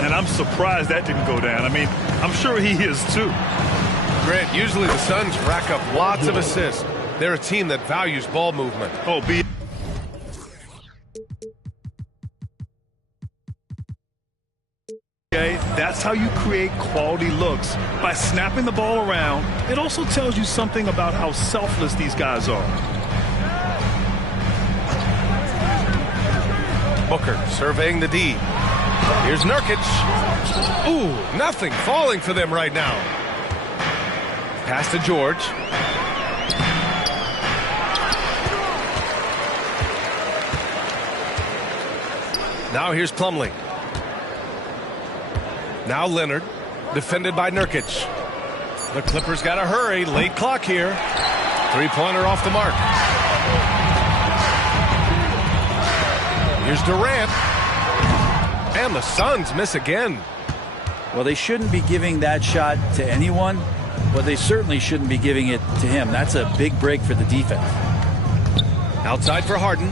And I'm surprised that didn't go down. I mean, I'm sure he is too. Grant, usually the Suns rack up lots of assists. They're a team that values ball movement. Oh, that's how you create quality looks, by snapping the ball around. It also tells you something about how selfless these guys are. Booker surveying the D. Here's Nurkic. Ooh, nothing falling for them right now. Pass to George. Now here's Plumlee. Now Leonard, defended by Nurkic. The Clippers got to hurry. Late clock here. Three-pointer off the mark. Here's Durant. And the Suns miss again. Well, they shouldn't be giving that shot to anyone, but they certainly shouldn't be giving it to him. That's a big break for the defense. Outside for Harden.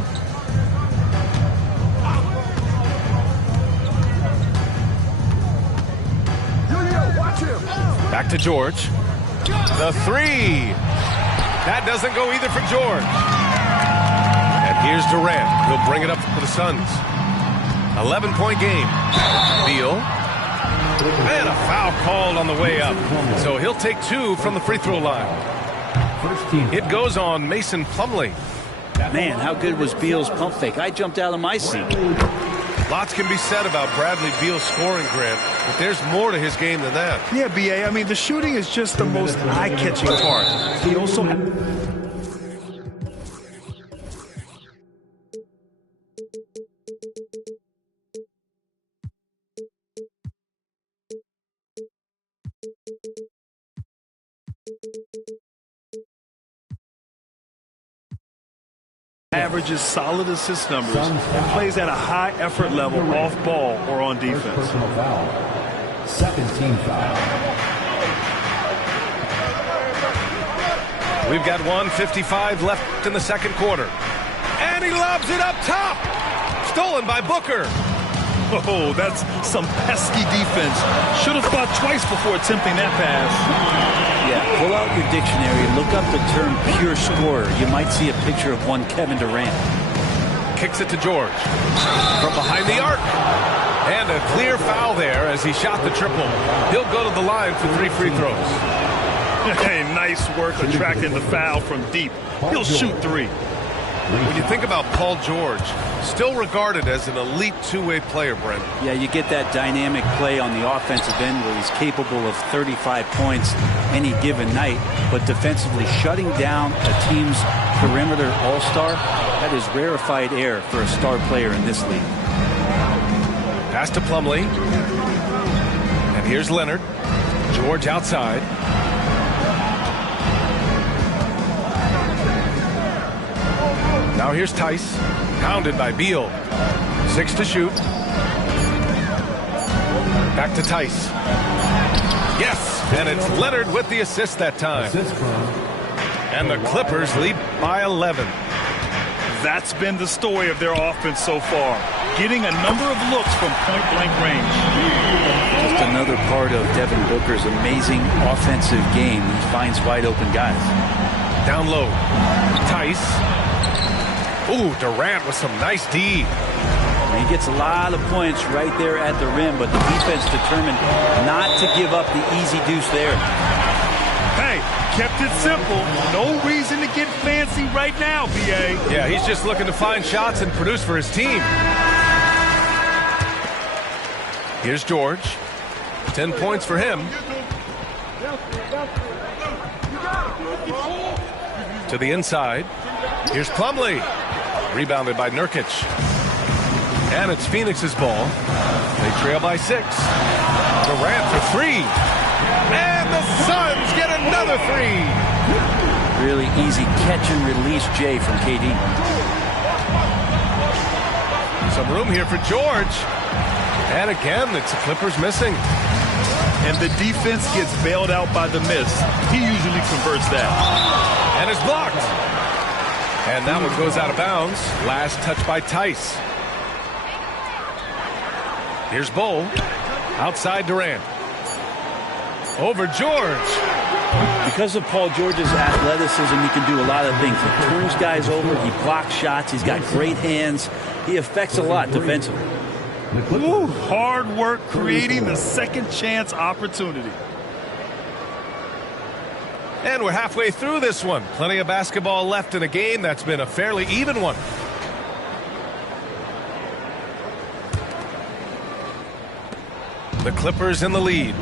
Back to George. The three. That doesn't go either for George. And here's Durant. He'll bring it up for the Suns. 11-point game. Beal. And a foul called on the way up. So he'll take two from the free throw line. It goes on Mason Plumlee. Man, how good was Beal's pump fake? I jumped out of my seat. Lots can be said about Bradley Beal's scoring, Grant, but there's more to his game than that. Yeah, BA, I mean, the shooting is just the most eye-catching part. He also... averages solid assist numbers and plays at a high effort level off ball or on defense. Personal foul. Second team foul. We've got 1:55 left in the second quarter. And he lobs it up top. Stolen by Booker. Oh, that's some pesky defense. Should have thought twice before attempting that pass. Yeah, pull out your dictionary and look up the term pure scorer. You might see a picture of one Kevin Durant. Kicks it to George. From behind the arc. And a clear foul there as he shot the triple. He'll go to the line for 3 free throws. Hey, nice work attracting the foul from deep. He'll shoot 3. When you think about Paul George, still regarded as an elite two-way player, Brent. Yeah, you get that dynamic play on the offensive end where he's capable of 35 points any given night, but defensively shutting down a team's perimeter all-star, that is rarefied air for a star player in this league. Pass to Plumlee. And here's Leonard. George outside. Now here's Tice. Pounded by Beal. 6 to shoot. Back to Tice. Yes! And it's Leonard with the assist that time. And the Clippers lead by 11. That's been the story of their offense so far. Getting a number of looks from point-blank range. Just another part of Devin Booker's amazing offensive game. He finds wide-open guys. Down low. Tice. Ooh, Durant with some nice D. He gets a lot of points right there at the rim, but the defense determined not to give up the easy deuce there. Hey, kept it simple. No reason to get fancy right now, B.A. Yeah, he's just looking to find shots and produce for his team. Here's George. 10 points for him. To the inside. Here's Plumlee. Rebounded by Nurkic. And it's Phoenix's ball. They trail by 6. Durant for 3. And the Suns get another 3. Really easy catch and release, Jay, from KD. Some room here for George. And again, it's the Clippers missing. And the defense gets bailed out by the miss. He usually converts that. And it's blocked. And that one goes out of bounds. Last touch by Tice. Here's Bull. Outside Durant. Over George. Because of Paul George's athleticism, he can do a lot of things. He turns guys over. He blocks shots. He's got great hands. He affects a lot defensively. Ooh, hard work creating the second chance opportunity. And we're halfway through this one. Plenty of basketball left in a game that's been a fairly even one. The Clippers in the lead.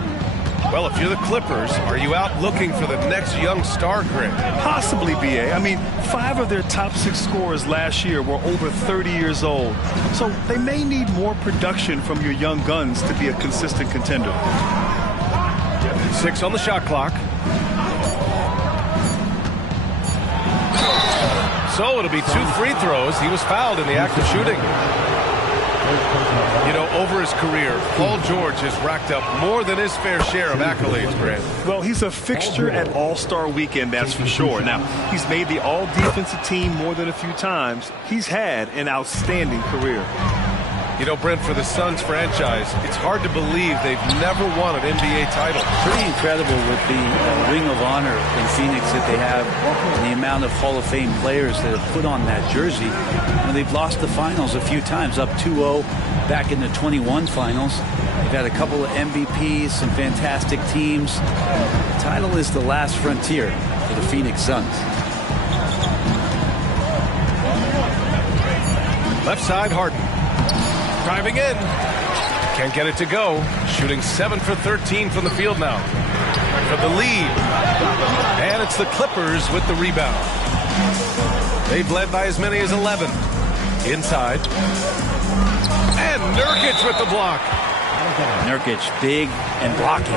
Well, if you're the Clippers, are you out looking for the next young star, Greg? Possibly, B.A. I mean, 5 of their top 6 scorers last year were over 30 years old. So they may need more production from your young guns to be a consistent contender. 6 on the shot clock. So it'll be 2 free throws. He was fouled in the act of shooting. You know, over his career, Paul George has racked up more than his fair share of accolades, Grant. Well, he's a fixture at All-Star Weekend, that's for sure. Now, he's made the All-Defensive team more than a few times. He's had an outstanding career. You know, Brent, for the Suns franchise, it's hard to believe they've never won an NBA title. Pretty incredible with the Ring of Honor in Phoenix that they have, and the amount of Hall of Fame players that have put on that jersey. And they've lost the finals a few times, up 2-0 back in the 21 finals. They've had a couple of MVPs, some fantastic teams. The title is the last frontier for the Phoenix Suns. Left side, Harden. Driving in. Can't get it to go. Shooting 7 for 13 from the field now. For the lead. And it's the Clippers with the rebound. They've led by as many as 11. Inside. And Nurkic with the block. Nurkic big and blocking.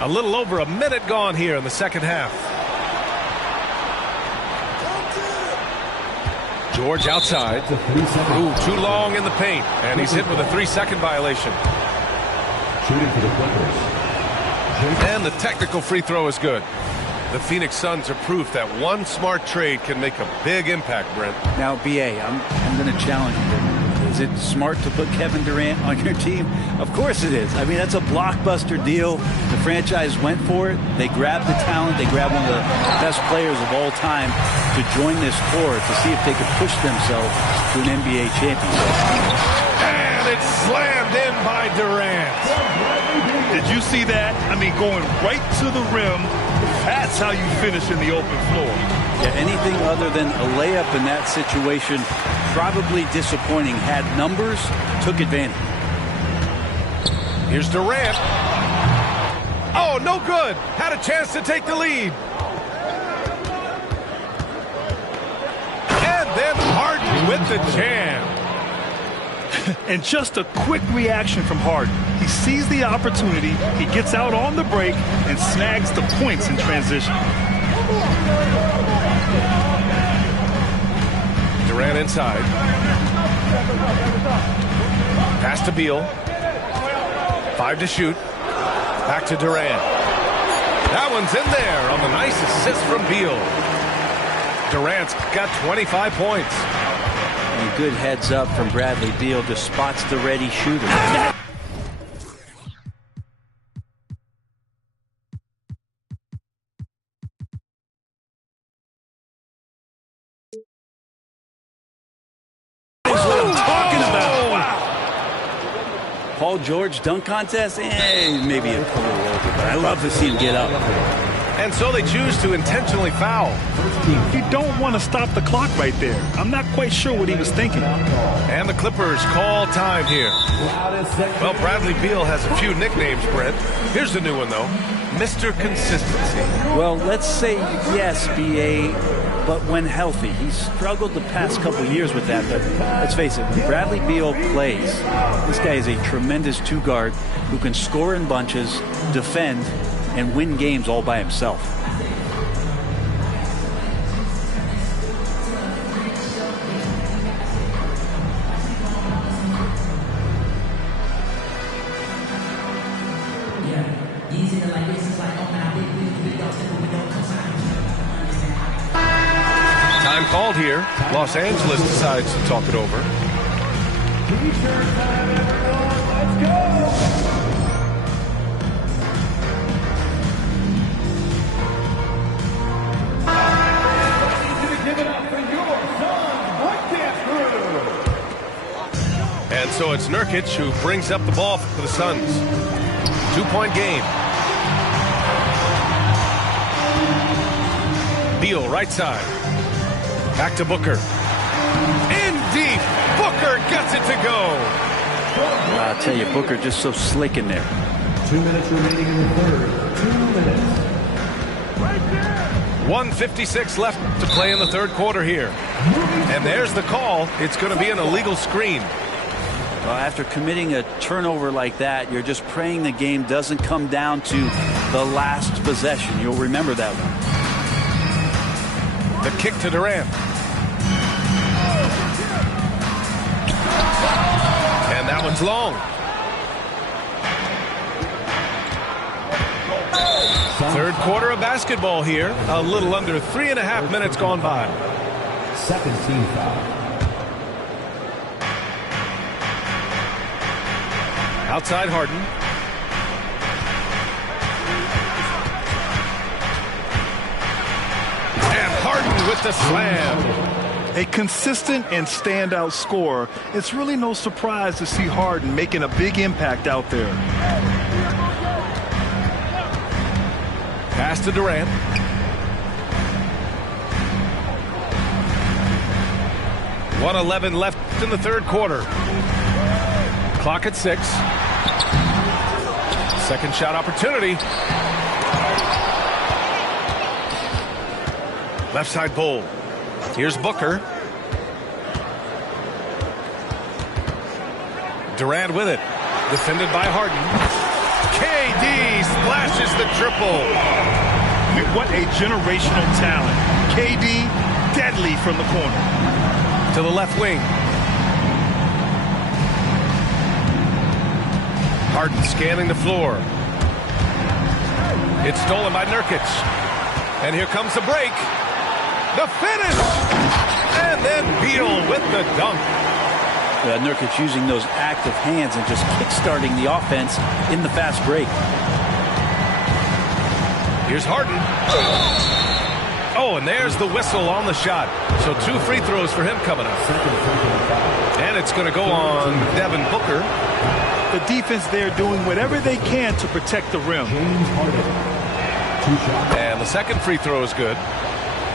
A little over a minute gone here in the second half. George outside. Ooh, too long in the paint. And he's hit with a 3-second violation. Shooting for the Clippers. And the technical free throw is good. The Phoenix Suns are proof that one smart trade can make a big impact, Brent. Now, B.A., I'm going to challenge you. Is it smart to put Kevin Durant on your team? Of course it is. I mean, that's a blockbuster deal. The franchise went for it. They grabbed the talent. They grabbed one of the best players of all time to join this core to see if they could push themselves to an NBA championship. And it's slammed in by Durant. Did you see that? I mean, going right to the rim, That's how you finish in the open floor. Yeah, anything other than a layup in that situation, probably disappointing. Had numbers, took advantage. Here's Durant. Oh, no good. Had a chance to take the lead. And then Harden with the jam. And just a quick reaction from Harden. He sees the opportunity, he gets out on the break, and snags the points in transition. Durant inside. Pass to Beal. 5 to shoot. Back to Durant. That one's in there on the nice assist from Beal. Durant's got 25 points. And good heads up from Bradley Beal, just spots the ready shooter. That's what I'm talking about. Wow. Paul George dunk contest? Maybe a little over, but I love to see him get up. And so they choose to intentionally foul. You don't want to stop the clock right there. I'm not quite sure what he was thinking. And the Clippers call time here. Well, Bradley Beal has a few nicknames, Brett. Here's the new one, though. Mr. Consistency. Well, let's say yes, B.A., but when healthy. He's struggled the past couple years with that, but let's face it, when Bradley Beal plays, this guy is a tremendous two-guard who can score in bunches, defend, and win games all by himself. Time called here. Los Angeles decides to talk it over. Let's go! And so it's Nurkic who brings up the ball for the Suns. 2-point game. Beal right side. Back to Booker. In deep. Booker gets it to go. I'll tell you, Booker just so slick in there. 2 minutes remaining in the third. 2 minutes. 1:56 left to play in the third quarter here. And there's the call. It's going to be an illegal screen. Well, after committing a turnover like that, you're just praying the game doesn't come down to the last possession. You'll remember that one. The kick to Durant. And that one's long. Third quarter of basketball here. A little under 3.5 minutes gone by. Second team foul. Outside Harden. And Harden with the slam. A consistent and standout scorer. It's really no surprise to see Harden making a big impact out there. Pass to Durant. .111 left in the third quarter. Clock at 6. Second shot opportunity. Left side Bull. Here's Booker. Durant with it. Defended by Harden. KD splashes the triple. What a generational talent. KD deadly from the corner. To the left wing. Harden scanning the floor. It's stolen by Nurkic. And here comes the break. The finish! And then Beal with the dunk. Nurkic using those active hands and just kick-starting the offense in the fast break. Here's Harden. Oh, and there's the whistle on the shot. So 2 free throws for him coming up. And it's going to go on Devin Booker. The defense there doing whatever they can to protect the rim. And the second free throw is good.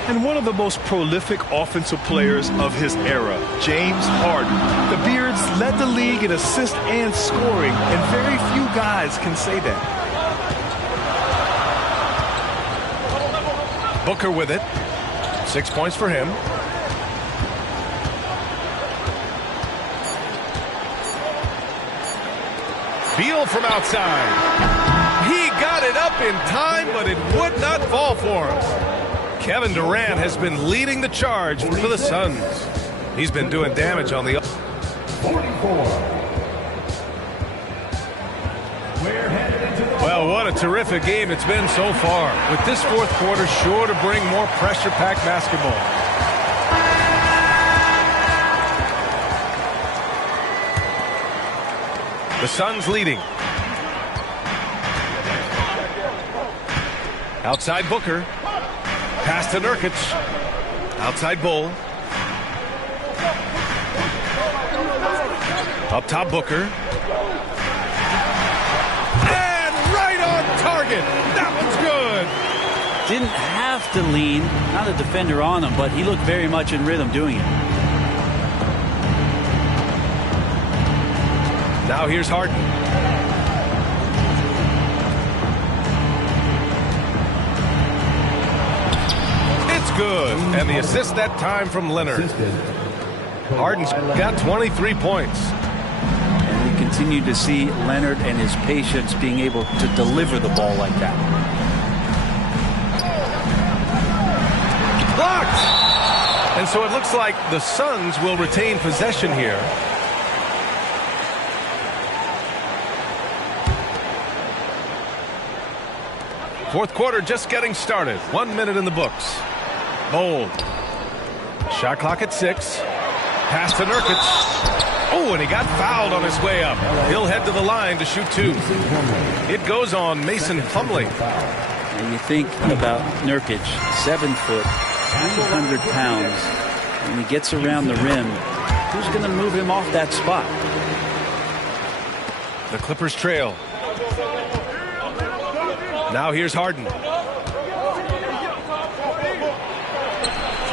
And one of the most prolific offensive players of his era, James Harden. The Beards led the league in assists and scoring, and very few guys can say that. Booker with it. 6 points for him. Beal from outside. He got it up in time, but it would not fall for him. Kevin Durant has been leading the charge for the Suns. He's been doing damage on the... 44. Well, what a terrific game it's been so far. With this fourth quarter sure to bring more pressure-packed basketball. The Suns leading. Outside Booker. Pass to Nurkic. Outside Bull. Up top Booker. And right on target. That one's good. Didn't have to lean. Not a defender on him, but he looked very much in rhythm doing it. Now here's Harden. It's good. And the assist that time from Leonard. Harden's got 23 points. And we continue to see Leonard and his patience being able to deliver the ball like that. Blocked! And so it looks like the Suns will retain possession here. Fourth quarter just getting started. 1 minute in the books. Bold. Shot clock at 6. Pass to Nurkic. Oh, and he got fouled on his way up. He'll head to the line to shoot 2. It goes on Mason Plumlee. And you think about Nurkic, 7 foot, 200 pounds. When he gets around the rim, who's going to move him off that spot? The Clippers trail. Now here's Harden.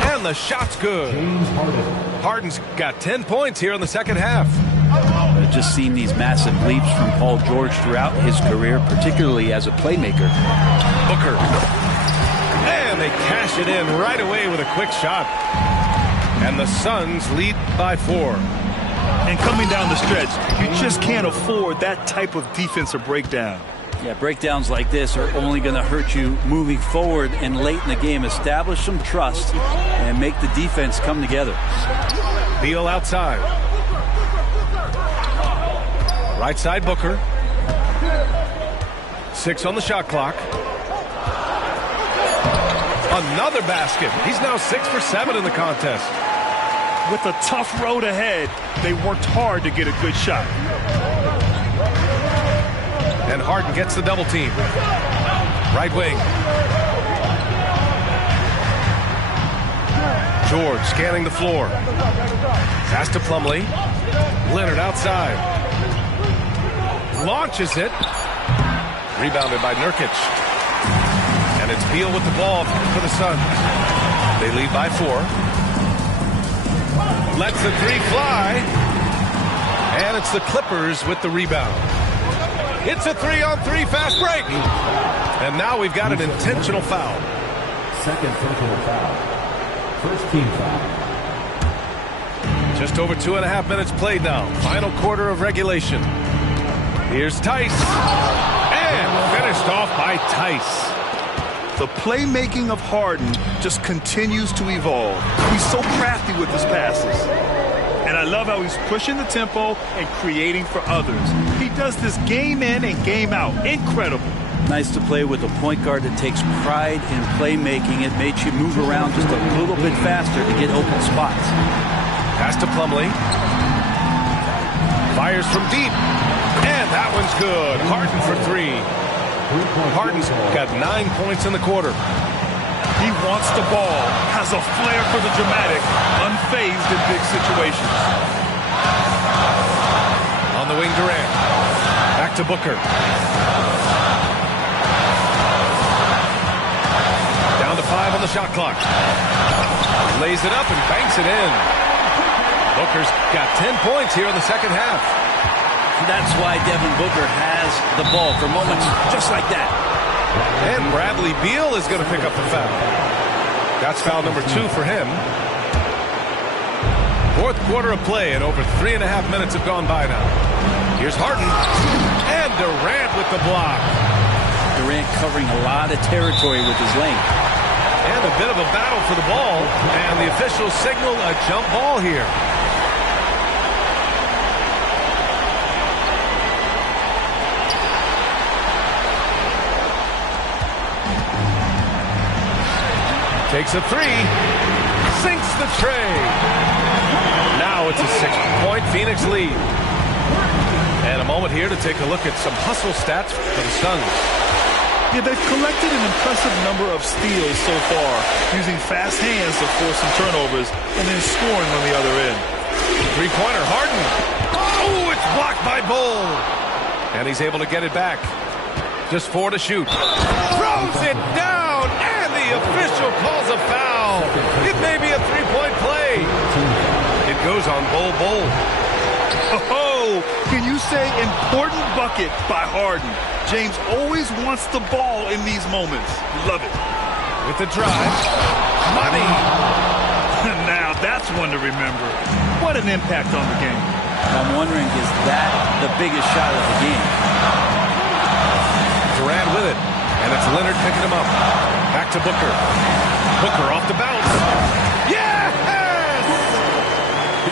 And the shot's good. Harden's got 10 points here in the second half. I've just seen these massive leaps from Paul George throughout his career, particularly as a playmaker. Booker. And they cash it in right away with a quick shot. And the Suns lead by 4. And coming down the stretch, you just can't afford that type of defensive breakdown. Yeah, breakdowns like this are only going to hurt you moving forward and late in the game. Establish some trust and make the defense come together. Beal outside. Right side Booker. 6 on the shot clock. Another basket. He's now 6 for 7 in the contest. With a tough road ahead, they worked hard to get a good shot. And Harden gets the double team. Right wing. George scanning the floor. Pass to Plumlee. Leonard outside. Launches it. Rebounded by Nurkic. And it's Beal with the ball for the Suns. They lead by 4. Lets the 3 fly. And it's the Clippers with the rebound. It's a 3-on-3 fast break. And now we've got an intentional foul. Second personal foul. First team foul. Just over 2.5 minutes played now. Final quarter of regulation. Here's Tice. And finished off by Tice. The playmaking of Harden just continues to evolve. He's so crafty with his passes. And I love how he's pushing the tempo and creating for others. He does this game in and game out. Incredible. Nice to play with a point guard that takes pride in playmaking. It makes you move around just a little bit faster to get open spots. Pass to Plumlee. Fires from deep. And that one's good. Harden for 3. Harden's got 9 points in the quarter. He wants the ball, has a flair for the dramatic, unfazed in big situations. On the wing, Durant. Back to Booker. 5 on the shot clock. Lays it up and banks it in. Booker's got 10 points here in the second half. That's why Devin Booker has the ball for moments just like that. And Bradley Beal is going to pick up the foul. That's foul number 2 for him. Fourth quarter of play, and over 3.5 minutes have gone by now. Here's Harden. And Durant with the block. Durant covering a lot of territory with his length. And a bit of a battle for the ball. And the officials signal a jump ball here. Takes a 3. Sinks the tray. Now it's a 6-point Phoenix lead. And a moment here to take a look at some hustle stats for the Suns. Yeah, they've collected an impressive number of steals so far, using fast hands to force some turnovers and then scoring on the other end. Three-pointer, Harden. Oh, it's blocked by Bull. And he's able to get it back. Just 4 to shoot. Throws it down, and the official calls a foul. It may be a 3-point play. It goes on Bull. Oh, can you say important bucket by Harden? James always wants the ball in these moments. Love it. With the drive. Money. Now that's one to remember. What an impact on the game. I'm wondering, is that the biggest shot of the game? Durant with it. And it's Leonard picking him up. Back to Booker. Booker off the bounce. Yes!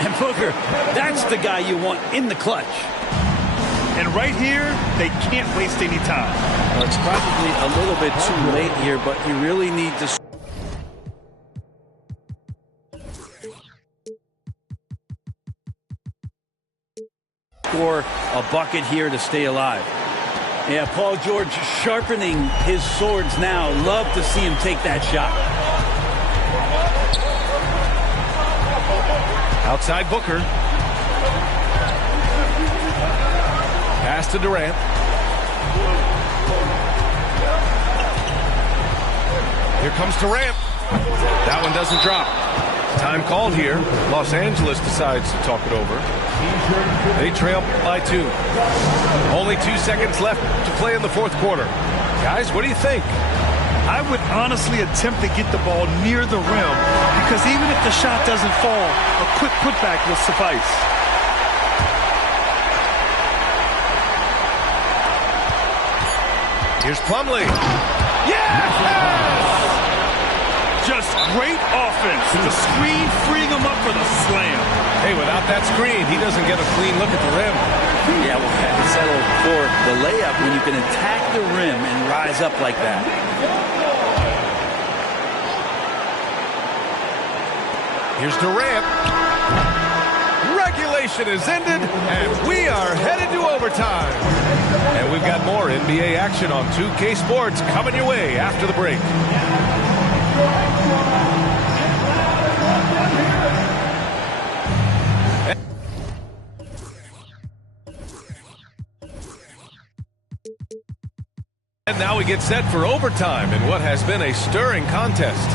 And Booker, that's the guy you want in the clutch. And right here, they can't waste any time. Well, it's probably a little bit too late here, but you really need to score a bucket here to stay alive. Yeah, Paul George sharpening his swords now. Love to see him take that shot. Outside Booker. Pass to Durant. Here comes Durant. That one doesn't drop. Time called here. Los Angeles decides to talk it over. They trail by 2. Only 2 seconds left to play in the fourth quarter. Guys, what do you think? I would honestly attempt to get the ball near the rim because even if the shot doesn't fall, a quick putback will suffice. Here's Plumlee. Yes! Just great offense. The screen freeing him up for the slam. Hey, without that screen, he doesn't get a clean look at the rim. Yeah, we'll have to settle for the layup when you can attack the rim and rise up like that. Here's Durant. Regulation is ended, and we are headed to overtime. And we've got more NBA action on 2K Sports coming your way after the break. And now we get set for overtime in what has been a stirring contest.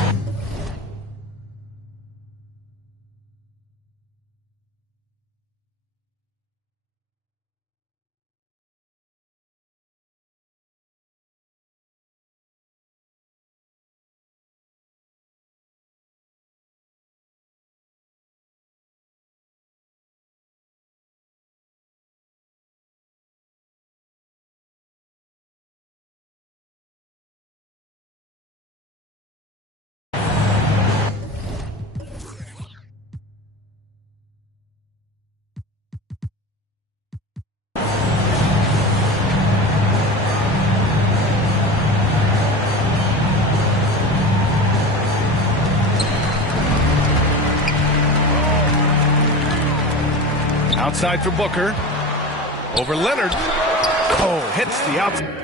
Outside for Booker. Over Leonard. Oh, hits the outside.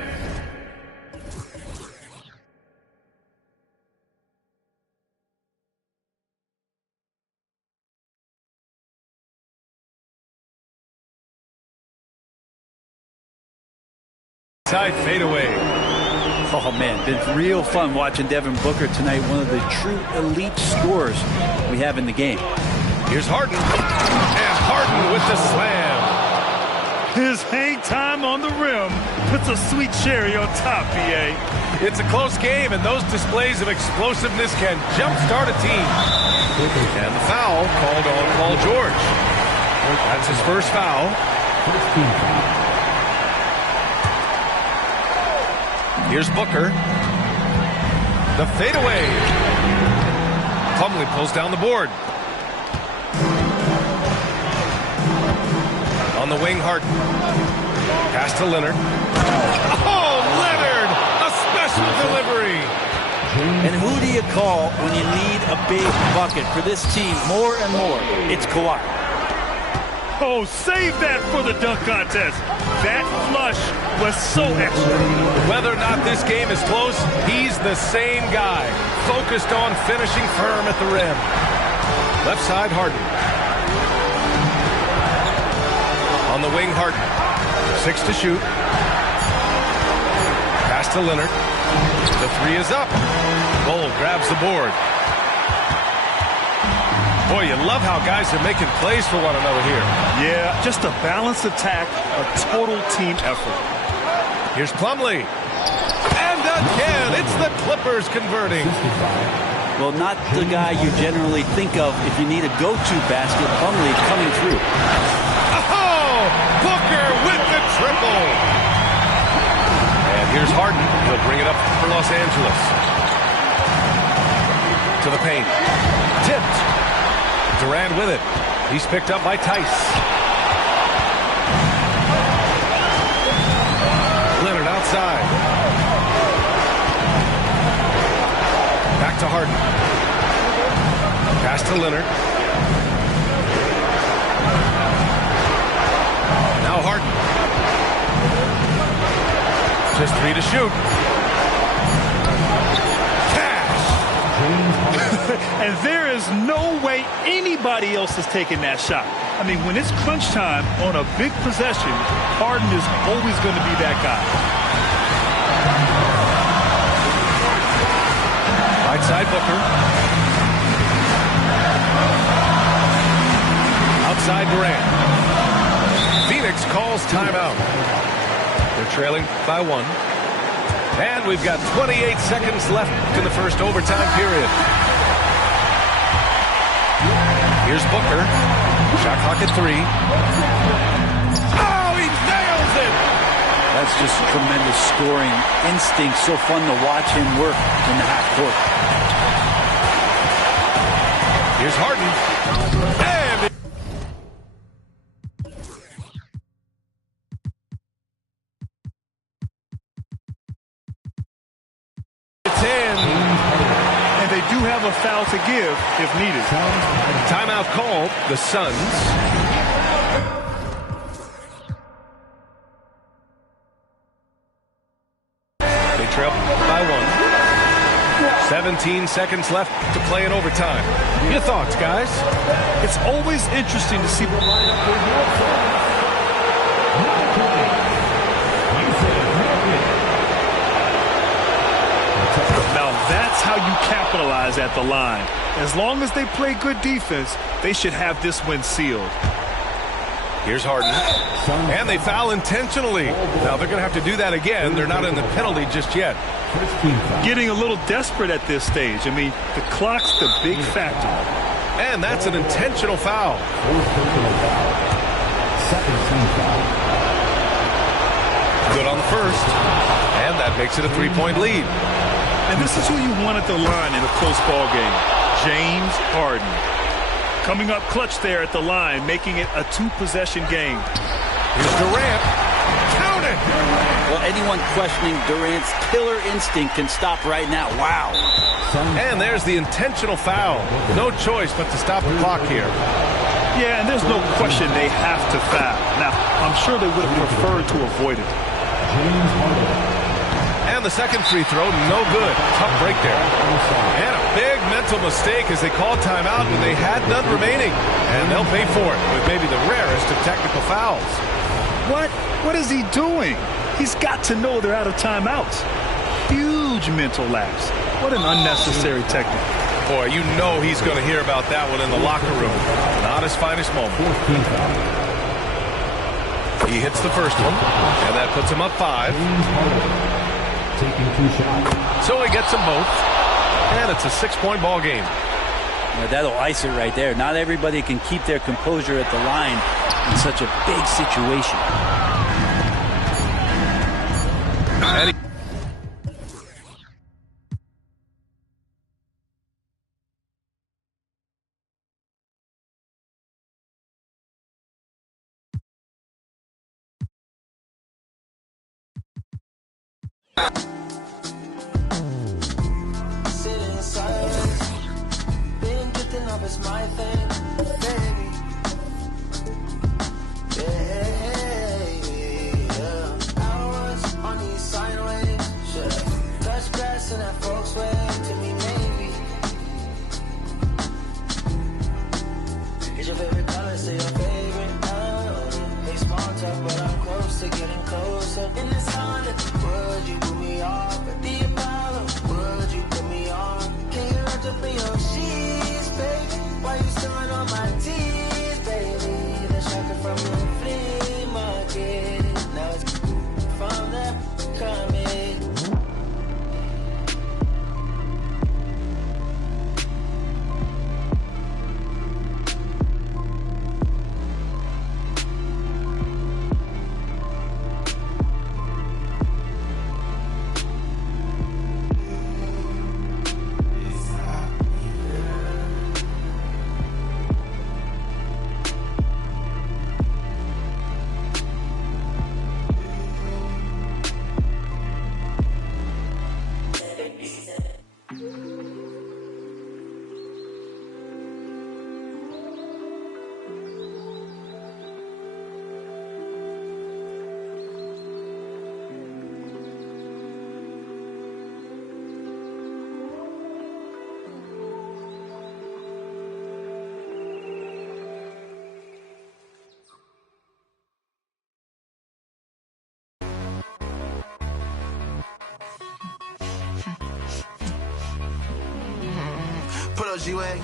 Side fadeaway. Oh, man, been real fun watching Devin Booker tonight. One of the true elite scorers we have in the game. Here's Harden. And Harden with the slam. His hang time on the rim puts a sweet cherry on top, B.A. It's a close game, and those displays of explosiveness can jumpstart a team. And the foul called on Paul George. That's his first foul. Here's Booker. The fadeaway. Plumlee pulls down the board. On the wing, Harden. Pass to Leonard. Oh, Leonard! A special delivery. And who do you call when you need a big bucket for this team more and more? It's Kawhi. Oh, save that for the dunk contest. That flush was so extra. Whether or not this game is close, he's the same guy. Focused on finishing firm at the rim. Left side, Harden. On the wing, Harden. 6 to shoot. Pass to Leonard. The three is up. Bull grabs the board. Boy, you love how guys are making plays for one another here. Yeah, just a balanced attack, a total team effort. Here's Plumlee. And again, it's the Clippers converting. Well, not the guy you generally think of if you need a go-to basket. Plumlee coming through. Oh, Booker with the triple. And here's Harden. He'll bring it up for Los Angeles. To the paint. Tipped. Durant with it. He's picked up by Tice. Leonard outside. Back to Harden. Pass to Leonard. Now Harden. Just 3 to shoot. And there is no way anybody else is taking that shot. I mean, when it's crunch time on a big possession, Harden is always going to be that guy. Right side, Booker. Outside, Durant. Phoenix calls timeout. They're trailing by 1. And we've got 28 seconds left in the first overtime period. Here's Booker. Shot clock at 3. Oh, he nails it! That's just tremendous scoring instinct. So fun to watch him work in the half court. Here's Harden. And it's in. And they do have a foul to give if needed. Timeout called. The Suns. They trail by 1. 17 seconds left to play in overtime. Your thoughts, guys? It's always interesting to see. Now that's how you capitalize at the line. As long as they play good defense, they should have this win sealed. Here's Harden. And they foul intentionally. Now they're going to have to do that again. They're not in the penalty just yet. Getting a little desperate at this stage. I mean, the clock's the big factor. And that's an intentional foul. Good on the first. And that makes it a 3-point lead. And this is who you want at the line in a close ball game. James Harden. Coming up clutch there at the line, making it a 2-possession game. Here's Durant. Count it! Well, anyone questioning Durant's killer instinct can stop right now. Wow. And there's the intentional foul. No choice but to stop the clock here. Yeah, and there's no question they have to foul. Now, I'm sure they would have preferred to avoid it. And the second free throw, no good. Tough break there. And a big mental mistake as they called timeout when they had none remaining. And they'll pay for it with maybe the rarest of technical fouls. What is he doing? He's got to know they're out of timeouts. huge mental lapse. What an unnecessary technique. Boy, you know he's going to hear about that one in the locker room. Not his finest moment. He hits the first one, and that puts him up 5. Taking 2 shots. So he gets them both, and it's a 6-point ball game. Yeah, that'll ice it right there. Not everybody can keep their composure at the line in such a big situation. Sit in silence. Been drifting up is my thing, baby. Yeah. Hours on these sideways. Touch grass in that Volkswagen to me, maybe. Is your favorite color? Say your favorite. Hey, small talk, but I'm close to getting closer. In this Honda, would you put me off at the Apollo? Would you put me on? Can you wrap up in your sheets, baby? Why you stealing all my tears, baby? The shocker from the flea market. Now it's from that coming. Put up G-Wag.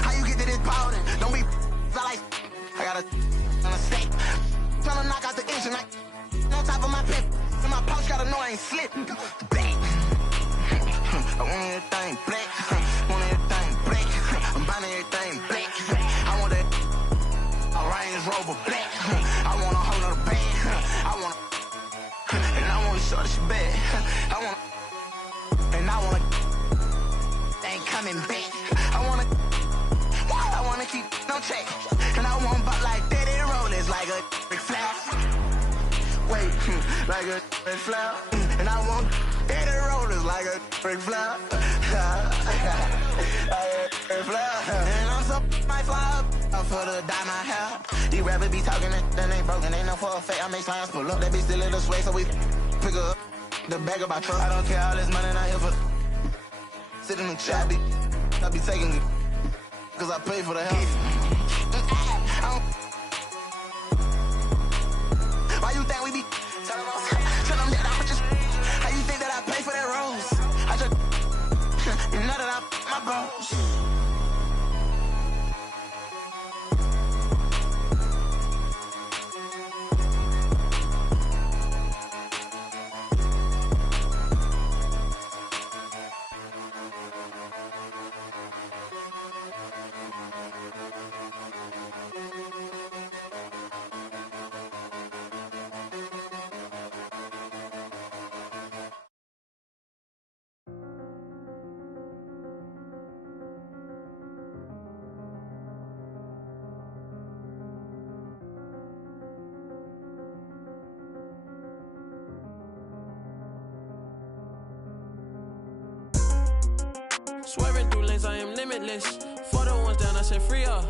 How you get to this powder? Don't be like I got a stick. Trying to knock out the engine like on top of my pip. And my pouch gotta know I ain't slipping. Bang. I want everything black. Want everything black. I'm buying everything black. I want that a Range Rover black. I want a whole nother bag. I want and I want to show this bad. I want and I want ain't coming back. I want to keep no check. And I want butt like that and rollers like a big flap. Wait, like a big flap. And I want that and rollers like a big flap. And I'm so my fly up for the dye my hair. These rappers be talking and they broken. They know for a fact I make slimes pull up. That bitch still in the sway, so we pick up the bag of my truck. I don't care all this money not here for sit in the chat. I be taking it cause I pay for the help. Why you think we be tell them that I'm just how you think that I pay for that rose? I just you know that I'm my bros. Swerving through lanes, I am limitless. For the ones down, I said free up.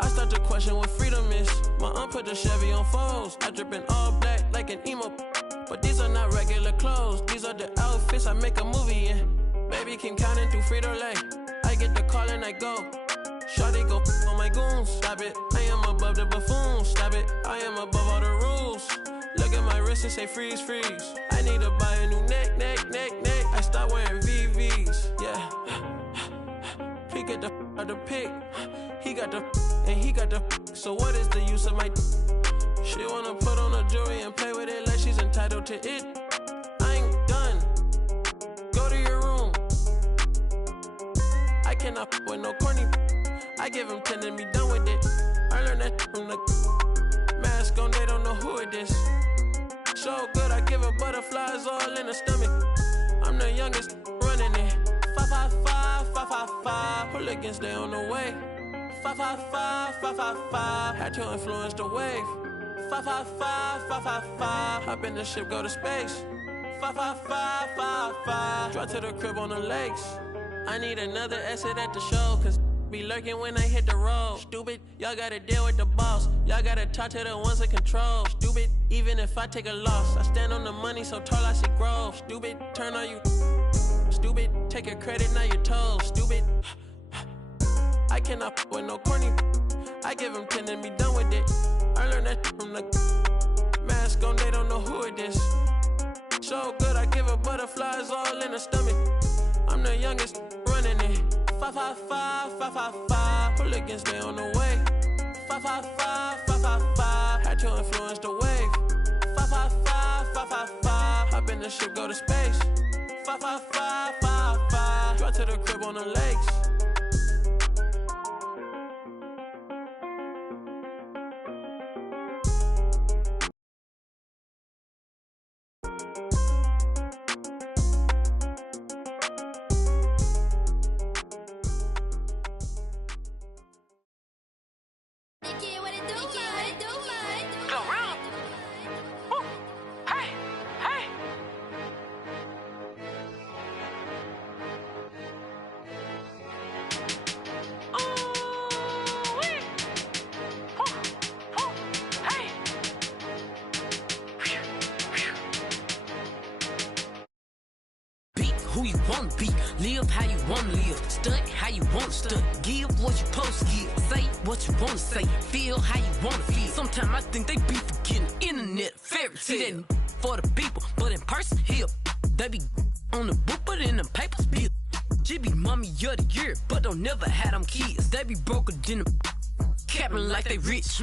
I start to question what freedom is. My aunt put the Chevy on foes. I drip in all black like an emo. But these are not regular clothes. These are the outfits I make a movie in. Baby, keep counting through Frito-Lay. I get the call and I go. Shawty go on my goons. Stop it. I am above the buffoons. Stop it. I am above all the rules. Look at my wrist and say freeze, freeze. I need to buy a new neck. I start wearing VVs. Yeah. He get the out the pick. He got the and he got the. So what is the use of my? She wanna put on a jewelry and play with it like she's entitled to it. I ain't done. Go to your room. I cannot with no corny. I give him 10 and be done with it. I learned that from the mask on, they don't know who it is. So good, I give her butterflies all in the stomach. I'm the youngest running it. 555. Hooligans, they on the way. 555. Had to influence the wave. 555. Hop in the ship, go to space. 555. Drive to the crib on the lakes. I need another exit at the show, cause be lurking when I hit the road. Stupid, y'all gotta deal with the boss. Y'all gotta talk to the ones in control. Stupid, even if I take a loss, I stand on the money so tall I see growth. Stupid, turn on you. Stupid, take your credit, now your toes. Stupid, I cannot with no corny. I give him 10 and be done with it. I learned that from the mask on, they don't know who it is. So good, I give her butterflies all in her stomach. I'm the youngest running it. 555. Hooligans, they on the way. 555. Had to influence the wave. 555. Hop in the ship, go to space. 555. Drive to the crib on the lakes. Who you wanna be, live how you wanna live, stunt how you wanna stunt, give what you supposed to give, say what you wanna say, feel how you wanna feel. Sometimes I think they be forgetting internet fairy tale for the people, but in person here, they be on the book, but in the papers be. She be mommy of the year, but don't never have them kids. They be broker than the capping like they rich.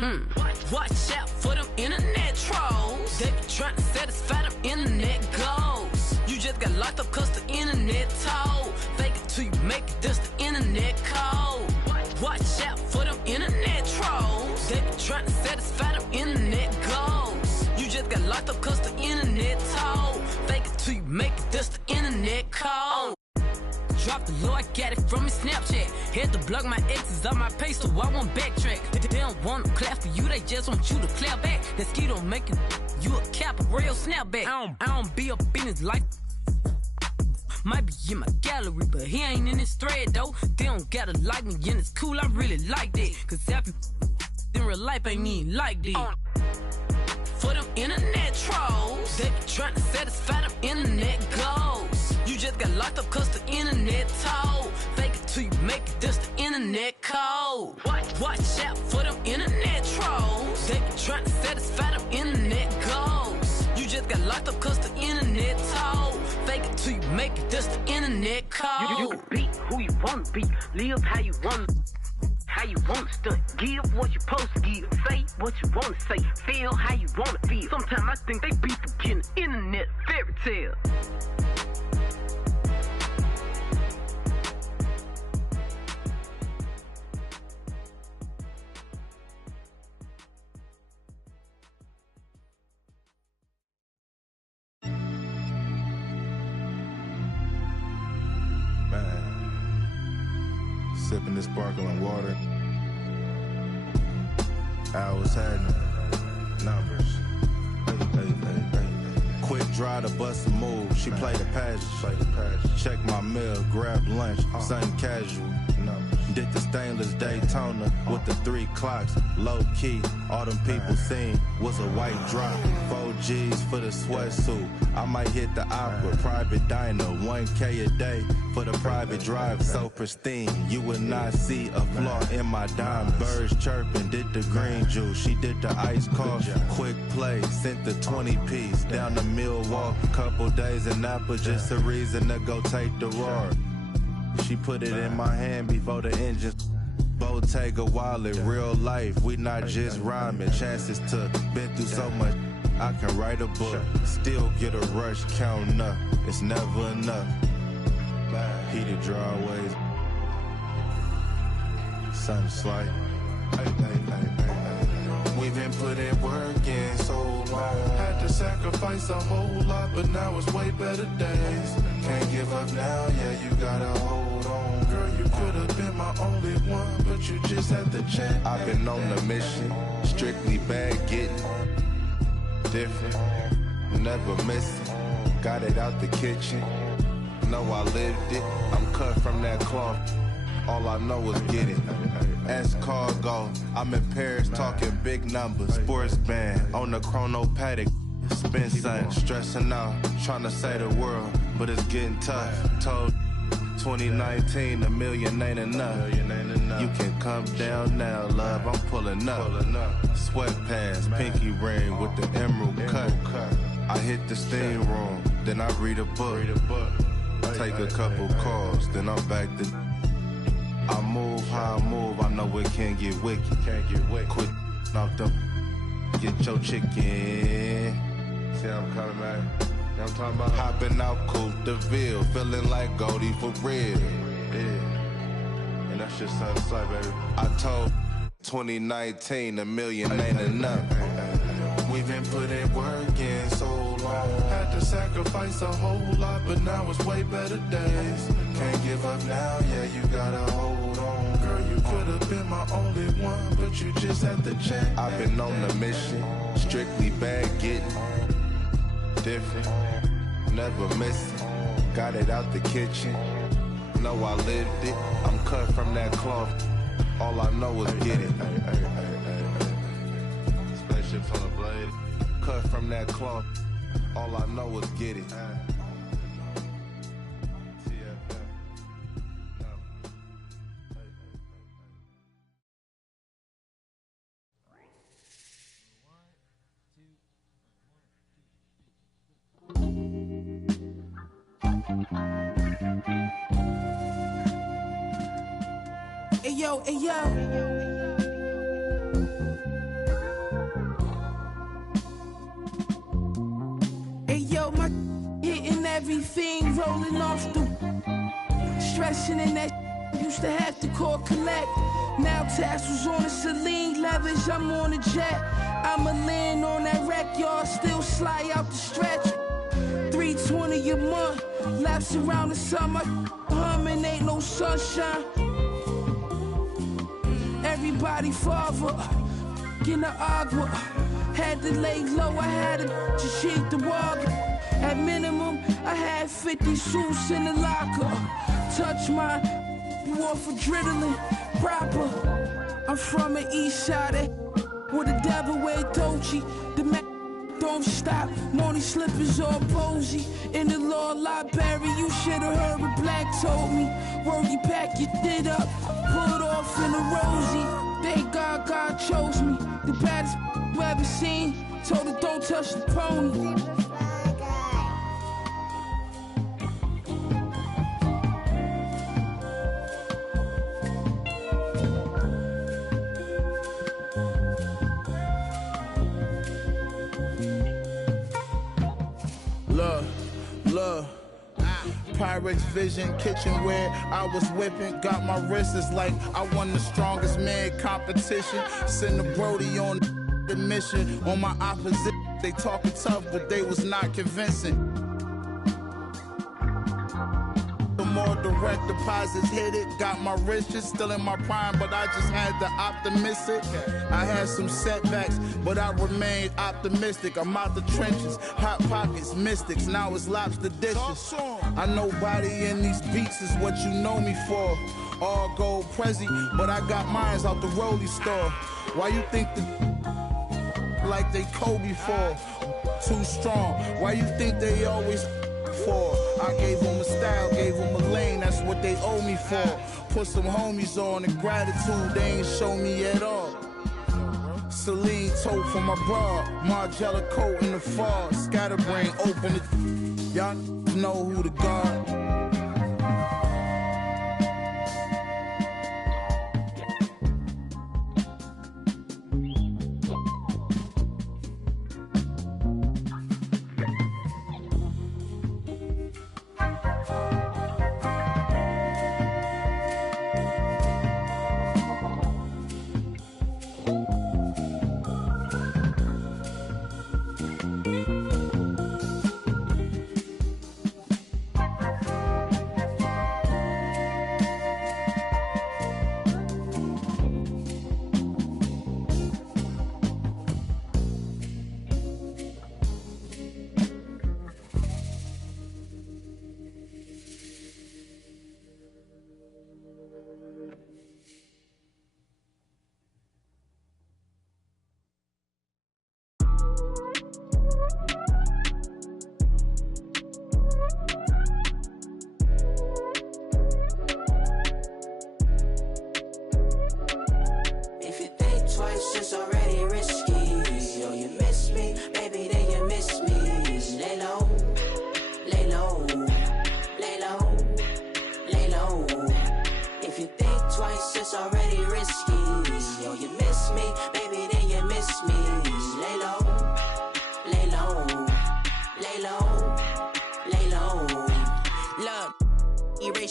Watch out for them internet trolls. They be trying to satisfy them internet goals. You just got locked up cause the internet told. Fake it till you make it, that's the internet code. Watch out for them internet trolls. They be trying to satisfy them internet goals. You just got locked up cause the internet told. Fake it till you make it, that's the internet code. Drop the low, I got it from his Snapchat. Had to block my exes on my page so I won't backtrack. They don't want to clap for you, they just want you to clap back. That ski don't make it, you a cap, a real snapback. I don't be up in his life. Might be in my gallery, but he ain't in his thread though. They don't gotta like me and it's cool, I really like that. Cause half you in real life ain't even like that. For them internet trolls, they be trying to satisfy them internet goals. You just got locked up cause the internet told. Fake it till you make it, that's the internet code. Watch out for them internet trolls. They be trying to satisfy them internet goals. You just got locked up cause the internet told. Fake it till you make it, that's the internet code. You can be who you wanna be, live how you wanna. How you wanna stunt, give what you supposed to give, say what you wanna say, feel how you wanna feel. Sometimes I think they be forgetting internet fairy tale. Sipping this sparkling water. Hours happening. Numbers. Hey. Quick drive to bust a move. She play the pageant. Check my meal, grab lunch, something casual. Did the stainless Daytona with the 3 clocks. Low key, all them people seen was a white drop. 4 G's for the sweatsuit. I might hit the opera, private diner. 1K a day for the private drive. So pristine, you would not see a flaw in my diamonds. Birds chirping, did the green juice. She did the ice coffee. Quick play, sent the 20-piece down to Milwaukee. Couple days in Napa, just a reason to go take the road. She put it in my hand before the engine. Bottega wallet, real life, we not just rhyming. Chances to been through so much, I can write a book. Still get a rush counting up, it's never enough. Heated drawways, something slight. We've been putting work in so long. Had to sacrifice a whole lot, but now it's way better days. Can't give up now, yeah, you gotta hold on. Girl, you could have been my only one, but you just had to check. I've been on the mission, strictly bag getting. Different, never missing. Got it out the kitchen, know I lived it. I'm cut from that cloth, all I know is get it. Ask cargo, I'm in Paris talking big numbers. Sports band on the chrono paddock. Spin something, stressing out, trying to save the world, but it's getting tough. Told 2019, $1 million ain't enough. You can come down now, love, I'm pulling up. Sweatpants, pinky ring with the emerald cut. I hit the steam room, then I read a book. Take a couple calls, then I'm back to. I move how I move, I know it can't get wicked. Quit off them, get your chicken. See how I'm coming back? You know what I'm talking about? Hopping out Coupe de Ville, feeling like Goldie for real. Yeah, and that's just something slight, baby. I told 2019, $1 million ain't enough. We've been putting work in so long. Had to sacrifice a whole lot, but now it's way better days. Can't give up now, yeah, you gotta hold on. Girl, you could have been my only one, but you just had to check. I've been on the mission, strictly bag getting. Different, never missing. Got it out the kitchen, know I lived it. I'm cut from that cloth, all I know is get it. Spaceships on the blade, cut from that cloth, all I know is get it. Hey yo, hey yo. Hey yo, my hitting everything, rolling off the stressing in that used to have to call collect. Now tassels on the Celine leathers, I'm on a jet. I'ma land on that wreck, y'all still slide out the stretch. 320 a month, laps around the summer, humming, ain't no sunshine. Everybody father, in the agua. Had to lay low, I had to cheat the water. At minimum, I had 50 suits in the locker. Touch my off adrenaline, proper. I'm from the east side, with the devil way Dolce. The man don't stop, morning slippers all posy. In the law library, you should've heard what Black told me. Word, you pack your shit up, pull it off in a rosy. Thank God, God chose me. The baddest you ever seen. Told her don't touch the pony. Look, Pyrex Vision, kitchenware, I was whipping, got my wrist, it's like I won the strongest man competition. Send the Brody on the mission, on my opposition, they talking tough, but they was not convincing. all direct deposits hit it. Got my riches still in my prime, but I just had to optimistic. I had some setbacks, but I remained optimistic. I'm out the trenches, hot pockets, mystics. Now it's lobster dishes. I know body in these beats is what you know me for. All gold Prezi, but I got mines out the Rollie store. Why you think like they Kobe for? Too strong. Why you think they always for? I gave them a style, gave them a lane. That's what they owe me for. Put some homies on and gratitude they ain't show me at all. Celine tote for my bra, Margiela coat in the fall. Scatterbrain open it. Y'all know who the guard.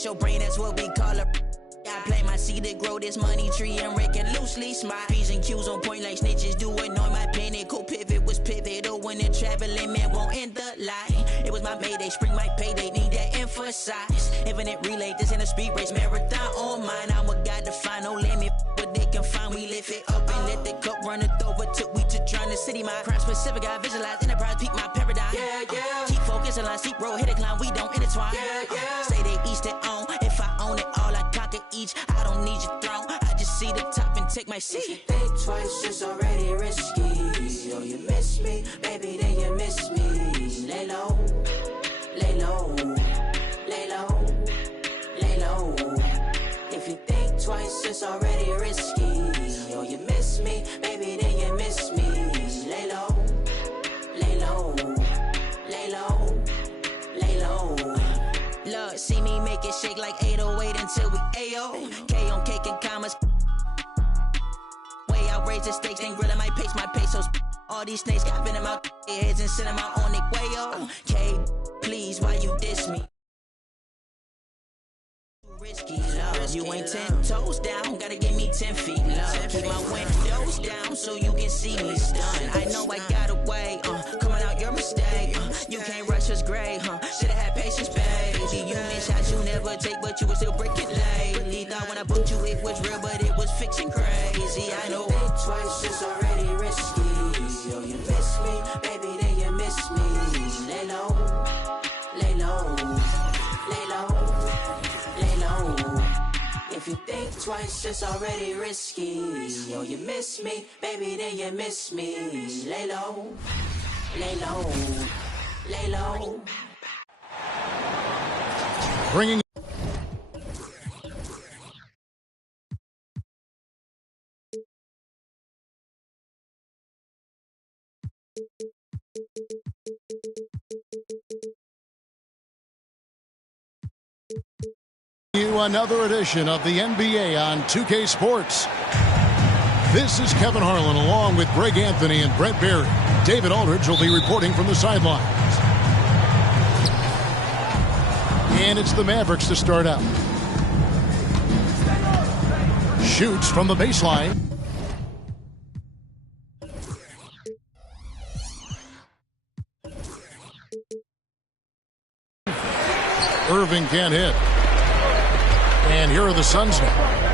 Your brain, that's what we call it. I play my seed to grow this money tree and rake it loosely. Smile P's and Q's on point like snitches do it on my pinnacle. Pivot was pivotal when the traveling man won't end the line. It was my mayday, spring my payday, need that emphasize. Infinite relay, this in a speed race, marathon on mine. I'm a god to find no limit, but they can find. We lift it up and let the cup run it over. Took we to trying to city my crime specific. I visualize enterprise, peak my paradigm. Keep focused on steep road, hit a climb, we don't intertwine. Say they each their own. If I own it all, I conquer each. I don't need your throne. I just see the top and take my seat. If you think twice, it's already risky. Yo, you miss me, baby, then you miss me. Lay low, lay low, lay low, lay low. If you think twice, it's already risky. Yo, you miss me, baby, then you miss me. Lay low, lay low, lay low, lay low. Look, see me make it shake like 808 until we AO. K on cake and commas. Way I raise the stakes, then grilling my pesos. All these snakes got venom out their heads and send them out on their way, oh. K, please, why you diss me? Risky love, you ain't 10 toes down, gotta give me 10 feet love. Keep my windows down so you can see me stunned. I know I got away, coming out your mistake. You can't rush us great, should've had patience, baby. You miss shots you never take, but you were still breaking lately. Thought when I booked you it was real, but it was fiction crazy. I know. Think twice, it's already risky. Yo, you miss me, baby, then you miss me. Lay low, lay low, lay low. If you think twice, it's already risky. Yo, you miss me, baby, then you miss me. Lay low, lay low, lay low. Bringing you another edition of the NBA on 2K Sports. This is Kevin Harlan along with Greg Anthony and Brent Barry. David Aldridge will be reporting from the sidelines. And it's the Mavericks to start out. Shoots from the baseline. Irving can't hit. And here are the Suns now.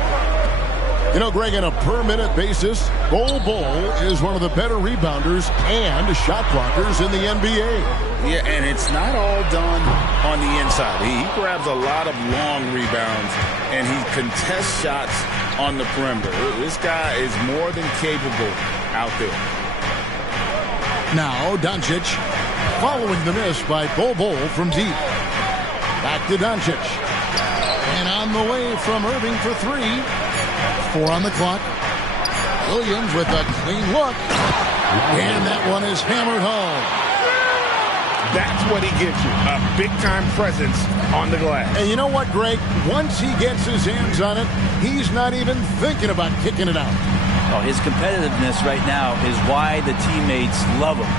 You know, Greg, on a per-minute basis, Bol is one of the better rebounders and shot blockers in the NBA. Yeah, and it's not all done on the inside. He grabs a lot of long rebounds, and he contests shots on the perimeter. This guy is more than capable out there. Now, Doncic, following the miss by Bol from deep. Back to Doncic. And on the way from Irving for three. 4 on the clock. Williams with a clean look. And that one is hammered home. That's what he gives you, a big-time presence on the glass. And you know what, Greg? Once he gets his hands on it, he's not even thinking about kicking it out. Oh, his competitiveness right now is why the teammates love him.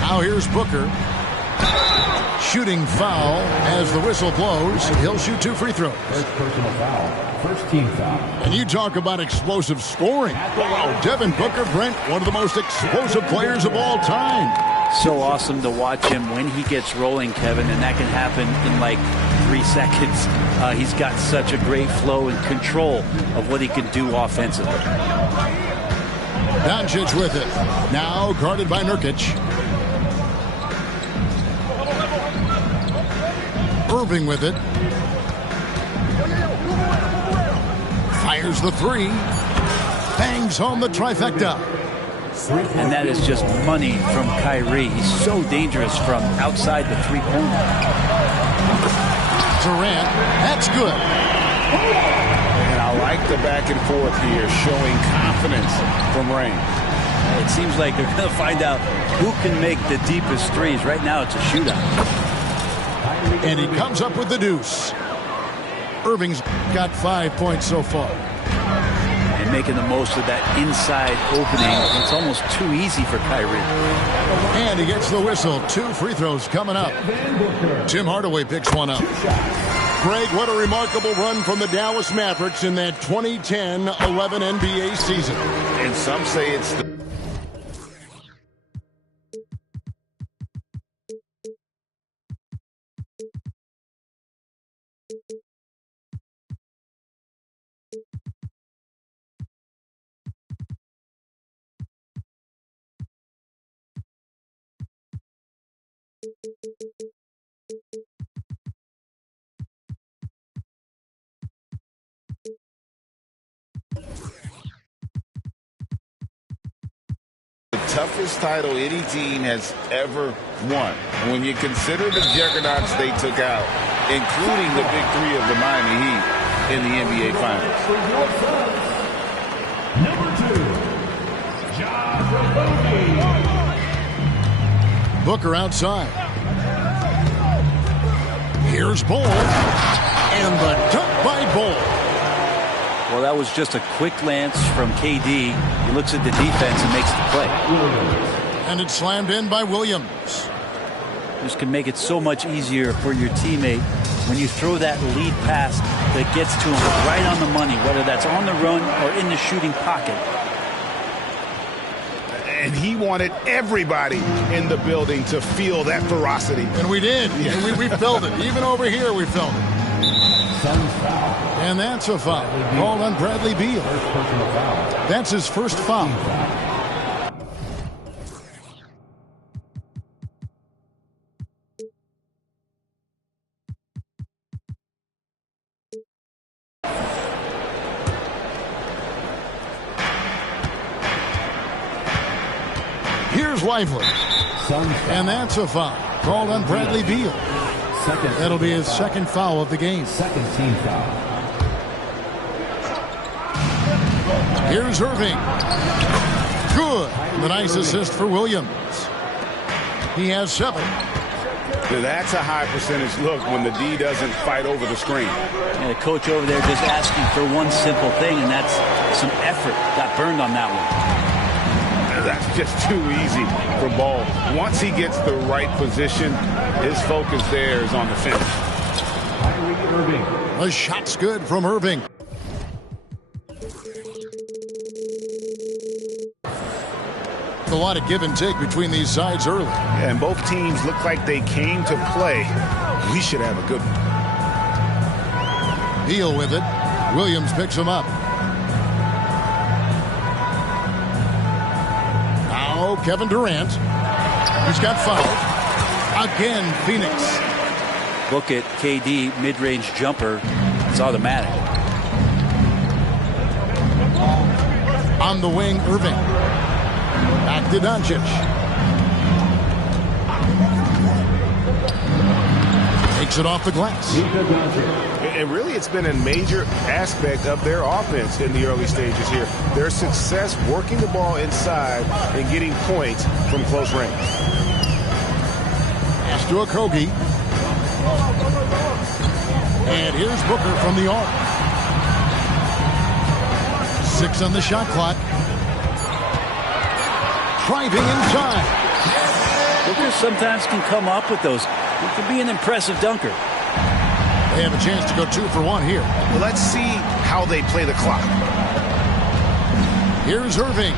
Now here's Booker. Shooting foul as the whistle blows. He'll shoot 2 free throws. First personal foul. First team foul. And you talk about explosive scoring. Wow, Devin Booker, Brent, one of the most explosive players of all time. So awesome to watch him when he gets rolling, Kevin, and that can happen in like 3 seconds. He's got such a great flow and control of what he can do offensively. Doncic with it. Now guarded by Nurkic. Irving with it. Fires the 3. Bangs home the trifecta. And that is just money from Kyrie. He's so dangerous from outside the three-pointer. Durant, that's good. And I like the back and forth here, showing confidence from Rain. It seems like they're going to find out who can make the deepest threes. Right now it's a shootout. And he comes up with the deuce. Irving's got 5 points so far. And making the most of that inside opening. It's almost too easy for Kyrie. And he gets the whistle. 2 free throws coming up. Tim Hardaway picks one up. Greg, what a remarkable run from the Dallas Mavericks in that 2010-11 NBA season. And some say it's the toughest title any team has ever won. When you consider the juggernauts they took out, including the big 3 of the Miami Heat in the NBA Finals. Number 2, Booker outside. Here's Bol. And the dunk by Bol. Well, that was just a quick glance from KD. He looks at the defense and makes the play. And it's slammed in by Williams. This can make it so much easier for your teammate when you throw that lead pass that gets to him right on the money, whether that's on the run or in the shooting pocket. And he wanted everybody in the building to feel that ferocity. And we did. Yeah. We felt it. Even over here, we felt it. And that's a foul. Called on Bradley Beal. That's his first foul. Here's Lively. And that's a foul. Called on Bradley Beal. That'll be his second foul of the game. Second team foul. Here's Irving. Good. The nice assist for Williams. He has 7. That's a high percentage look when the D doesn't fight over the screen. And the coach over there just asking for one simple thing, and that's some effort. Got burned on that one. That's just too easy for Ball. Once he gets the right position, his focus there is on the finish. Irving. The shot's good from Irving. A lot of give and take between these sides early. Yeah, and both teams look like they came to play. We should have a good one. Beal with it. Williams picks him up. Now Kevin Durant. He's got fouled. Again, Phoenix. Look at KD, mid-range jumper. It's automatic. On the wing, Irving. Back to Doncic. Takes it off the glass. And really, it's been a major aspect of their offense in the early stages here. Their success working the ball inside and getting points from close range. Pass to Okogie. And here's Booker from the arc. 6 on the shot clock. Driving inside. Booker sometimes can come up with those. He can be an impressive dunker. They have a chance to go 2 for 1 here. Well, let's see how they play the clock. Here's Irving.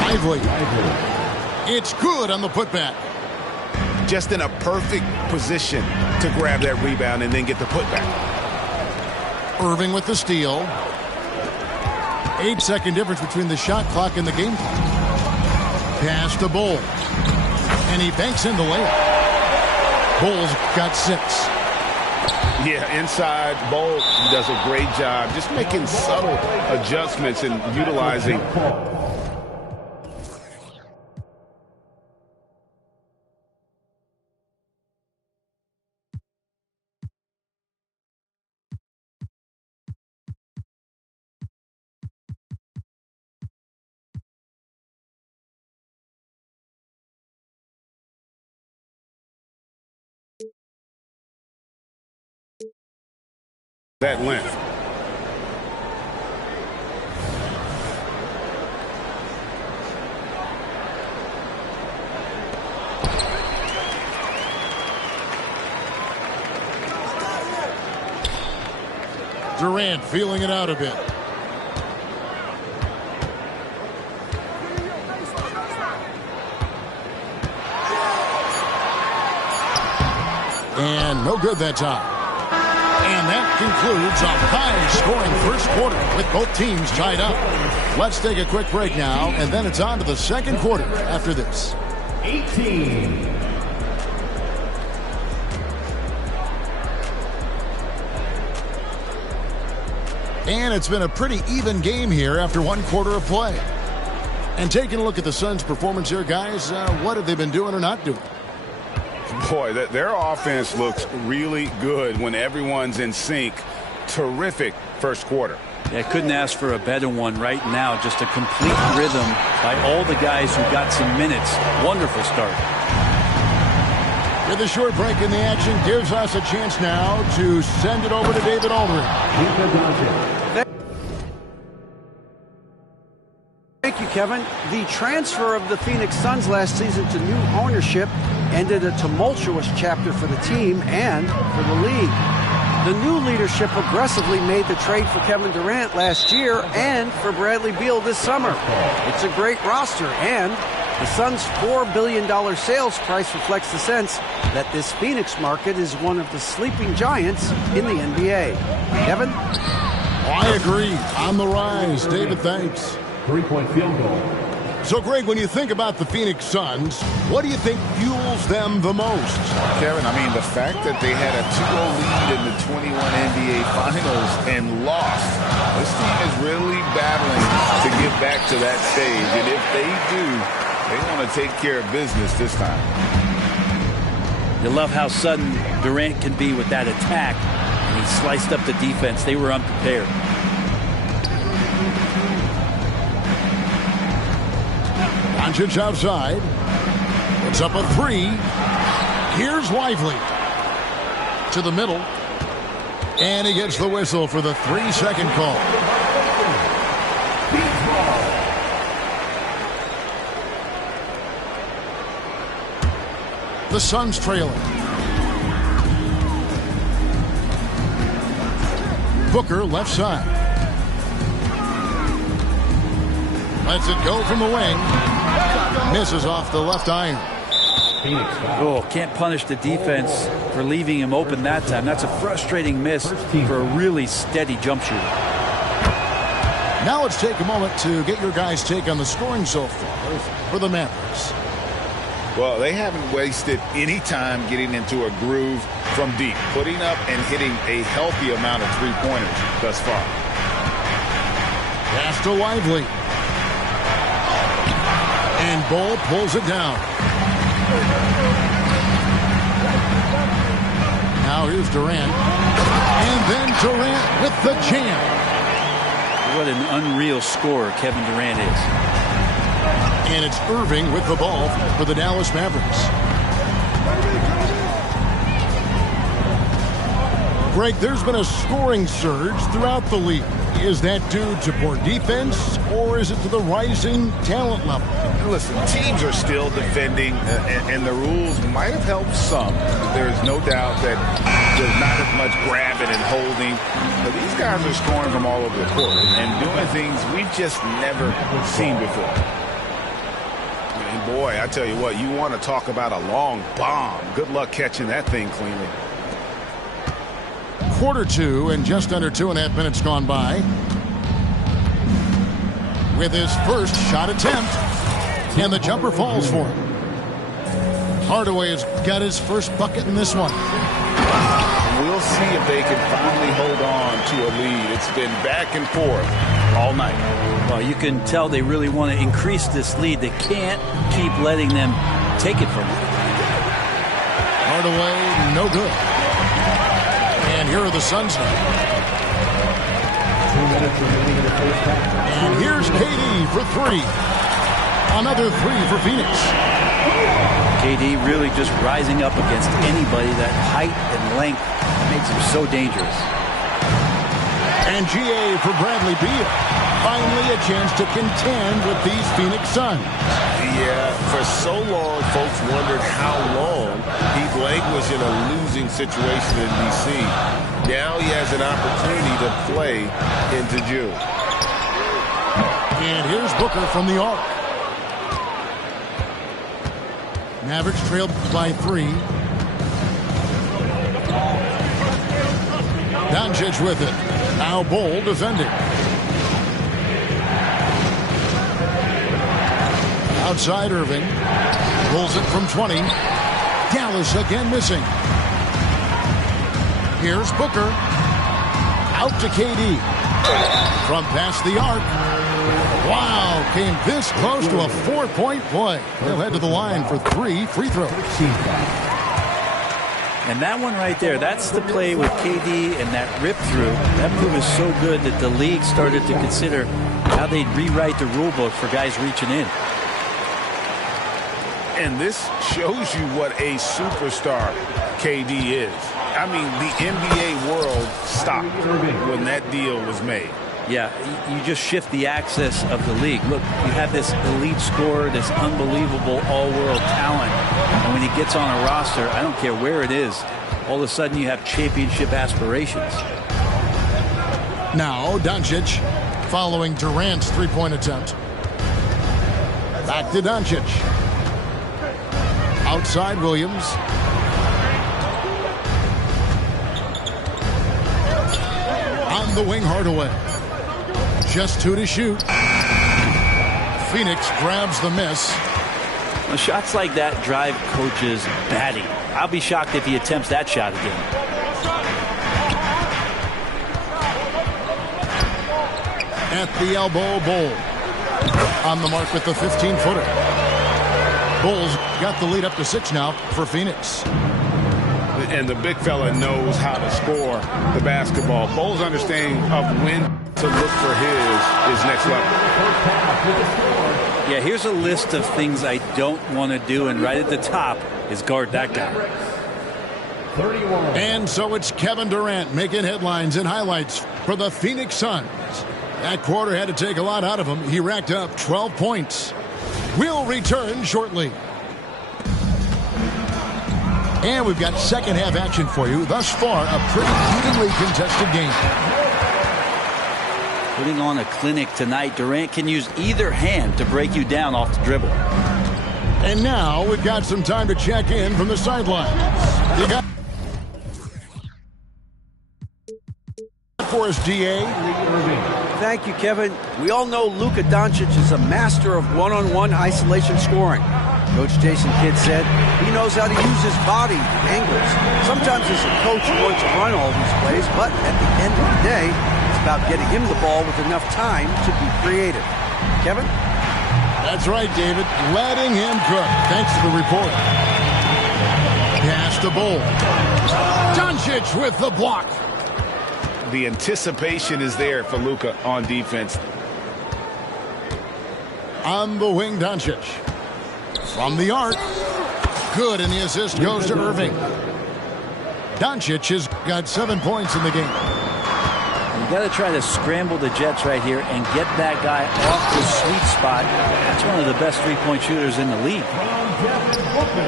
Lively. It's good on the putback. Just in a perfect position to grab that rebound and then get the putback. Irving with the steal. 8-second difference between the shot clock and the game clock. Pass to Bull. And he banks in the layup. Bull's got 6. Yeah, inside, Bull does a great job just making subtle adjustments and utilizing. That length. Durant feeling it out a bit. And no good that time. And that concludes a high-scoring first quarter with both teams tied up. Let's take a quick break now, and then it's on to the second quarter after this. 18. And it's been a pretty even game here after 1 quarter of play. And taking a look at the Suns' performance here, guys, what have they been doing or not doing? Boy, their offense looks really good when everyone's in sync. Terrific first quarter. Yeah, couldn't ask for a better one right now. Just a complete rhythm by all the guys who got some minutes. Wonderful start. With a short break in the action, gives us a chance now to send it over to David Aldridge. Thank you, Kevin. The transfer of the Phoenix Suns last season to new ownership ended a tumultuous chapter for the team and for the league. The new leadership aggressively made the trade for Kevin Durant last year and for Bradley Beal this summer. It's a great roster, and the Suns' $4 billion sales price reflects the sense that this Phoenix market is one of the sleeping giants in the NBA. Kevin? I agree. On the rise. David, thanks. 3-point field goal. So, Greg, when you think about the Phoenix Suns, what do you think fuels them the most? Kevin, I mean, the fact that they had a 2-0 lead in the 21 NBA Finals and lost. This team is really battling to get back to that stage. And if they do, they want to take care of business this time. You love how sudden Durant can be with that attack. And he sliced up the defense. They were unprepared. Doncic outside. It's up a 3. Here's Lively. To the middle. And he gets the whistle for the 3-second call. The Suns trailing. Booker left side. Lets it go from the wing. Misses off the left iron. Oh, can't punish the defense for leaving him open that time. That's a frustrating miss for a really steady jump shooter. Now let's take a moment to get your guys' take on the scoring so far for the Mavericks. Well, they haven't wasted any time getting into a groove from deep, putting up and hitting a healthy amount of three-pointers thus far. Pass to Lively. And Ball pulls it down. Now here's Durant. And then Durant with the jam. What an unreal scorer Kevin Durant is. And it's Irving with the ball for the Dallas Mavericks. Greg, there's been a scoring surge throughout the league. Is that due to poor defense, or is it to the rising talent level? Listen, teams are still defending, and the rules might have helped some. There's no doubt that there's not as much grabbing and holding. But these guys are scoring from all over the court and doing things we've just never seen before. And boy, I tell you what, you want to talk about a long bomb. Good luck catching that thing cleanly. Quarter two, and just under 2.5 minutes gone by. With his first shot attempt, and the jumper falls for him. Hardaway has got his first bucket in this one. We'll see if they can finally hold on to a lead. It's been back and forth all night. Well, you can tell they really want to increase this lead. They can't keep letting them take it from them. Hardaway, no good. And here are the Suns now. 2 minutes remaining in the first half. And here's KD for three. Another three for Phoenix. KD really just rising up against anybody. That height and length makes him so dangerous. And GA for Bradley Beal. Finally a chance to contend with these Phoenix Suns. Yeah, for so long, folks wondered how long Heath Lake was in a losing situation in D.C. Now he has an opportunity to play into June. And here's Booker from the arc. Mavericks trailed by 3. Doncic with it. Now Bol defending. Outside Irving. Pulls it from 20. Dallas again missing. Here's Booker. Out to KD. From past the arc. Wow, came this close to a 4-point play. They'll head to the line for 3 free throws. And that one right there, that's the play with KD and that rip through. That move is so good that the league started to consider how they'd rewrite the rule book for guys reaching in. And this shows you what a superstar KD is. I mean, the NBA world stopped when that deal was made. Yeah, you just shift the axis of the league. Look, you have this elite scorer, this unbelievable all-world talent. And when he gets on a roster, I don't care where it is, all of a sudden you have championship aspirations. Now, Doncic following Durant's three-point attempt. Back to Doncic. Outside Williams. On the wing, Hardaway. Just 2 to shoot. Phoenix grabs the miss. Well, shots like that drive coaches batty. I'll be shocked if he attempts that shot again. At the elbow, Bol. On the mark with the 15-footer. Bulls got the lead up to 6 now for Phoenix. And the big fella knows how to score the basketball. Bol's understanding of when to look for his next level. Yeah, here's a list of things I don't want to do, and right at the top is guard that guy. 31. And so it's Kevin Durant making headlines and highlights for the Phoenix Suns. That quarter had to take a lot out of him. He racked up 12 points. We'll return shortly. And we've got second half action for you. Thus far, a pretty evenly contested game. Putting on a clinic tonight. Durant can use either hand to break you down off the dribble. And now we've got some time to check in from the sidelines. You got for us, DA. Thank you, Kevin. We all know Luka Doncic is a master of one-on-one isolation scoring. Coach Jason Kidd said he knows how to use his body, angles. Sometimes as a coach you want to run all these plays, but at the end of the day, it's about getting him the ball with enough time to be creative. Kevin? That's right, David. Letting him cook. Thanks to the report. Pass to Bull. Doncic with the block. The anticipation is there for Luka on defense. On the wing, Doncic. From the arc. Good, and the assist goes to Irving. Doncic has got 7 points in the game. You got to try to scramble the Jets right here and get that guy off the sweet spot. That's one of the best three-point shooters in the league.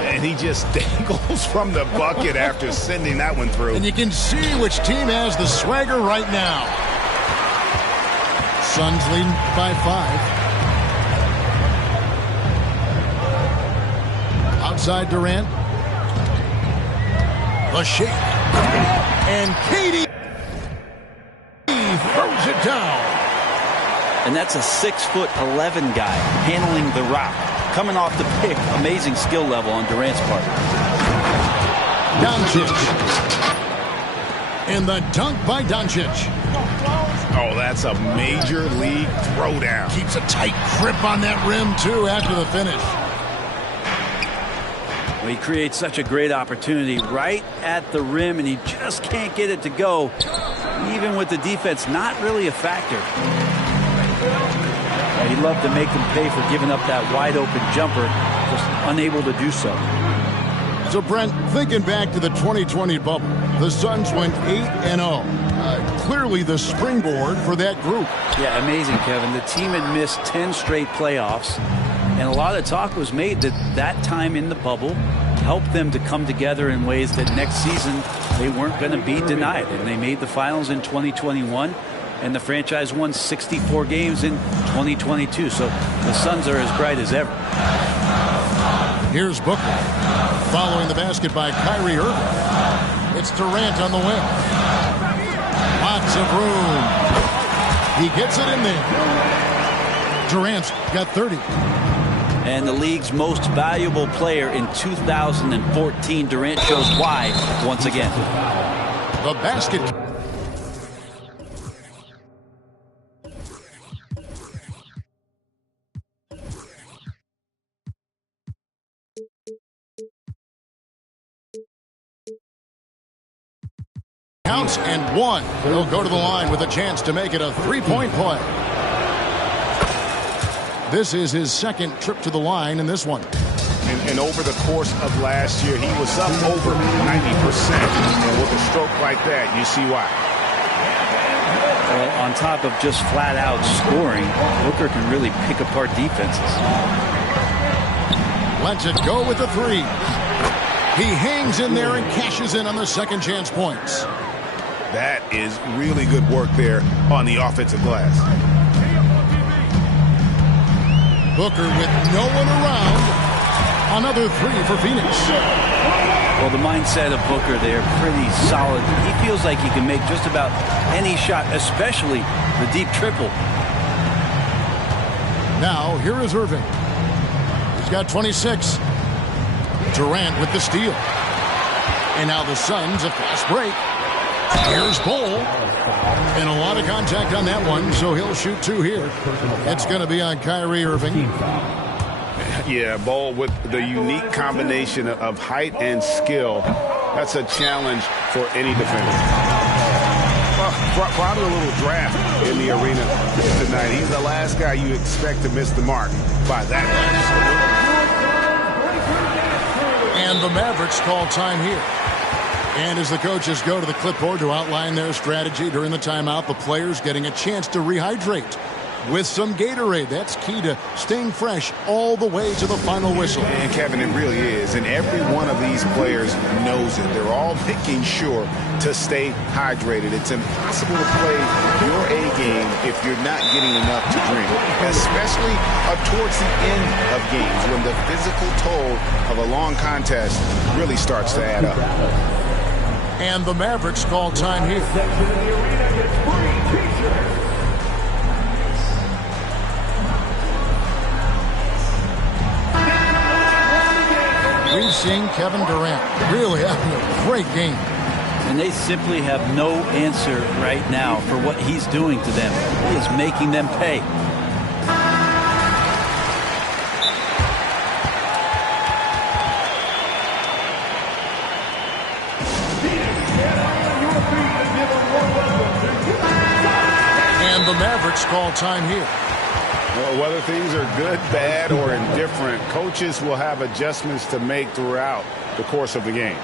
And he just dangles from the bucket after sending that one through. And you can see which team has the swagger right now. Suns leading by 5. Outside Durant. The shake. And Katie throws it down. And that's a 6'11" guy handling the rock. Coming off the pick, amazing skill level on Durant's part. Doncic. And the dunk by Doncic. Oh, that's a major league throwdown. Keeps a tight grip on that rim, too, after the finish. Well, he creates such a great opportunity right at the rim, and he just can't get it to go. Even with the defense not really a factor. He'd love to make them pay for giving up that wide-open jumper, just unable to do so. So, Brent, thinking back to the 2020 bubble, the Suns went 8-0. Clearly the springboard for that group. Yeah, amazing, Kevin. The team had missed 10 straight playoffs, and a lot of talk was made that that time in the bubble helped them to come together in ways that next season they weren't going to be denied. And they made the finals in 2021. And the franchise won 64 games in 2022. So the Suns are as bright as ever. Here's Booker. Following the basket by Kyrie Irving. It's Durant on the wing. Lots of room. He gets it in there. Durant's got 30. And the league's most valuable player in 2014. Durant shows why once again. The basket. Counts and one. He'll go to the line with a chance to make it a three-point play. This is his second trip to the line in this one. And over the course of last year, he was up over 90%. And with a stroke like that, you see why. Well, on top of just flat-out scoring, Booker can really pick apart defenses. Lets it go with the three. He hangs in there and cashes in on the second chance points. That is really good work there on the offensive glass. Booker with no one around. Another three for Phoenix. Well, the mindset of Booker there, pretty solid. He feels like he can make just about any shot, especially the deep triple. Now, here is Irving. He's got 26. Durant with the steal. And now the Suns, a fast break. Here's Bull. And a lot of contact on that one, so he'll shoot two here. It's going to be on Kyrie Irving. Yeah, Bull with the unique combination of height and skill. That's a challenge for any defender. Well, probably a little draft in the arena tonight. He's the last guy you expect to miss the mark by that much. And the Mavericks call time here. And as the coaches go to the clipboard to outline their strategy during the timeout, the players getting a chance to rehydrate. with some Gatorade. That's key to staying fresh all the way to the final whistle. And Kevin, it really is. And every one of these players knows it. They're all making sure to stay hydrated. It's impossible to play your A game if you're not getting enough to drink, especially towards the end of games when the physical toll of a long contest really starts to add up. And the Mavericks call time here. We've seen Kevin Durant really having a great game. And they simply have no answer right now for what he's doing to them. He is making them pay. And the Mavericks call time here. Well, whether things are good, bad, or indifferent, coaches will have adjustments to make throughout the course of the game.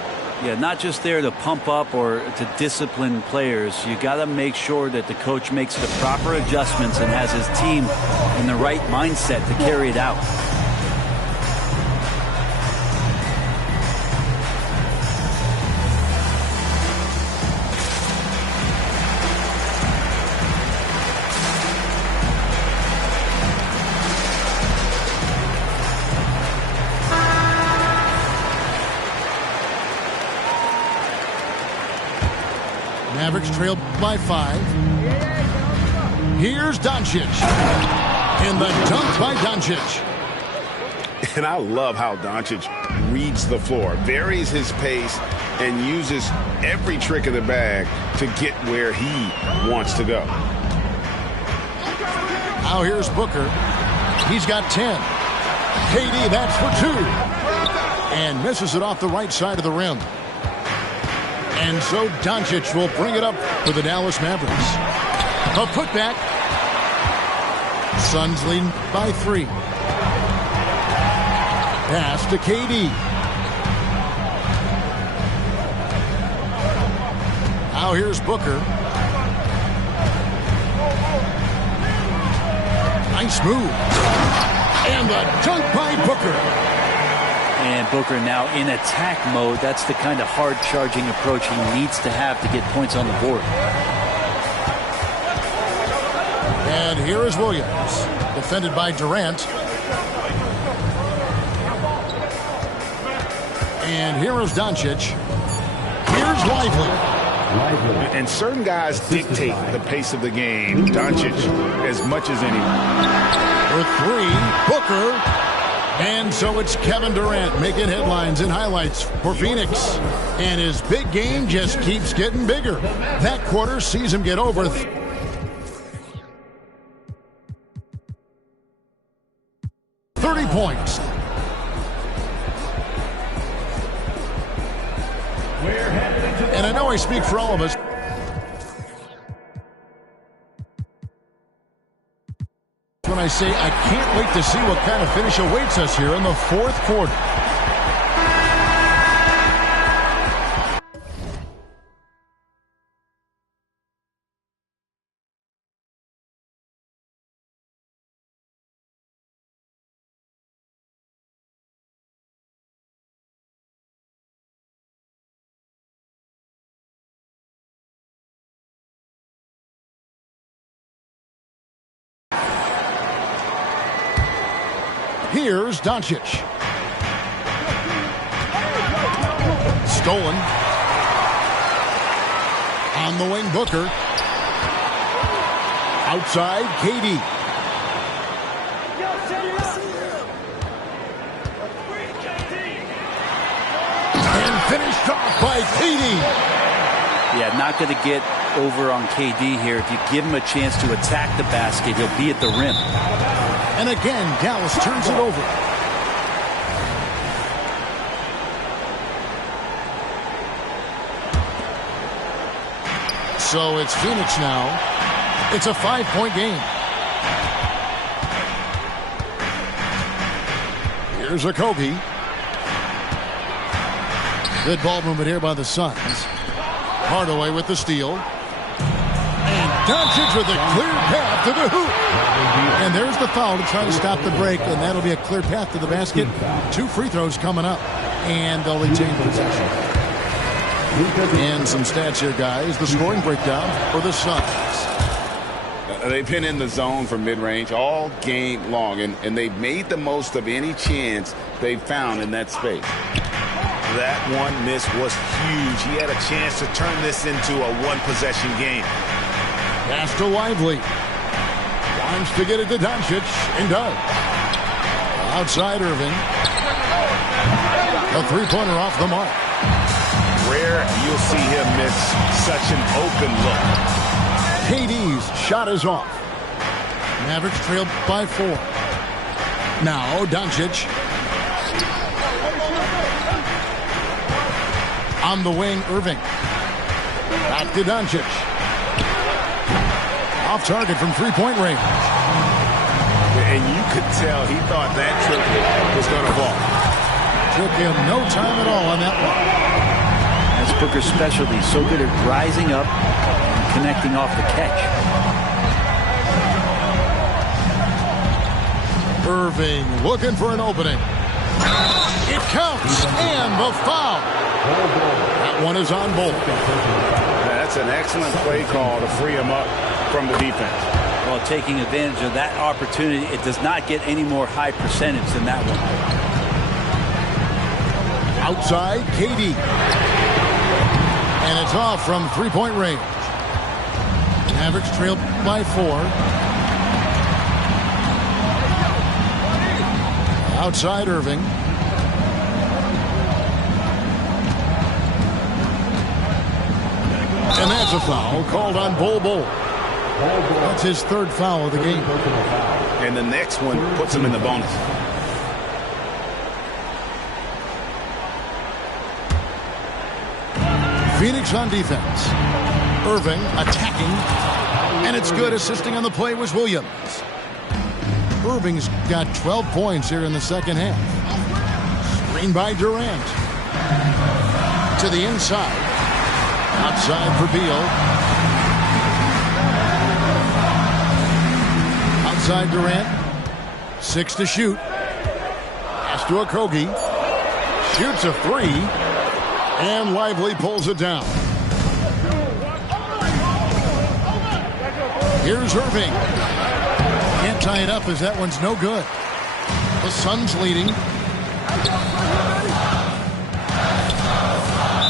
Yeah, not just there to pump up or to discipline players. You got to make sure that the coach makes the proper adjustments and has his team in the right mindset to carry it out. Mavericks trailed by 5. Here's Doncic. And the dunk by Doncic. And I love how Doncic reads the floor, varies his pace, and uses every trick in the bag to get where he wants to go. Now here's Booker. He's got 10. KD, that's for 2. And misses it off the right side of the rim. And so Doncic will bring it up for the Dallas Mavericks. A putback. Suns leading by 3. Pass to KD. Now here's Booker. Nice move. And the dunk by Booker. And Booker now in attack mode. That's the kind of hard-charging approach he needs to have to get points on the board. And here is Williams, defended by Durant. And here is Doncic. Here's Lively. And certain guys dictate the pace of the game. Doncic as much as anyone. For 3, Booker. And so it's Kevin Durant making headlines and highlights for Phoenix. And his big game just keeps getting bigger. That quarter sees him get over 30 points. And I know I speak for all of us. When I say I can't wait to see what kind of finish awaits us here in the fourth quarter. Here's Doncic. Stolen. On the wing, Booker. Outside, KD. And finished off by KD. Yeah, not going to get over on KD here. If you give him a chance to attack the basket, he'll be at the rim. And again, Dallas turns it over. So it's Phoenix now. It's a 5-point game. Here's a Kobe. Good ball movement here by the Suns. Hardaway with the steal. And Doncic with a clear path to the hoop. And there's the foul to try to stop the break, and that'll be a clear path to the basket. 2 free throws coming up, and they'll retain possession. And some stats here, guys. The scoring breakdown for the Suns. They've been in the zone for mid-range all game long, and they've made the most of any chance they've found in that space. That one miss was huge. He had a chance to turn this into a one-possession game. Pass to Lively. Wants to get it to Doncic, and does. Outside Irving. A three-pointer off the mark. Rare you'll see him miss such an open look. KD's shot is off. Mavericks trailed by 4. Now Doncic. On the wing, Irving. Back to Doncic. Off target from three-point range. And you could tell he thought that triple was going to fall. Took him no time at all on that one. That's Booker's specialty. So good at rising up and connecting off the catch. Irving looking for an opening. It counts, and the foul. That one is on Bolt. That's an excellent play call to free him up from the defense. Well, taking advantage of that opportunity, it does not get any more high percentage than that one. Outside, KD. And it's off from three-point range. Mavericks trailed by 4. Outside Irving. And that's a foul called on Bol. That's his 3rd foul of the game. And the next one puts him in the bonus. Phoenix on defense. Irving attacking. And it's good. Assisting on the play was Williams. Irving's got 12 points here in the second half. Screen by Durant. To the inside. Outside for Beal. Outside Durant. 6 to shoot. Pass to Okogie. Shoots a 3. And Lively pulls it down. Here's Irving. Can't tie it up as that one's no good. The Suns leading.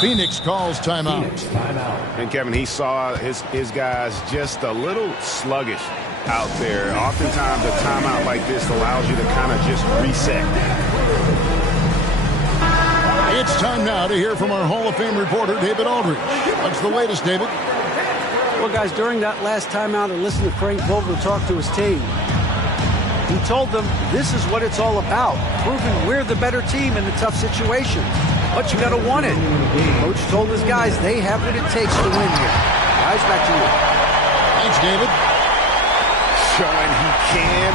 Phoenix calls timeout. And Kevin, he saw his guys just a little sluggish out there. Oftentimes a timeout like this allows you to kind of just reset. It's time now to hear from our Hall of Fame reporter, David Aldridge. What's the latest, David? Well, guys, during that last timeout, I listened to Frank Vogel talk to his team. He told them this is what it's all about, proving we're the better team in the tough situations. But you got to want it. Coach told his guys they have what it takes to win here. Guys, back to you. Thanks, David. Showing he can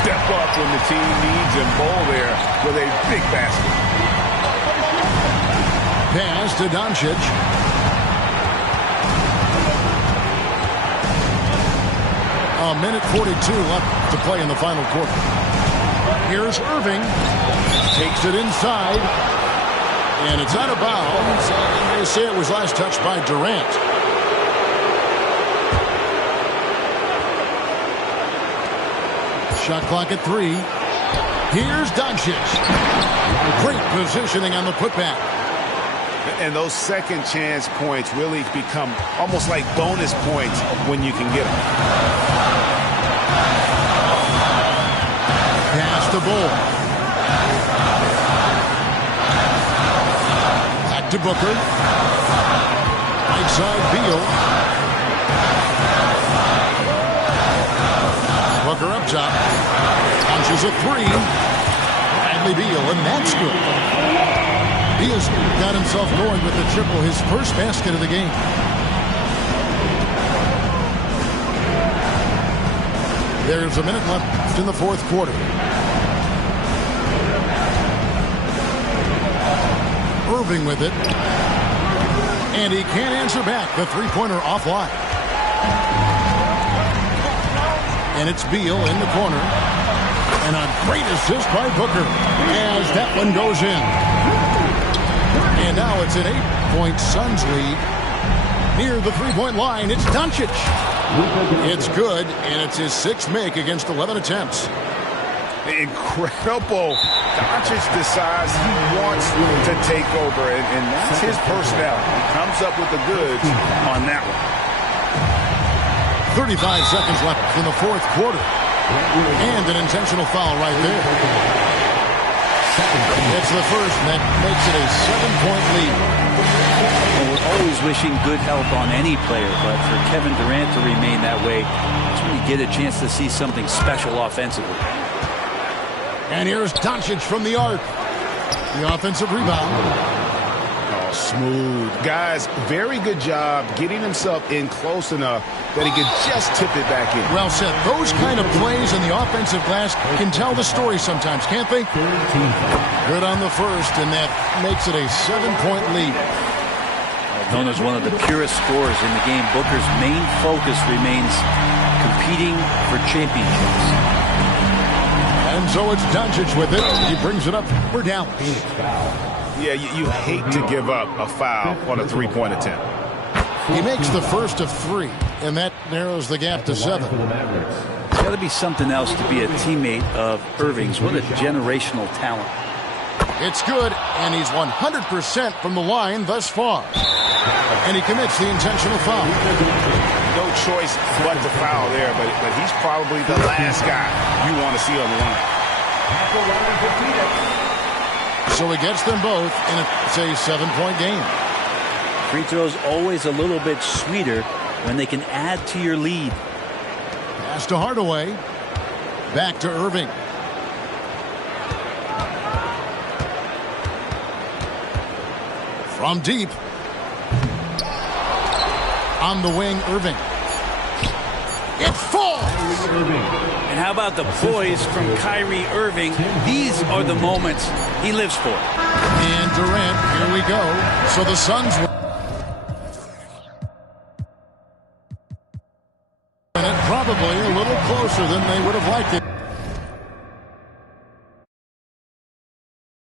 step up when the team needs him. Bol there with a big basket. Pass to Doncic. A minute 42 left to play in the final quarter. Here's Irving. Takes it inside. And it's out of bounds. And they say it was last touched by Durant. Shot clock at 3. Here's Doncic. Great positioning on the putback. And those second chance points really become almost like bonus points when you can get them. Pass to Bol. Back to Booker. Right side Beal. Booker up top. Launches a 3. Bradley Beal, and that's good. Beal's got himself going with the triple, his first basket of the game. There's a minute left in the fourth quarter. Irving with it. And he can't answer back. The three-pointer offline. And it's Beal in the corner. And a great assist by Booker as that one goes in. And now it's an 8-point Suns lead. Near the three-point line, it's Doncic. It's good, and it's his 6th make against 11 attempts. Incredible. Doncic decides he wants to take over, and that's his personality. He comes up with the goods on that one. 35 seconds left in the fourth quarter. And an intentional foul right there. It's the first, and that makes it a 7-point lead. Well, we're always wishing good health on any player, but for Kevin Durant to remain that way, that's when you get a chance to see something special offensively. And here's Doncic from the arc. The offensive rebound. Oh, smooth. Guys, very good job getting himself in close enough that he could just tip it back in. Well said. Those kind of plays in the offensive glass can tell the story sometimes, can't they? Good on the first, and that makes it a 7-point lead. Known as one of the purest scorers in the game, Booker's main focus remains competing for championships. And so it's Doncic with it. He brings it up for Dallas. Yeah, you hate to give up a foul on a three-point attempt. He makes the first of 3, and that narrows the gap to 7. It's got to be something else to be a teammate of Irving's. What a generational talent. It's good, and he's 100% from the line thus far. And he commits the intentional foul. No choice but to foul there, but he's probably the last guy you want to see on the line. So he gets them both, and it's a 7-point game. Free throws always a little bit sweeter when they can add to your lead. Pass to Hardaway. Back to Irving. From deep. On the wing, Irving. It falls! And how about the poise from Kyrie Irving? These are the moments he lives for. And Durant, here we go. So the Suns win. And it probably a little closer than they would have liked it.